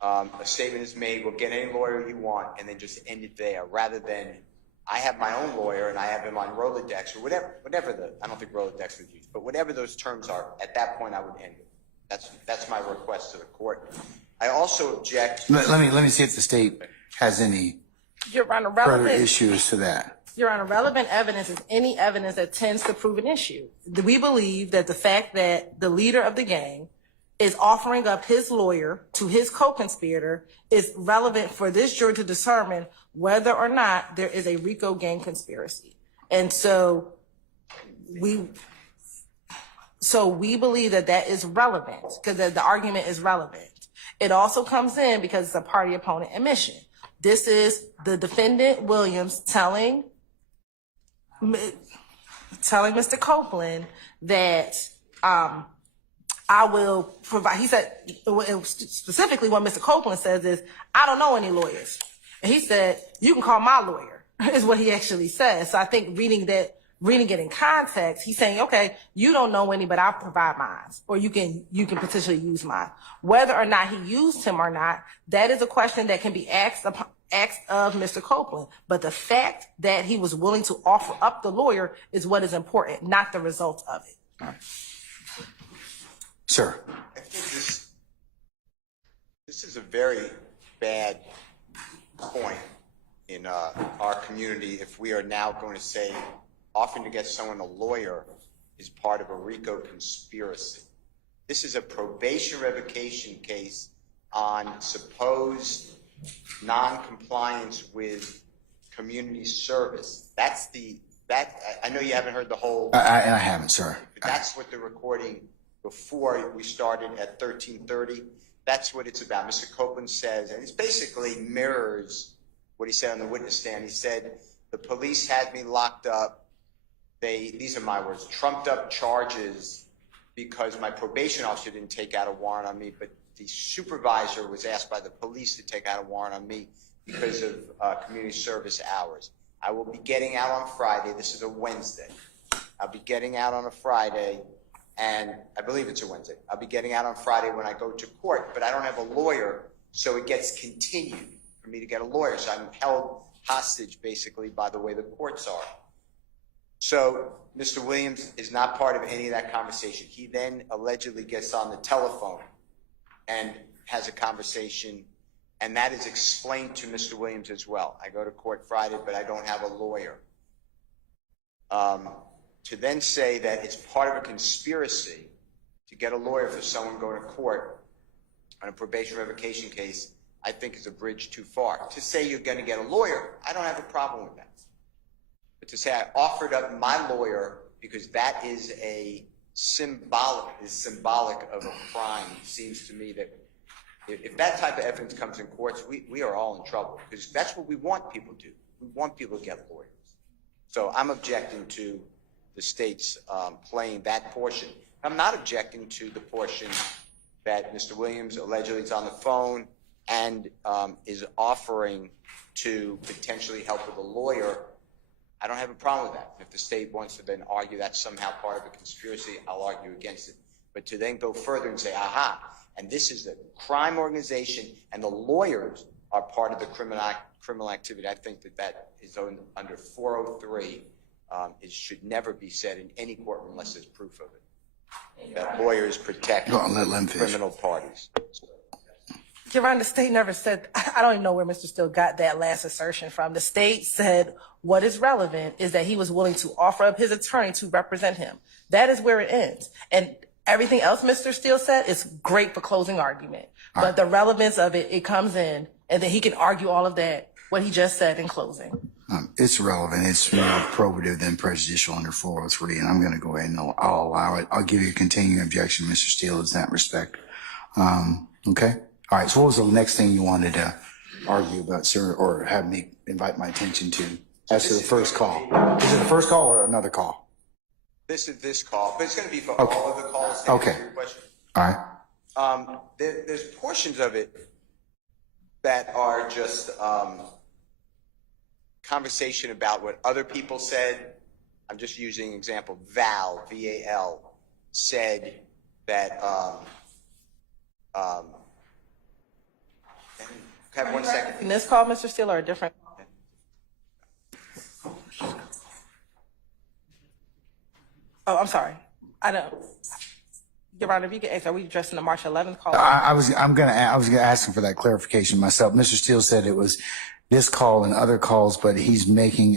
A statement is made, we'll get any lawyer you want, and then just end it there, rather than I have my own lawyer and I have him on Rolodex or whatever I don't think Rolodex would use, but whatever those terms are, at that point I would end it. That's my request to the court. I also object. Let me see if the state has any further issues to that. Your Honor, relevant evidence is any evidence that tends to prove an issue. We believe that the fact that the leader of the gang is offering up his lawyer to his co-conspirator is relevant for this jury to determine whether or not there is a RICO gang conspiracy. And so we believe that is relevant, because the argument is relevant. It also comes in because it's a party opponent admission. This is the defendant Williams telling Mr. Copeland that I will provide. He said, specifically what Mr. Copeland says is, I don't know any lawyers. And he said, you can call my lawyer, is what he actually says. So I think reading it in context, he's saying, okay, you don't know any, but I'll provide mine, or you can potentially use mine. Whether or not he used him or not, that is a question that can be asked of Mr. Copeland. But the fact that he was willing to offer up the lawyer is what is important, not the result of it. All right. Sir. I think this is a very bad point in our community if we are now going to say offering to get someone a lawyer is part of a RICO conspiracy. This is a probation revocation case on supposed non-compliance with community service. I know you haven't heard the whole. I haven't, sir. That's what the recording before we started at 13:30. That's what it's about. Mr. Copeland says, and it basically mirrors what he said on the witness stand. He said, the police had me locked up. These are my words, trumped up charges because my probation officer didn't take out a warrant on me, but the supervisor was asked by the police to take out a warrant on me because of community service hours. I will be getting out on Friday. This is a Wednesday. I'll be getting out on a Friday, and I believe it's a Wednesday. I'll be getting out on Friday when I go to court, but I don't have a lawyer, so it gets continued for me to get a lawyer. So I'm held hostage basically by the way the courts are. So Mr. Williams is not part of any of that conversation. He then allegedly gets on the telephone and has a conversation, and that is explained to Mr. Williams as well. I go to court Friday, but I don't have a lawyer. To then say that it's part of a conspiracy to get a lawyer for someone going to court on a probation revocation case, I think is a bridge too far. To say you're going to get a lawyer, I don't have a problem with that. But to say I offered up my lawyer because that is symbolic of a crime, seems to me that if that type of evidence comes in courts, we are all in trouble, because that's what we want people to do. We want people to get lawyers. So I'm objecting to the state's playing that portion. I'm not objecting to the portion that Mr. Williams allegedly is on the phone and is offering to potentially help with a lawyer. I don't have a problem with that. If the state wants to then argue that's somehow part of a conspiracy, I'll argue against it. But to then go further and say, aha, and this is the crime organization and the lawyers are part of the criminal activity, I think that is under 403. It should never be said in any courtroom unless there's proof of it. That lawyers protect criminal parties. Your Honor, the state never said, I don't even know where Mr. Steele got that last assertion from. The state said what is relevant is that he was willing to offer up his attorney to represent him. That is where it ends. And everything else Mr. Steele said is great for closing argument. But the relevance of it, it comes in, and then he can argue all of that, what he just said in closing. It's relevant. It's more probative than prejudicial under 403, and I'm going to go ahead and I'll allow it. I'll give you a continuing objection, Mr. Steele, in that respect. Okay? All right, so what was the next thing you wanted to argue about, sir, or have me invite my attention to? As to the first call. Is it the first call or another call? This is this call, but it's going to be for all of the calls. Okay. All right. There's portions of it that are just conversation about what other people said. I'm just using an example. Val, V-A-L, said that have 1 second. In this call, Mr. Steele, or a different call? Oh, I'm sorry. I don't. Your Honor, if you could ask, are we addressing the March 11th call? I was asking for that clarification myself. Mr. Steele said it was this call and other calls, but he's making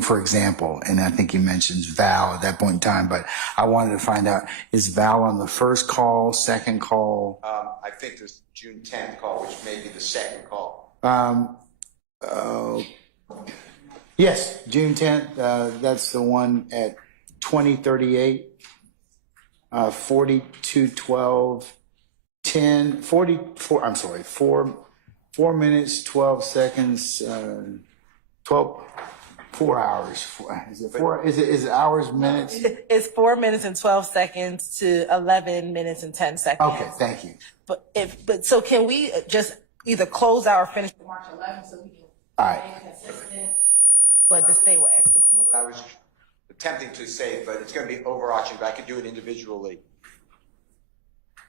for example, and I think he mentions Val at that point in time, but I wanted to find out, is Val on the first call, second call? I think this June 10th call, which may be the second call. Yes, June 10th. That's the one at 2038, 4212, 10, 44, I'm sorry, 4 minutes, 12 seconds, 4 hours. Is it hours, minutes? It's 4 minutes and 12 seconds to 11 minutes and 10 seconds. Okay, thank you. But so can we just either close out or finish the March 11th so we can remain consistent? But the state will ask the court. I was attempting to say, but it's going to be overarching, but I could do it individually.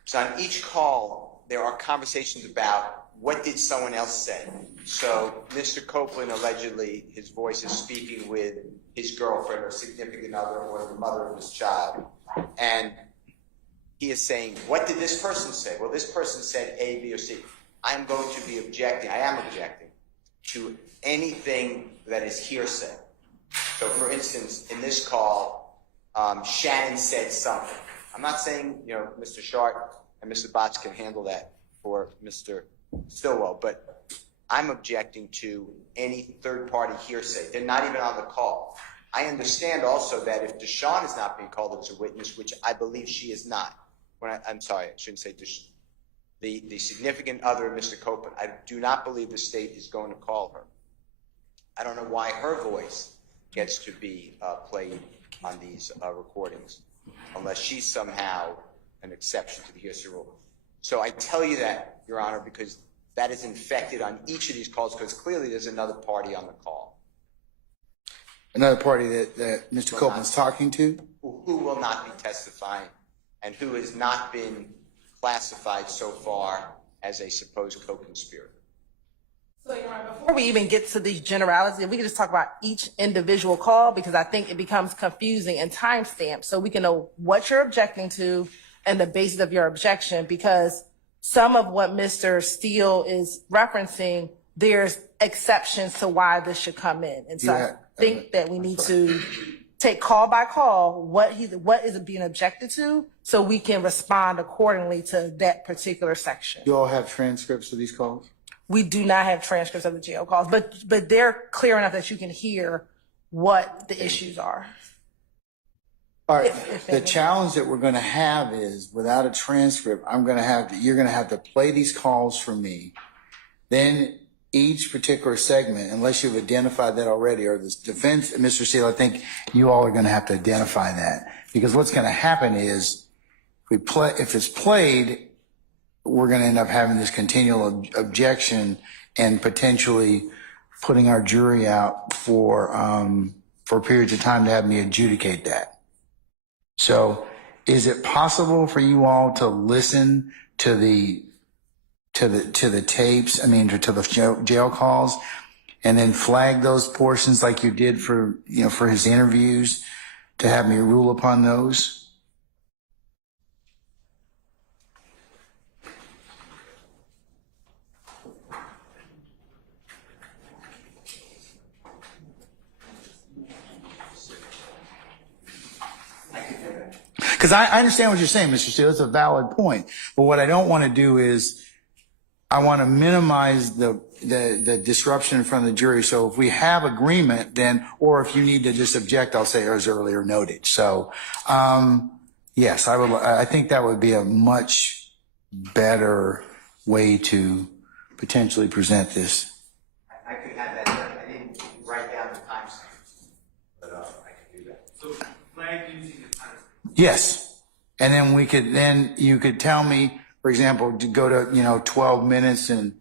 So on each call, there are conversations about what did someone else say. So Mr. Copeland, allegedly, his voice is speaking with his girlfriend or significant other or the mother of his child. And he is saying, what did this person say? Well, this person said A, B, or C. I am objecting to anything that is hearsay. So for instance, in this call, Shannon said something. I'm not saying, Mr. Sharp and Mr. Botts can handle that for Mr. Stillwell, but I'm objecting to any third-party hearsay. They're not even on the call. I understand also that if Deshawn is not being called as a witness, which I believe she is not, I'm sorry, I shouldn't say the significant other of Mr. Copeland, I do not believe the state is going to call her. I don't know why her voice gets to be played on these recordings, unless she's somehow an exception to the hearsay rule. So I tell you that, Your Honor, because that is infected on each of these calls, because clearly there's another party on the call. Another party that Mr. Copeland's talking to? Who will not be testifying and who has not been classified so far as a supposed co-conspirator. So, Your Honor, before we even get to these generalities, if we could just talk about each individual call, because I think it becomes confusing and timestamped, so we can know what you're objecting to and the basis of your objection, because some of what Mr. Steele is referencing, there's exceptions to why this should come in. And so I think that we need to take call by call what is being objected to, so we can respond accordingly to that particular section. You all have transcripts of these calls? We do not have transcripts of the jail calls, but they're clear enough that you can hear what the issues are. All right. The challenge that we're going to have is, without a transcript, you're going to have to play these calls for me. Then each particular segment, unless you've identified that already, or the defense, Mr. Steele, I think you all are going to have to identify that, because what's going to happen is, if it's played, we're going to end up having this continual objection and potentially putting our jury out for periods of time to have me adjudicate that. So is it possible for you all to listen to the tapes, to the jail calls, and then flag those portions like you did for his interviews, to have me rule upon those? Because I understand what you're saying, Mr. Steele. It's a valid point. But what I don't want to do is, I want to minimize the disruption in front of the jury. So if we have agreement, then, or if you need to just object, I'll say as earlier noted. So, yes, I think that would be a much better way to potentially present this. I could have that. I didn't write down the timestamps, but I could do that. So flag using the timestamp. Yes. And then you could tell me, for example, to go to, 12 minutes and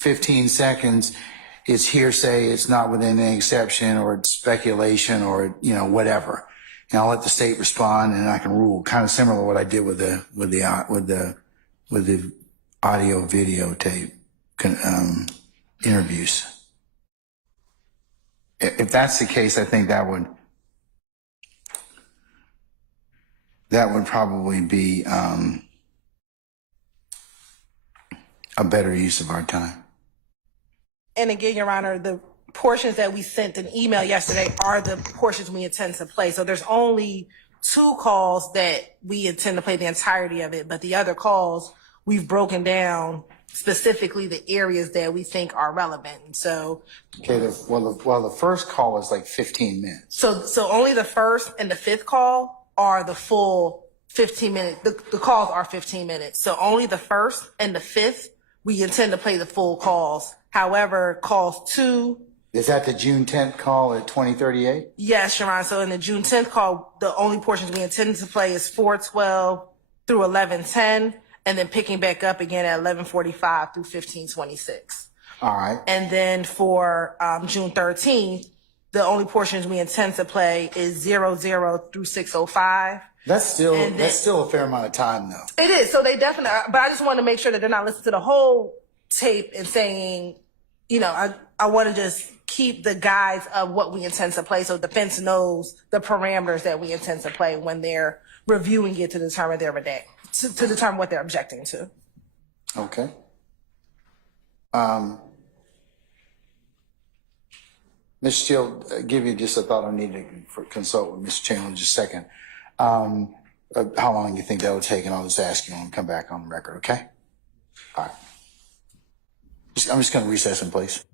15 seconds, it's hearsay, it's not within any exception, or it's speculation, or, whatever. And I'll let the state respond, and I can rule, kind of similar to what I did with the audio videotape interviews. If that's the case, I think that would probably be a better use of our time. And again, Your Honor, the portions that we sent an email yesterday are the portions we intend to play. So there's only 2 calls that we intend to play the entirety of it, but the other calls we've broken down specifically the areas that we think are relevant. And so, okay, the first call is like 15 minutes. So only the first and the 5th call are the full 15 minutes. The calls are 15 minutes. So only the first and the 5th, we intend to play the full calls. However, calls 2. Is that the June 10th call at 2038? Yes, Sharon. So in the June 10th call, the only portions we intended to play is 4:12 through 11:10, and then picking back up again at 11:45 through 15:26. All right. And then for June 13th, the only portions we intend to play is 00 through 6:05. That's still a fair amount of time, though. It is. So they definitely are, but I just want to make sure that they're not listening to the whole tape and saying, I want to just keep the guides of what we intend to play, so defense knows the parameters that we intend to play when they're reviewing it to determine their to determine what they're objecting to. Okay. Mr. Steele, give you just a thought. I need to consult with Mr. Chandler in just a second. How long do you think that would take? And I'll just ask you when we come back on the record, okay? All right. I'm just going to recess in place.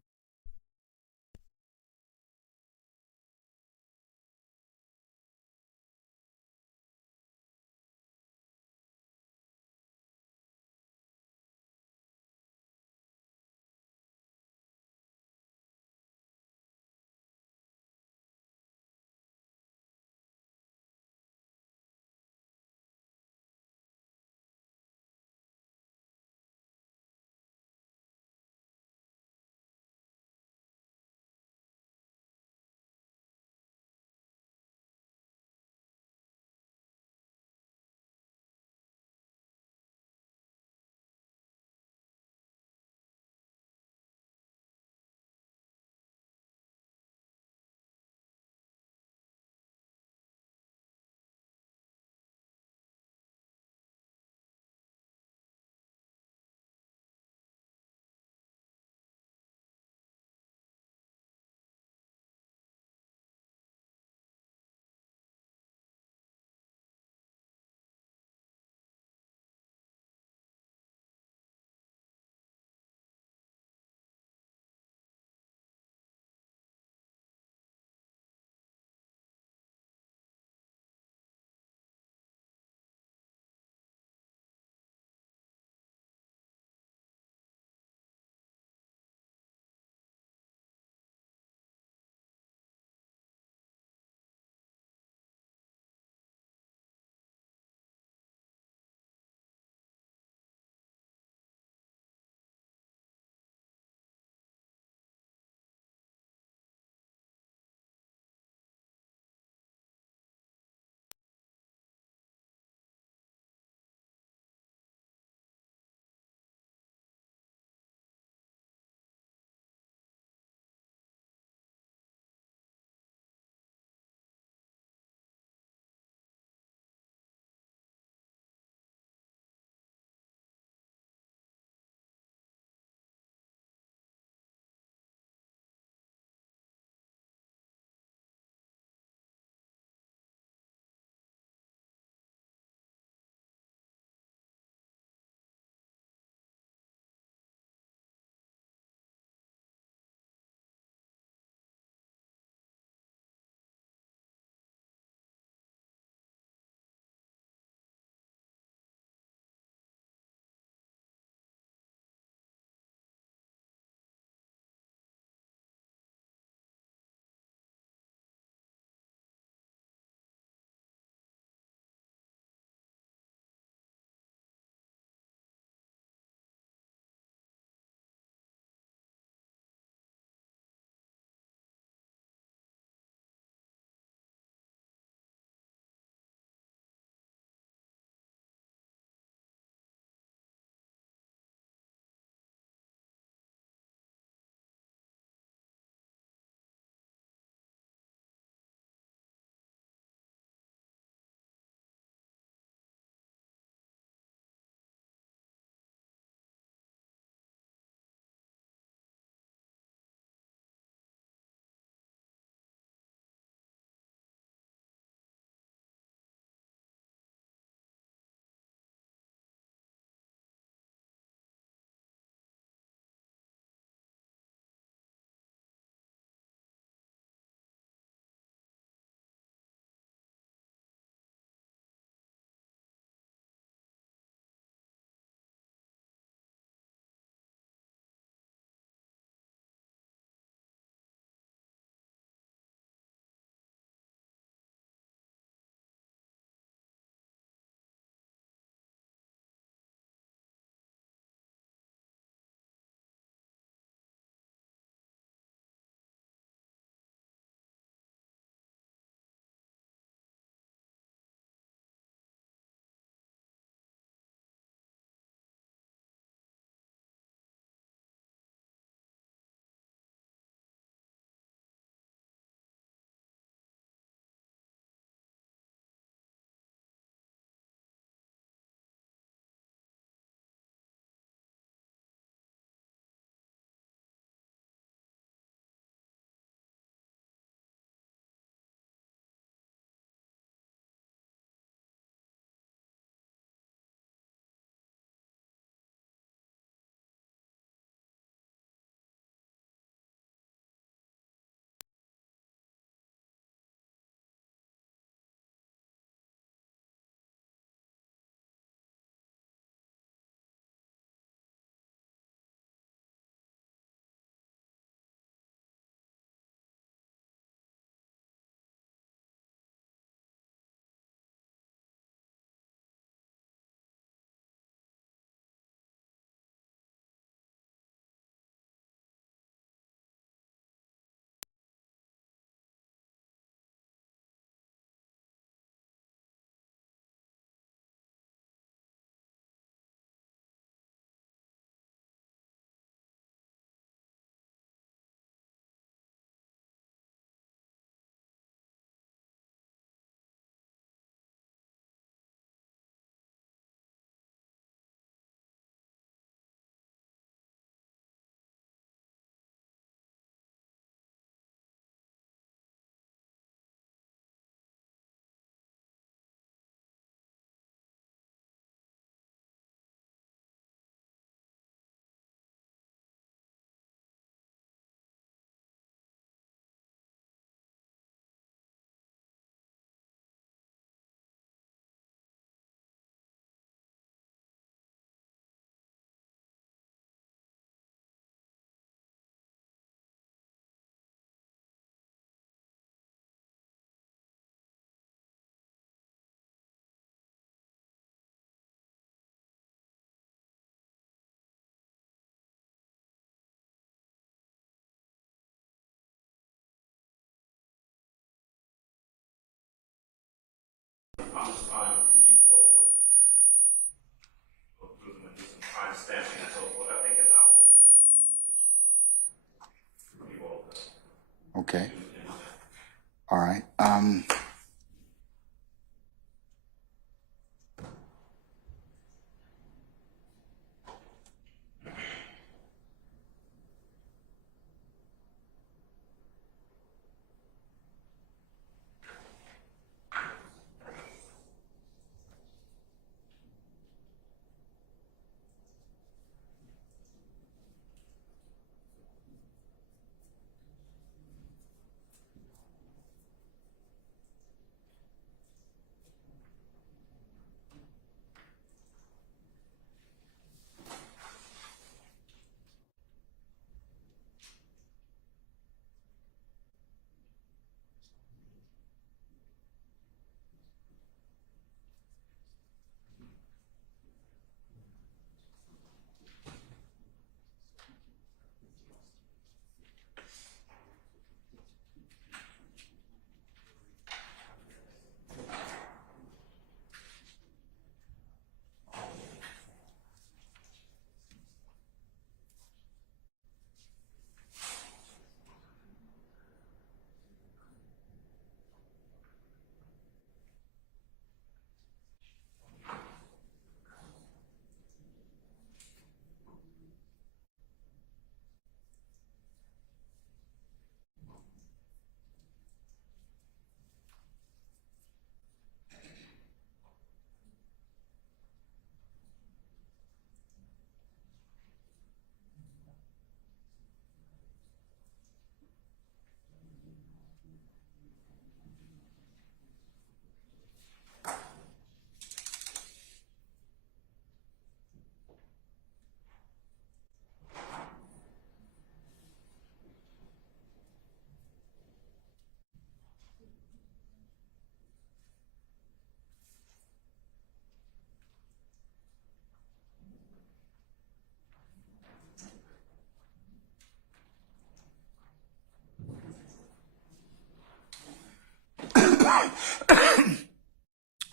How much time do you need for approval and do some time stamping and so forth? I think an hour is sufficient for us to review all of that. Okay. All right.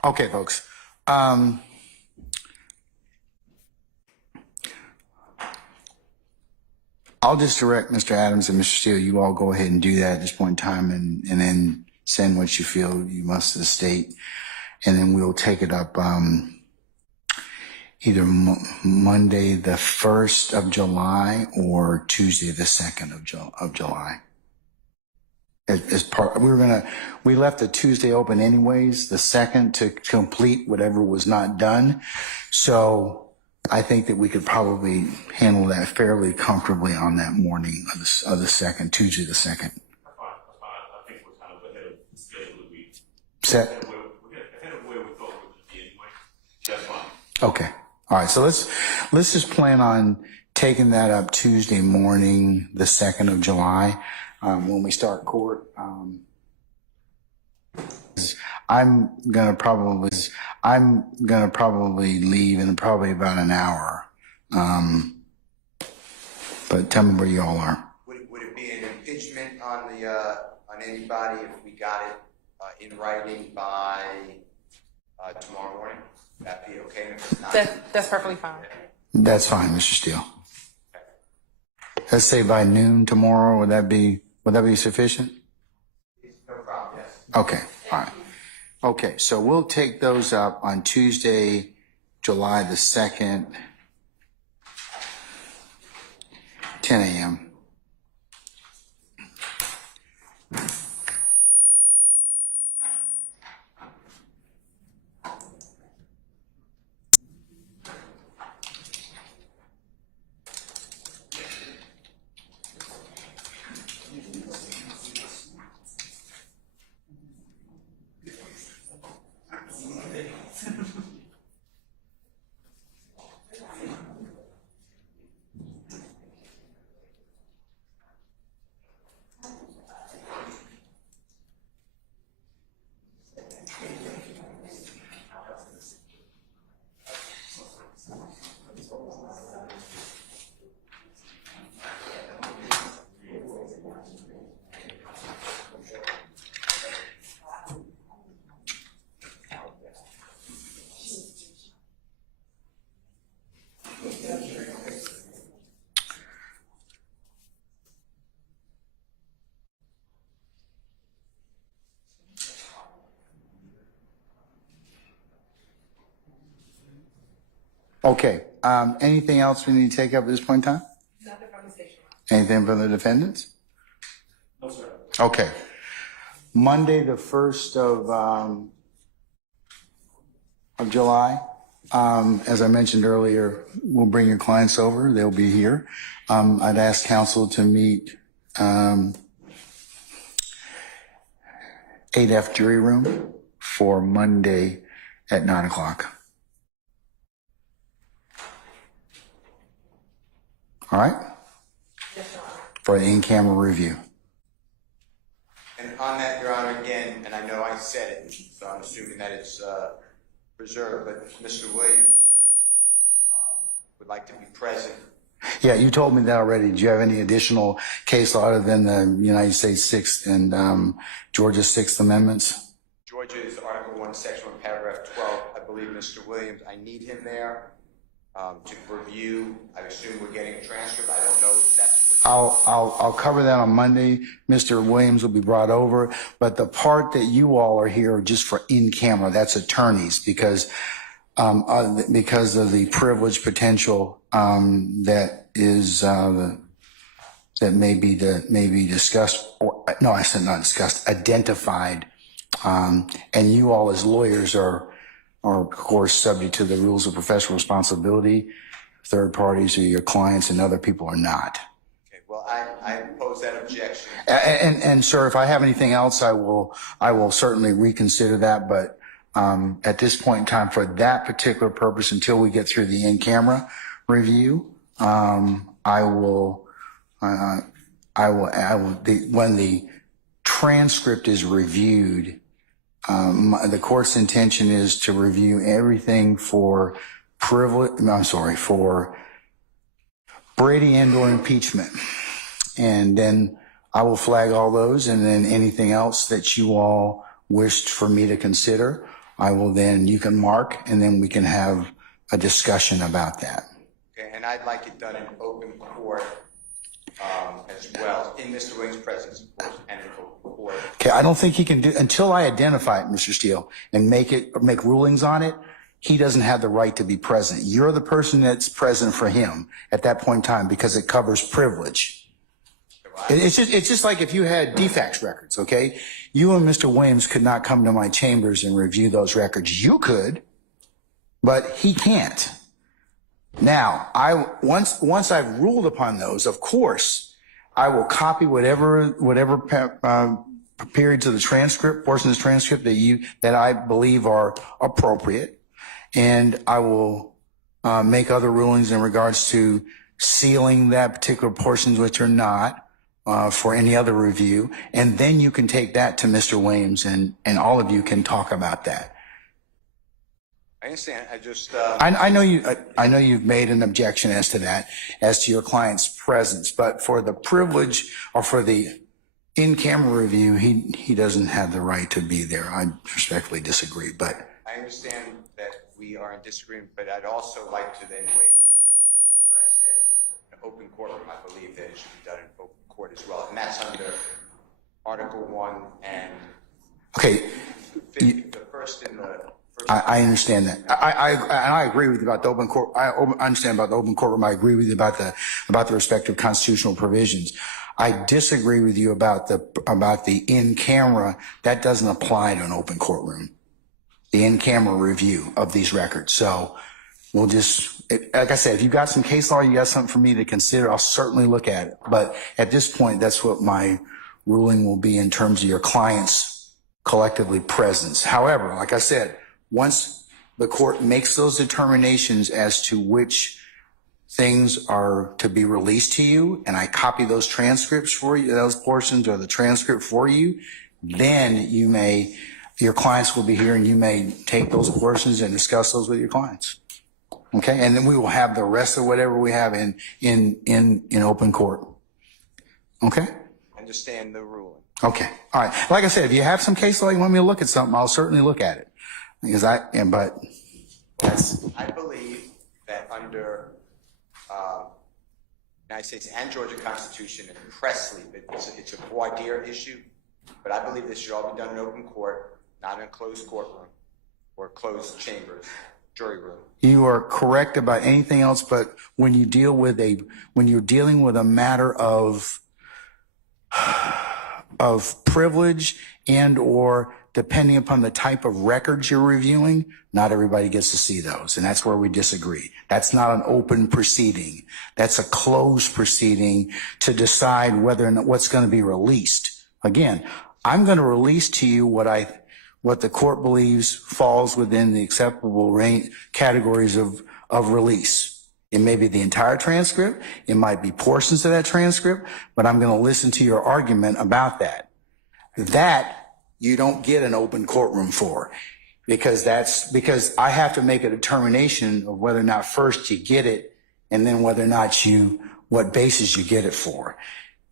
Okay, folks. I'll just direct Mr. Adams and Mr. Steele. You all go ahead and do that at this point in time, and then send what you feel you must to the state, and then we'll take it up either Monday the 1st of July or Tuesday the 2nd of July. As part, we left the Tuesday open anyways, the 2nd, to complete whatever was not done. So I think that we could probably handle that fairly comfortably on that morning of the 2nd, Tuesday the 2nd. That's fine. I think we're kind of ahead of the schedule that we Set? We're ahead of where we thought we would be anyway. That's fine. Okay. All right. So let's just plan on taking that up Tuesday morning, the 2nd of July. When we start court, I'm gonna probably leave in probably about an hour. But tell me where you all are. Would it be an impingement on on anybody if we got it in writing by tomorrow morning? Would that be okay? If it's not, That's perfectly fine. That's fine, Mr. Steele. Let's say by noon tomorrow. Would that be sufficient? no problem. Yes. Okay. All right. Okay. So we'll take those up on Tuesday, July the 2nd, 10 a.m. Okay. Anything else we need to take up at this point in time? Nothing from the station. Anything from the defendants? No, sir. Okay. Monday, the 1st of July. As I mentioned earlier, we'll bring your clients over. They'll be here. I'd ask counsel to meet 8F jury room for Monday at 9 o'clock. All right? For the in-camera review. And on that, Your Honor, again, and I know I said it, so I'm assuming that it's preserved, but Mr. Williams would like to be present. Yeah, you told me that already. Do you have any additional case law other than the United States 6th and Georgia's 6th Amendments? Georgia's Article 1, Section 1, Paragraph 12. I believe Mr. Williams, I need him there to review. I assume we're getting a transcript. I don't know if that's what... I'll cover that on Monday. Mr. Williams will be brought over, but the part that you all are here just for in camera, that's attorneys, because of the privilege potential that is that may be discussed, or no, I said not discussed, identified, and you all as lawyers are of course subject to the rules of professional responsibility. Third parties or your clients and other people are not. Okay, well, I pose that objection. And sir, if I have anything else, I will certainly reconsider that. But at this point in time, for that particular purpose, until we get through the in-camera review, when the transcript is reviewed, the court's intention is to review everything for Brady and/or impeachment. And then I will flag all those, and then anything else that you all wished for me to consider, you can mark, and then we can have a discussion about that. Okay, and I'd like it done in open court as well, in Mr. Williams' presence, of course, and in open court. Okay, I don't think he can do, until I identify it, Mr. Steele, and make rulings on it, he doesn't have the right to be present. You're the person that's present for him at that point in time because it covers privilege. It's just like if you had defects records, okay? You and Mr. Williams could not come to my chambers and review those records. You could, but he can't. Now, once I've ruled upon those, of course, I will copy whatever periods of the transcript, portions of the transcript that I believe are appropriate, and I will make other rulings in regards to sealing that particular portions which are not for any other review, and then you can take that to Mr. Williams, and all of you can talk about that. I understand. I just I know you've made an objection as to that, as to your client's presence, but for the privilege or for the in-camera review, he doesn't have the right to be there. I respectfully disagree, but I understand that we are in disagreement, but I'd also like to then wage what I said was an open courtroom. I believe that it should be done in open court as well, and that's under Article 1 and okay. the first in the. I understand that. I agree with you about the open court. I understand about the open courtroom. I agree with you about the respective constitutional provisions. I disagree with you about the in-camera. That doesn't apply to an open courtroom. The in-camera review of these records. So we'll just, like I said, if you got some case law, you got something for me to consider, I'll certainly look at it. But at this point, that's what my ruling will be in terms of your client's collectively presence. However, like I said, once the court makes those determinations as to which things are to be released to you, and I copy those transcripts for you, those portions or the transcript for you, then your clients will be here and you may take those portions and discuss those with your clients. Okay. And then we will have the rest of whatever we have in open court. Okay. Understand the ruling. Okay. All right. Like I said, if you have some case law, you want me to look at something, I'll certainly look at it. Because I believe that under United States and Georgia Constitution and Presley, it's a voir dire issue, but I believe this should all be done in open court, not in a closed courtroom or closed chambers. jury room. You are correct about anything else, but when you deal with when you're dealing with a matter of privilege and or depending upon the type of records you're reviewing, not everybody gets to see those. And that's where we disagree. That's not an open proceeding. That's a closed proceeding to decide whether or not what's going to be released. Again, I'm going to release to you what the court believes falls within the acceptable range categories of release. It may be the entire transcript. It might be portions of that transcript, but I'm going to listen to your argument about that. That you don't get an open courtroom for, because I have to make a determination of whether or not first you get it and then whether or not what basis you get it for.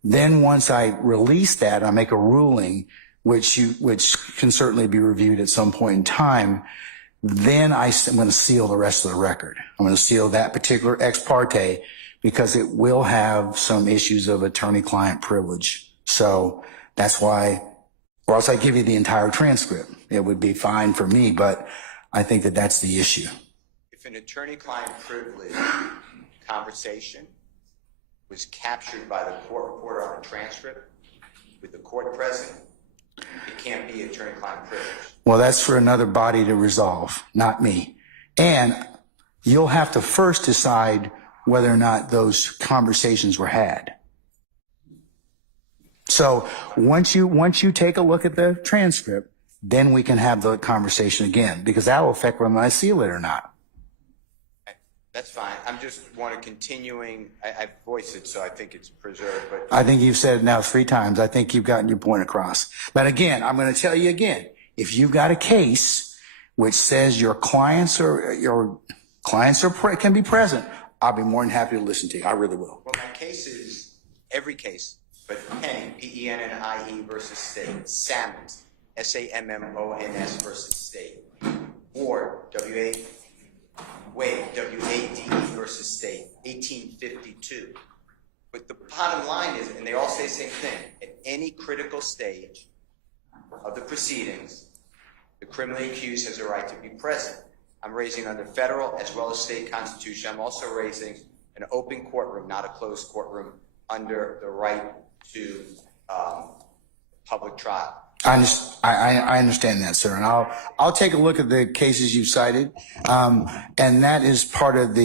Then once I release that, I make a ruling which can certainly be reviewed at some point in time. Then I'm going to seal the rest of the record. I'm going to seal that particular ex parte because it will have some issues of attorney-client privilege. So that's why, or else I give you the entire transcript. It would be fine for me, but I think that that's the issue. If an attorney-client privilege conversation was captured by the court reporter on a transcript with the court present, it can't be attorney-client privilege. Well, that's for another body to resolve, not me. And you'll have to first decide whether or not those conversations were had. So once you take a look at the transcript, then we can have the conversation again, because that will affect whether I seal it or not. That's fine. I'm just continuing. I've voiced it, so I think it's preserved. But I think you've said it now 3 times. I think you've gotten your point across. But again, I'm going to tell you again, if you've got a case which says your clients can be present, I'll be more than happy to listen to you. I really will. Well, my case is every case, but Penny, P-E-N-N-I-E versus State, Sammons, S-A-M-M-O-N-S versus State, Ward, Wade, W-A-D-E versus State, 1852. But the bottom line is, and they all say the same thing, at any critical stage of the proceedings, the criminally accused has a right to be present. I'm raising under federal as well as state constitution. I'm also raising an open courtroom, not a closed courtroom, under the right to public trial. I understand that, sir, and I'll take a look at the cases you've cited, and that is part of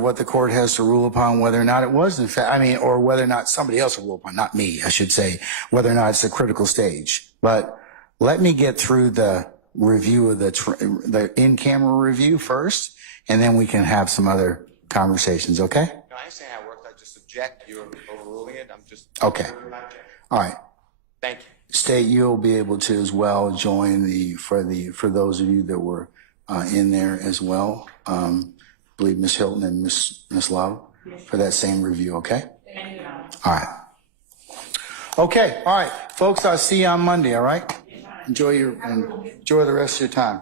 what the court has to rule upon, whether or not it was in fact, or whether or not somebody else will rule upon, not me, I should say, whether or not it's a critical stage. But let me get through the review of the in-camera review first, and then we can have some other conversations. Okay? No, I understand how it works. I just object. You're overruling it. I'm just okay. All right. Thank you. State, you'll be able to as well join for those of you that were in there as well. I believe Ms. Hilton and Ms. Love for that same review. Okay. Thank you. All right. Okay. All right, folks. I'll see you on Monday. All right. Enjoy the rest of your time.